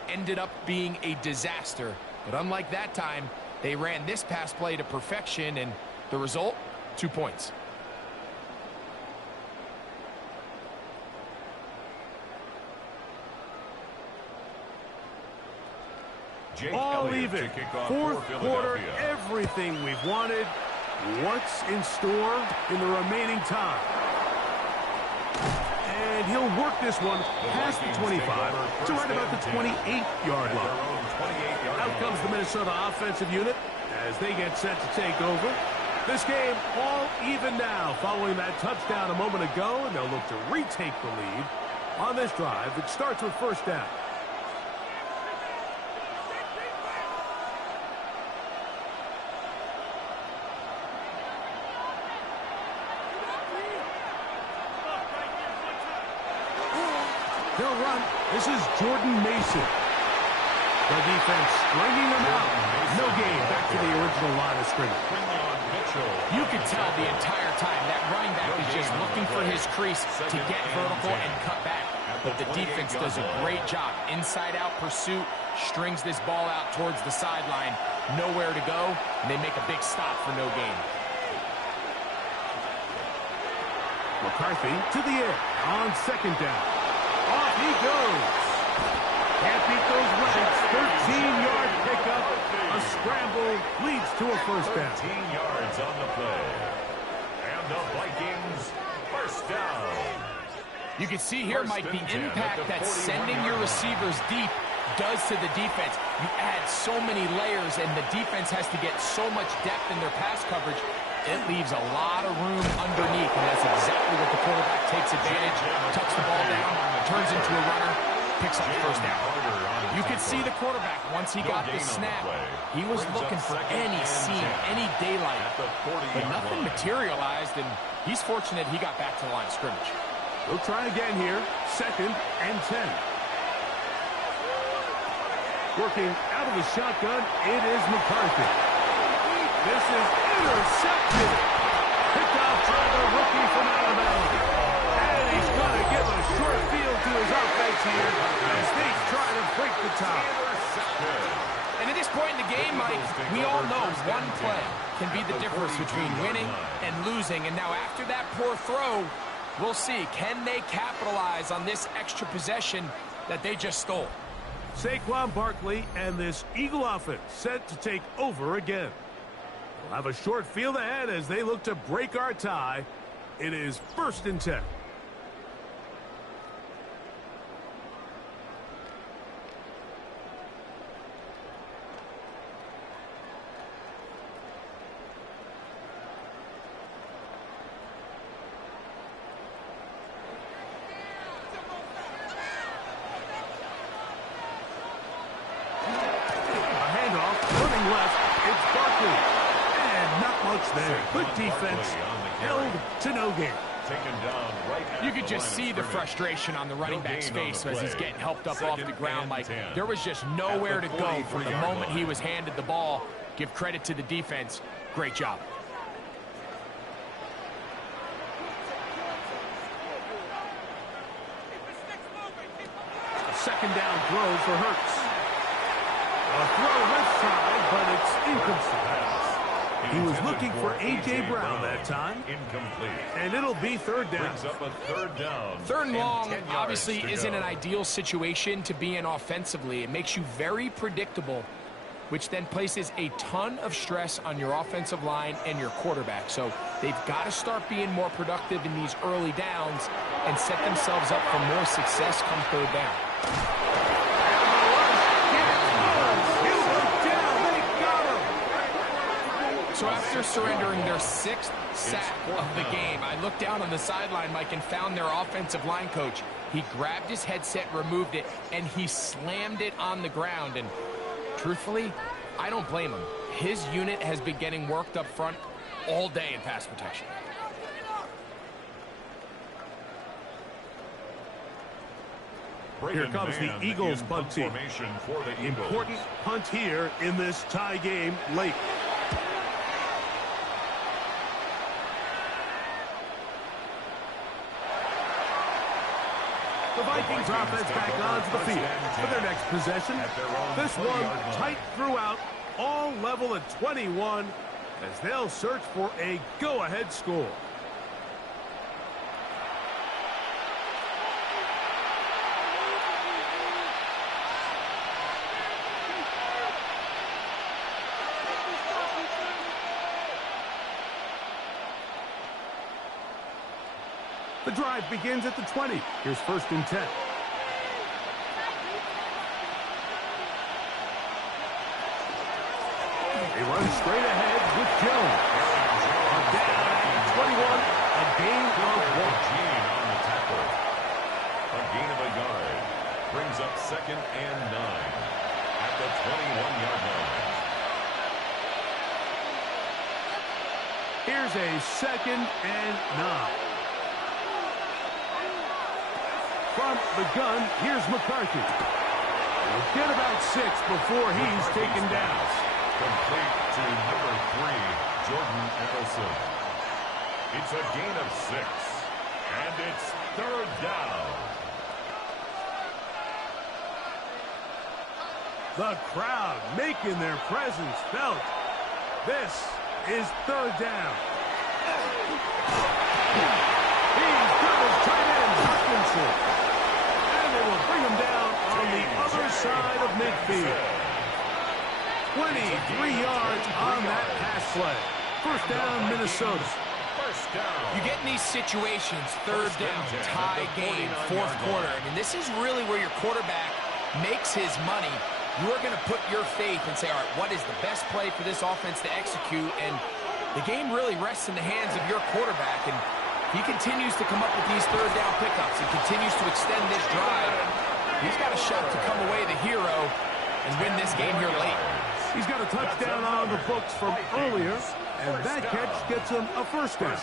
ended up being a disaster. But unlike that time, they ran this pass play to perfection, and the result, 2 points. All even. Fourth quarter, everything we've wanted. What's in store in the remaining time? And he'll work this one past the 25 to right about the 28-yard line. Out comes the Minnesota offensive unit as they get set to take over. This game all even now following that touchdown a moment ago, and they'll look to retake the lead on this drive that starts with first down. They'll run. This is Jordan Mason. The defense stringing them out. No gain. Back to the original line of scrimmage. You could tell the entire time that running back is just looking for his crease to get vertical and cut back. But the defense does a great job. Inside-out pursuit, strings this ball out towards the sideline. Nowhere to go, and they make a big stop for no gain. McCarthy to the air on second down. Off he goes. Can't beat those legs. 13-yard pickup. A scramble leads to a first down. 13 yards on the play. And the Vikings first down. You can see here, Mike, the impact that sending your receivers deep does to the defense. You add so many layers, and the defense has to get so much depth in their pass coverage. It leaves a lot of room underneath, and that's exactly what the quarterback takes advantage. Tucks the ball down, turns into a runner, picks up the first down. You could see the quarterback, once he got the snap, he was looking for any seam, any daylight, but nothing materialized, and he's fortunate he got back to the line of scrimmage. We'll try again here, 2nd and 10. Working out of the shotgun, it is McCarthy. This is intercepted. Picked off by the rookie from Alabama. And he's going to give a short field to his offense here as they try to break the tie. And at this point in the game, Mike, we all know one play can be the difference between winning and losing. And now after that poor throw, we'll see, can they capitalize on this extra possession that they just stole? Saquon Barkley and this Eagle offense set to take over again. We'll have a short field ahead as they look to break our tie. It is 1st and 10. A handoff, running left. there. Good defense. Held to no gain. You could just see the frustration on the running back's face as he's getting helped up off the ground, Mike. There was just nowhere to go from the moment he was handed the ball. Give credit to the defense. Great job. Second down throw for Hurts. A throw left side, but it's incomplete. He was looking for A.J. Brown that time. Incomplete. And it'll be third down. Brings up a third down. Third and long obviously isn't an ideal situation to be in offensively. It makes you very predictable, which then places a ton of stress on your offensive line and your quarterback. So they've got to start being more productive in these early downs and set themselves up for more success come third down. So after surrendering their 6th sack of the game, I looked down on the sideline, Mike, and found their offensive line coach. He grabbed his headset, removed it, and he slammed it on the ground. And truthfully, I don't blame him. His unit has been getting worked up front all day in pass protection. Here comes the Eagles punt team. Important punt here in this tie game late. The Vikings offense back onto the field for their next possession. This one tight throughout, all level at 21 as they'll search for a go-ahead score. The drive begins at the 20. Here's 1st and 10. They run straight ahead with Jones. Down at 21, a gain of 1. On the tackle. A gain of a yard. Brings up 2nd and 9 at the 21-yard line. Here's a 2nd and 9. From the gun, here's McCarthy. He'll get about 6 before he's taken down. Complete to number 3, Jordan Addison. It's a gain of 6, and it's 3rd down. The crowd making their presence felt. This is 3rd down. He's got his tight end, Hutchinson. And they will bring him down on the other side of midfield. 23 yards on that pass play. 1st down, Minnesota. You get in these situations, 3rd down, tie game, 4th quarter. I mean, this is really where your quarterback makes his money. You are going to put your faith and say, all right, what is the best play for this offense to execute? And the game really rests in the hands of your quarterback. And he continues to come up with these 3rd down pickups. He continues to extend this drive. He's got a shot to come away the hero and win this game here late. He's got a touchdown on the books from earlier, and that catch gets him a 1st down.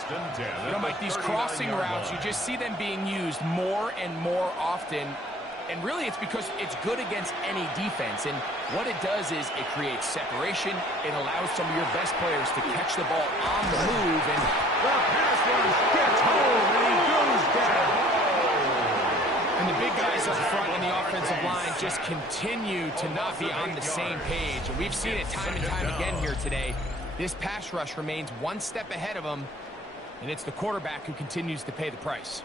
You know, Mike, these crossing routes, you just see them being used more and more often. And really, it's because it's good against any defense. And what it does is it creates separation. It allows some of your best players to catch the ball on the move. And the pass rush gets home, and he goes down. And the big guys up front in the offensive line just continue to not be on the same page. And we've seen it time and time again here today. This pass rush remains one step ahead of them, and it's the quarterback who continues to pay the price.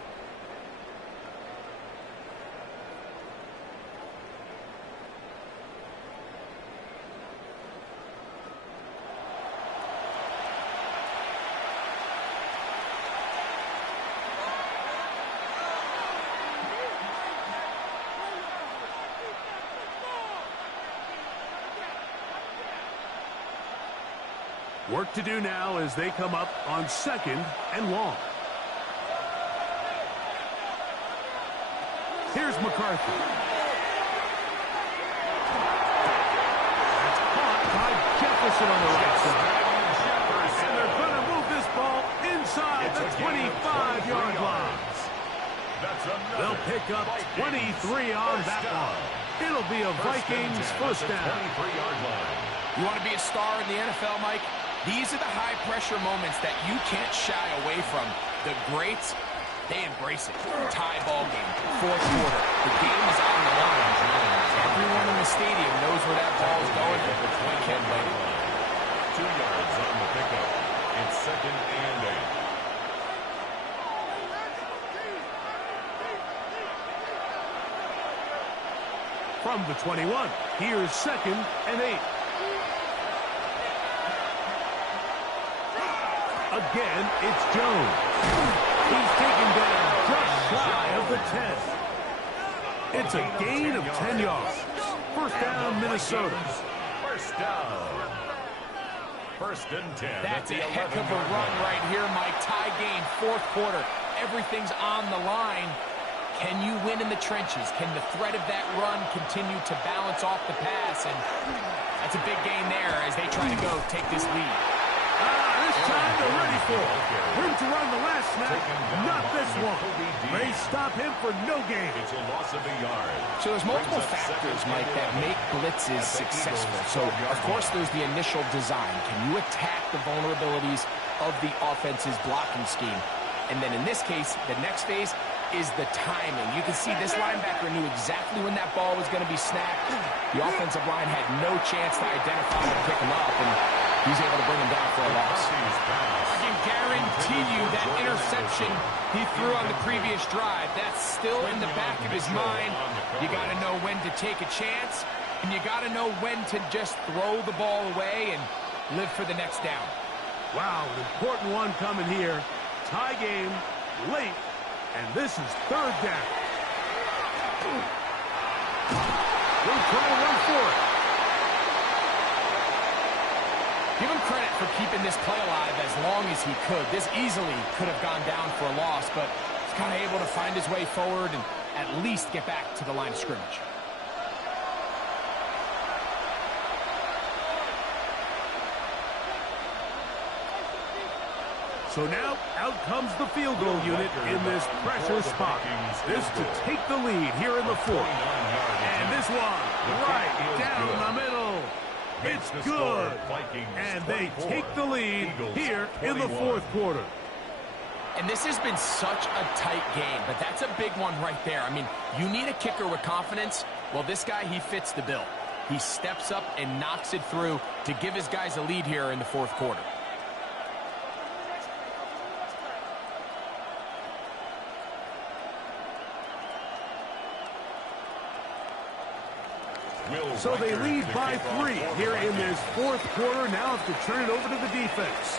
Work to do now as they come up on 2nd and long. Here's McCarthy. That's caught by Jefferson on the right side. And they're going to inside the 25-yard line. They'll pick up 23 on that one. It'll be a Vikings first down. You want to be a star in the NFL, Mike? These are the high-pressure moments that you can't shy away from. The greats, they embrace it. Tie ball game, fourth quarter. The game is on the line. Everyone in the stadium knows where that ball is going. They can't wait. 2 yards on the pickup. It's 2nd and 8. From the 21, here's 2nd and 8. Again, it's Jones. He's taken down just shy of the 10. It's a gain of 10 yards. First down, Minnesota. First down. 1st and 10. That's a heck of a run right here, Mike. Tie game, fourth quarter. Everything's on the line. Can you win in the trenches? Can the threat of that run continue to balance off the pass? And that's a big gain there as they try to go take this lead. This time they're ready for it. Room to run the last snap, not this one. They stop him for no gain. It's a loss of a yard. So there's multiple factors, Mike, that make blitzes successful. So, of course, there's the initial design. Can you attack the vulnerabilities of the offense's blocking scheme? And then in this case, the next phase is the timing. You can see this linebacker knew exactly when that ball was going to be snapped. The offensive line had no chance to identify and pick him up, and he's able to bring him down for a loss. I can guarantee you that interception he threw on the previous drive, that's still in the back of his mind. You got to know when to take a chance, and you got to know when to just throw the ball away and live for the next down. Wow, an important one coming here. Tie game, late. And this is 3rd down. They'll try to run for it. Give him credit for keeping this play alive as long as he could. This easily could have gone down for a loss, but he's kind of able to find his way forward and at least get back to the line of scrimmage. So now, out comes the field goal unit in this pressure spot. This to take the lead here in the 4th. And this one, right down the middle. It's good. And they take the lead here in the 4th quarter. And this has been such a tight game, but that's a big one right there. I mean, you need a kicker with confidence. Well, this guy, he fits the bill. He steps up and knocks it through to give his guys a lead here in the 4th quarter. So they lead by 3 here in this 4th quarter. Now have to turn it over to the defense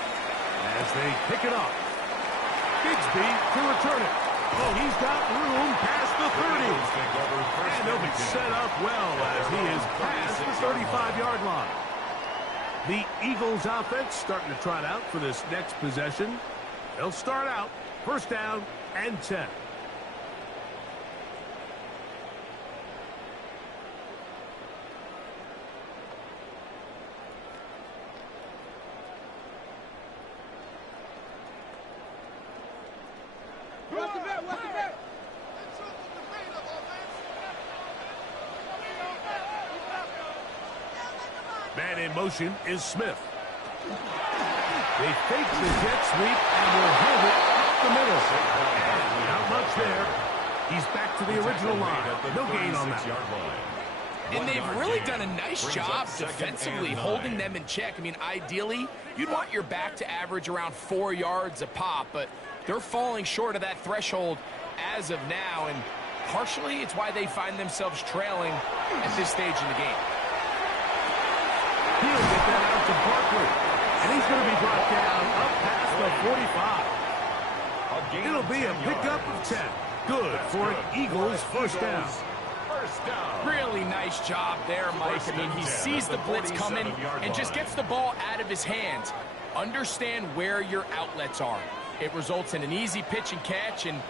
as they pick it up. Bigsby to return it. Oh, he's got room past the 30. And he'll be set up well as he is past the 35-yard line. The Eagles offense starting to trot out for this next possession. They'll start out 1st down and 10. Man in motion is Smith. They fake the jet sweep and will hold it up the middle. And not much there. He's back to the original line. No gain on that. And they've really done a nice job defensively holding them in check. I mean, ideally, you'd want your back to average around 4 yards a pop, but they're falling short of that threshold as of now, and partially it's why they find themselves trailing at this stage in the game. He'll get that out to Barkley, and he's going to be brought down up past the 45. It'll be a pickup of 10. Good for an Eagles first down. Really nice job there, Mike. I mean, he sees the blitz coming and just gets the ball out of his hands. Understand where your outlets are. It results in an easy pitch and catch and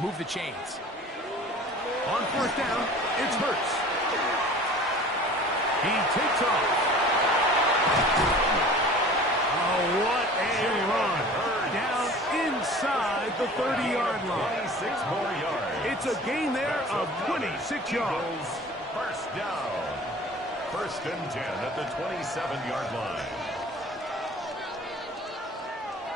move the chains. On 1st down, it's Hurts. He takes off. Oh, what a run. Down inside the 30-yard line. 26 more yards. It's a gain there of 26 yards. First down. First and 10 at the 27-yard line.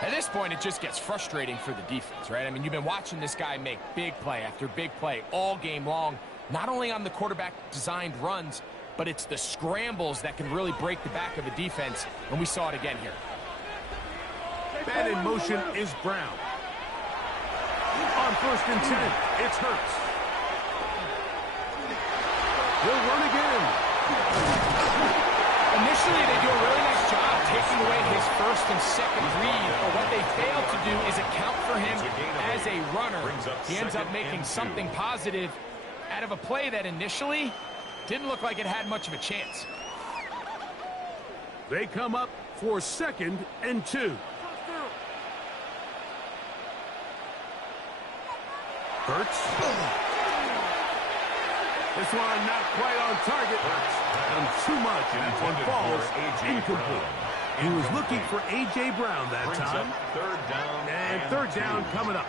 At this point, it just gets frustrating for the defense, right? I mean, you've been watching this guy make big play after big play all game long, not only on the quarterback-designed runs, but it's the scrambles that can really break the back of a defense, and we saw it again here. Man in motion is Brown. On first and 10, it's Hurts. He'll run again. Initially, they do a really nice job taking away his first and second read, but what they fail to do is account for him as a runner. He ends up making something positive out of a play that initially didn't look like it had much of a chance. They come up for second and 2. Hurts. This one not quite on target. And too much, and that one falls incomplete. He was looking for A.J. Brown that time. And third down coming up.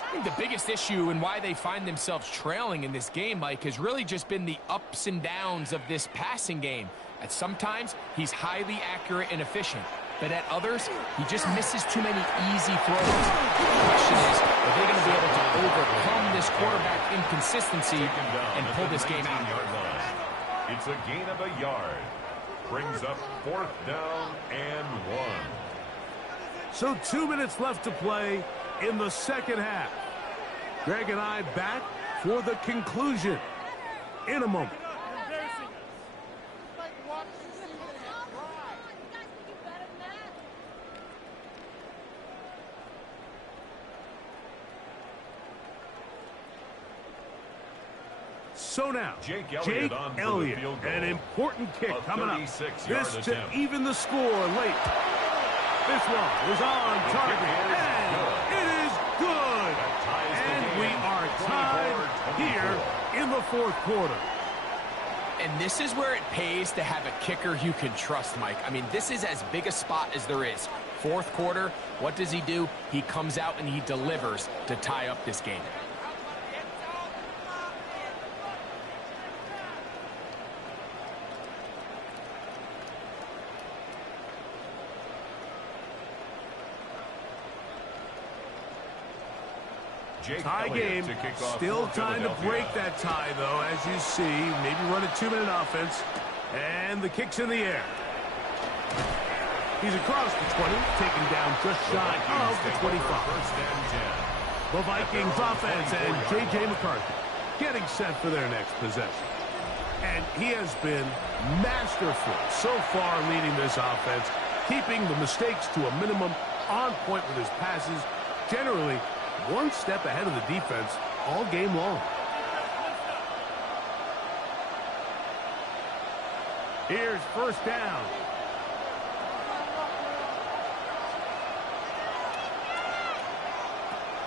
I think the biggest issue and why they find themselves trailing in this game, Mike, has really just been the ups and downs of this passing game. At sometimes, he's highly accurate and efficient. But at others, he just misses too many easy throws. The question is, are they going to be able to overcome this quarterback inconsistency and pull this game out? It's a gain of a yard. Brings up fourth down and 1. So 2 minutes left to play in the second half. Greg and I back for the conclusion in a moment. So now, Jake Elliott, an important kick coming up. This to even the score late. This one is on target, and it is good. And we are tied here in the fourth quarter. And this is where it pays to have a kicker you can trust, Mike. I mean, this is as big a spot as there is. Fourth quarter, what does he do? He comes out and he delivers to tie up this game. Tie game. Still time to break that tie, though, as you see. Maybe run a 2-minute offense. And the kick's in the air. He's across the 20, taken down just shy of the 25. The Vikings offense and J.J. McCarthy getting set for their next possession. And he has been masterful so far leading this offense, keeping the mistakes to a minimum, on point with his passes, generally one step ahead of the defense all game long. Here's first down.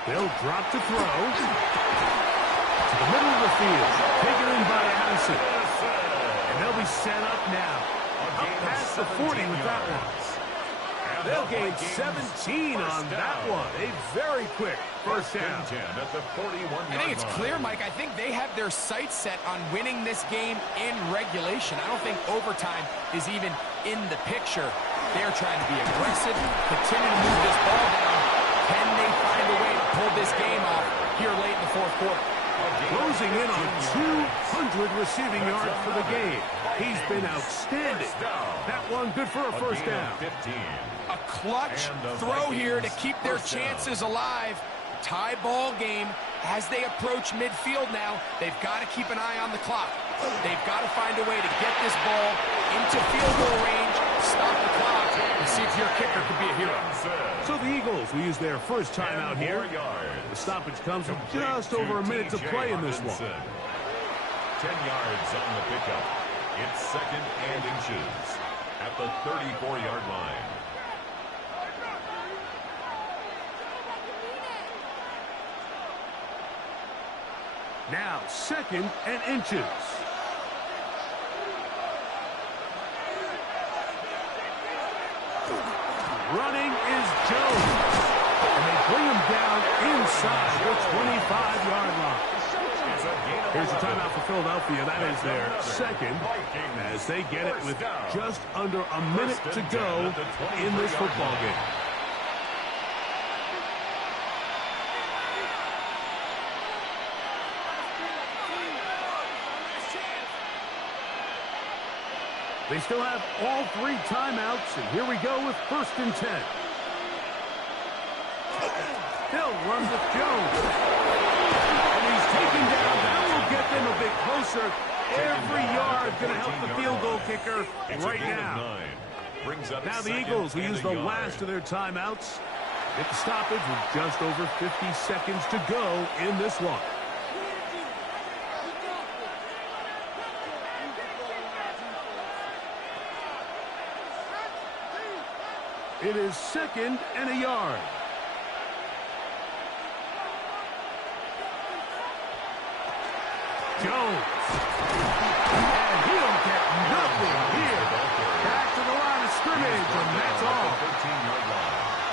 They'll drop to throw. To the middle of the field. Taken in by Addison. And they'll be set up now. Up past the 40 with that one. They'll gain 17 on that one. A very quick first down. At the 41-yard I think it's clear, Mike. I think they have their sights set on winning this game in regulation. I don't think overtime is even in the picture. They're trying to be aggressive, continue to move this ball down. Can they find a way to pull this game off here late in the fourth quarter? Closing in on 200 receiving yards for the game. He's been outstanding. That one good for a first down. A clutch throw here to keep their chances alive. Tie ball game as they approach midfield now. They've got to keep an eye on the clock. They've got to find a way to get this ball into field goal range, stop the clock, and see if your kicker could be a hero. So the Eagles will use their first timeout here. The stoppage comes with just over a minute to play in this one. 10 yards on the pickup. It's second and inches at the 34-yard line. Now, second and inches. Running is Jones. And they bring him down inside the 25-yard line. Here's a timeout for Philadelphia. That is their second, as they get it with just under a minute to go in this football game. They still have all 3 timeouts, and here we go with 1st and 10. Hill runs with Jones. And he's taken down. That will get them a bit closer. Every yard going to help the field goal kicker right now. Now the Eagles will use the last of their timeouts. Get the stoppage with just over 50 seconds to go in this one. It is 2nd and a yard. Jones. And he'll get nothing here. Back to the line of scrimmage, and that's all.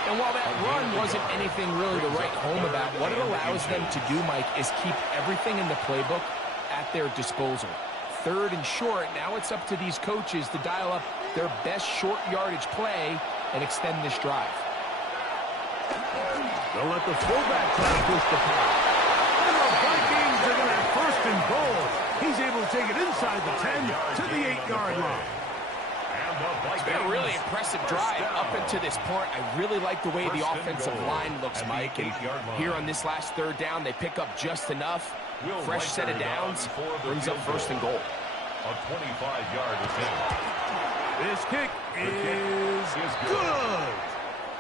And while that run wasn't anything really to write home about, what it allows them to do, Mike, is keep everything in the playbook at their disposal. 3rd and short, now it's up to these coaches to dial up their best short yardage play and extend this drive. They'll let the fullback try to push the pass. And the Vikings are going to have 1st and goal. He's able to take it inside the 10 to the 8-yard line. It's been a really impressive drive up until this point. I really like the way the offensive line looks, Mike. And here on this last 3rd down, they pick up just enough. Fresh set of downs, brings up 1st and goal. A 25-yard attempt. This kick is good.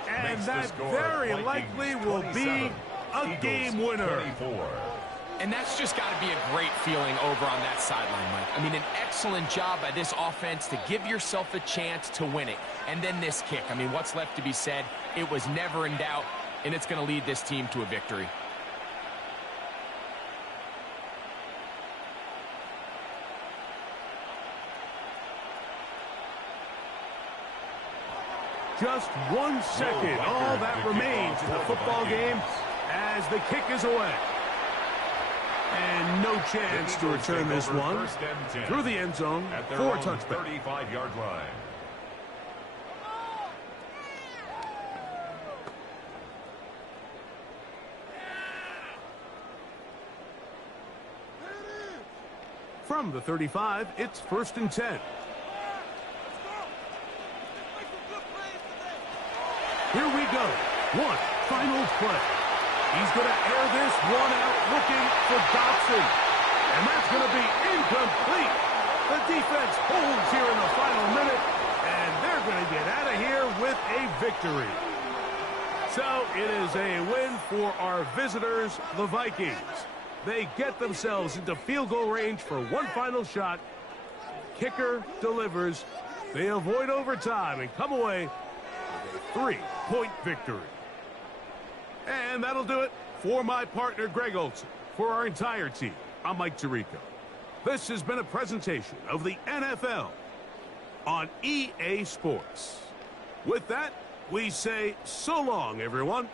And that very likely will be a game winner. And that's just got to be a great feeling over on that sideline, Mike. I mean, an excellent job by this offense to give yourself a chance to win it. And then this kick. I mean, what's left to be said? It was never in doubt, and it's going to lead this team to a victory. Just 1 second. All that remains in the football game as the kick is away. And no chance to return this one through the end zone for a touchback. 35-yard line. From the 35, it's 1st and 10. Here we go. One final play. He's going to air this one out looking for Dobson. And that's going to be incomplete. The defense holds here in the final minute, and they're going to get out of here with a victory. So it is a win for our visitors, the Vikings. They get themselves into field goal range for one final shot. Kicker delivers. They avoid overtime and come away with a 3-point victory. And that'll do it for my partner, Greg Olson. For our entire team, I'm Mike Tirico. This has been a presentation of the NFL on EA Sports. With that, we say so long, everyone.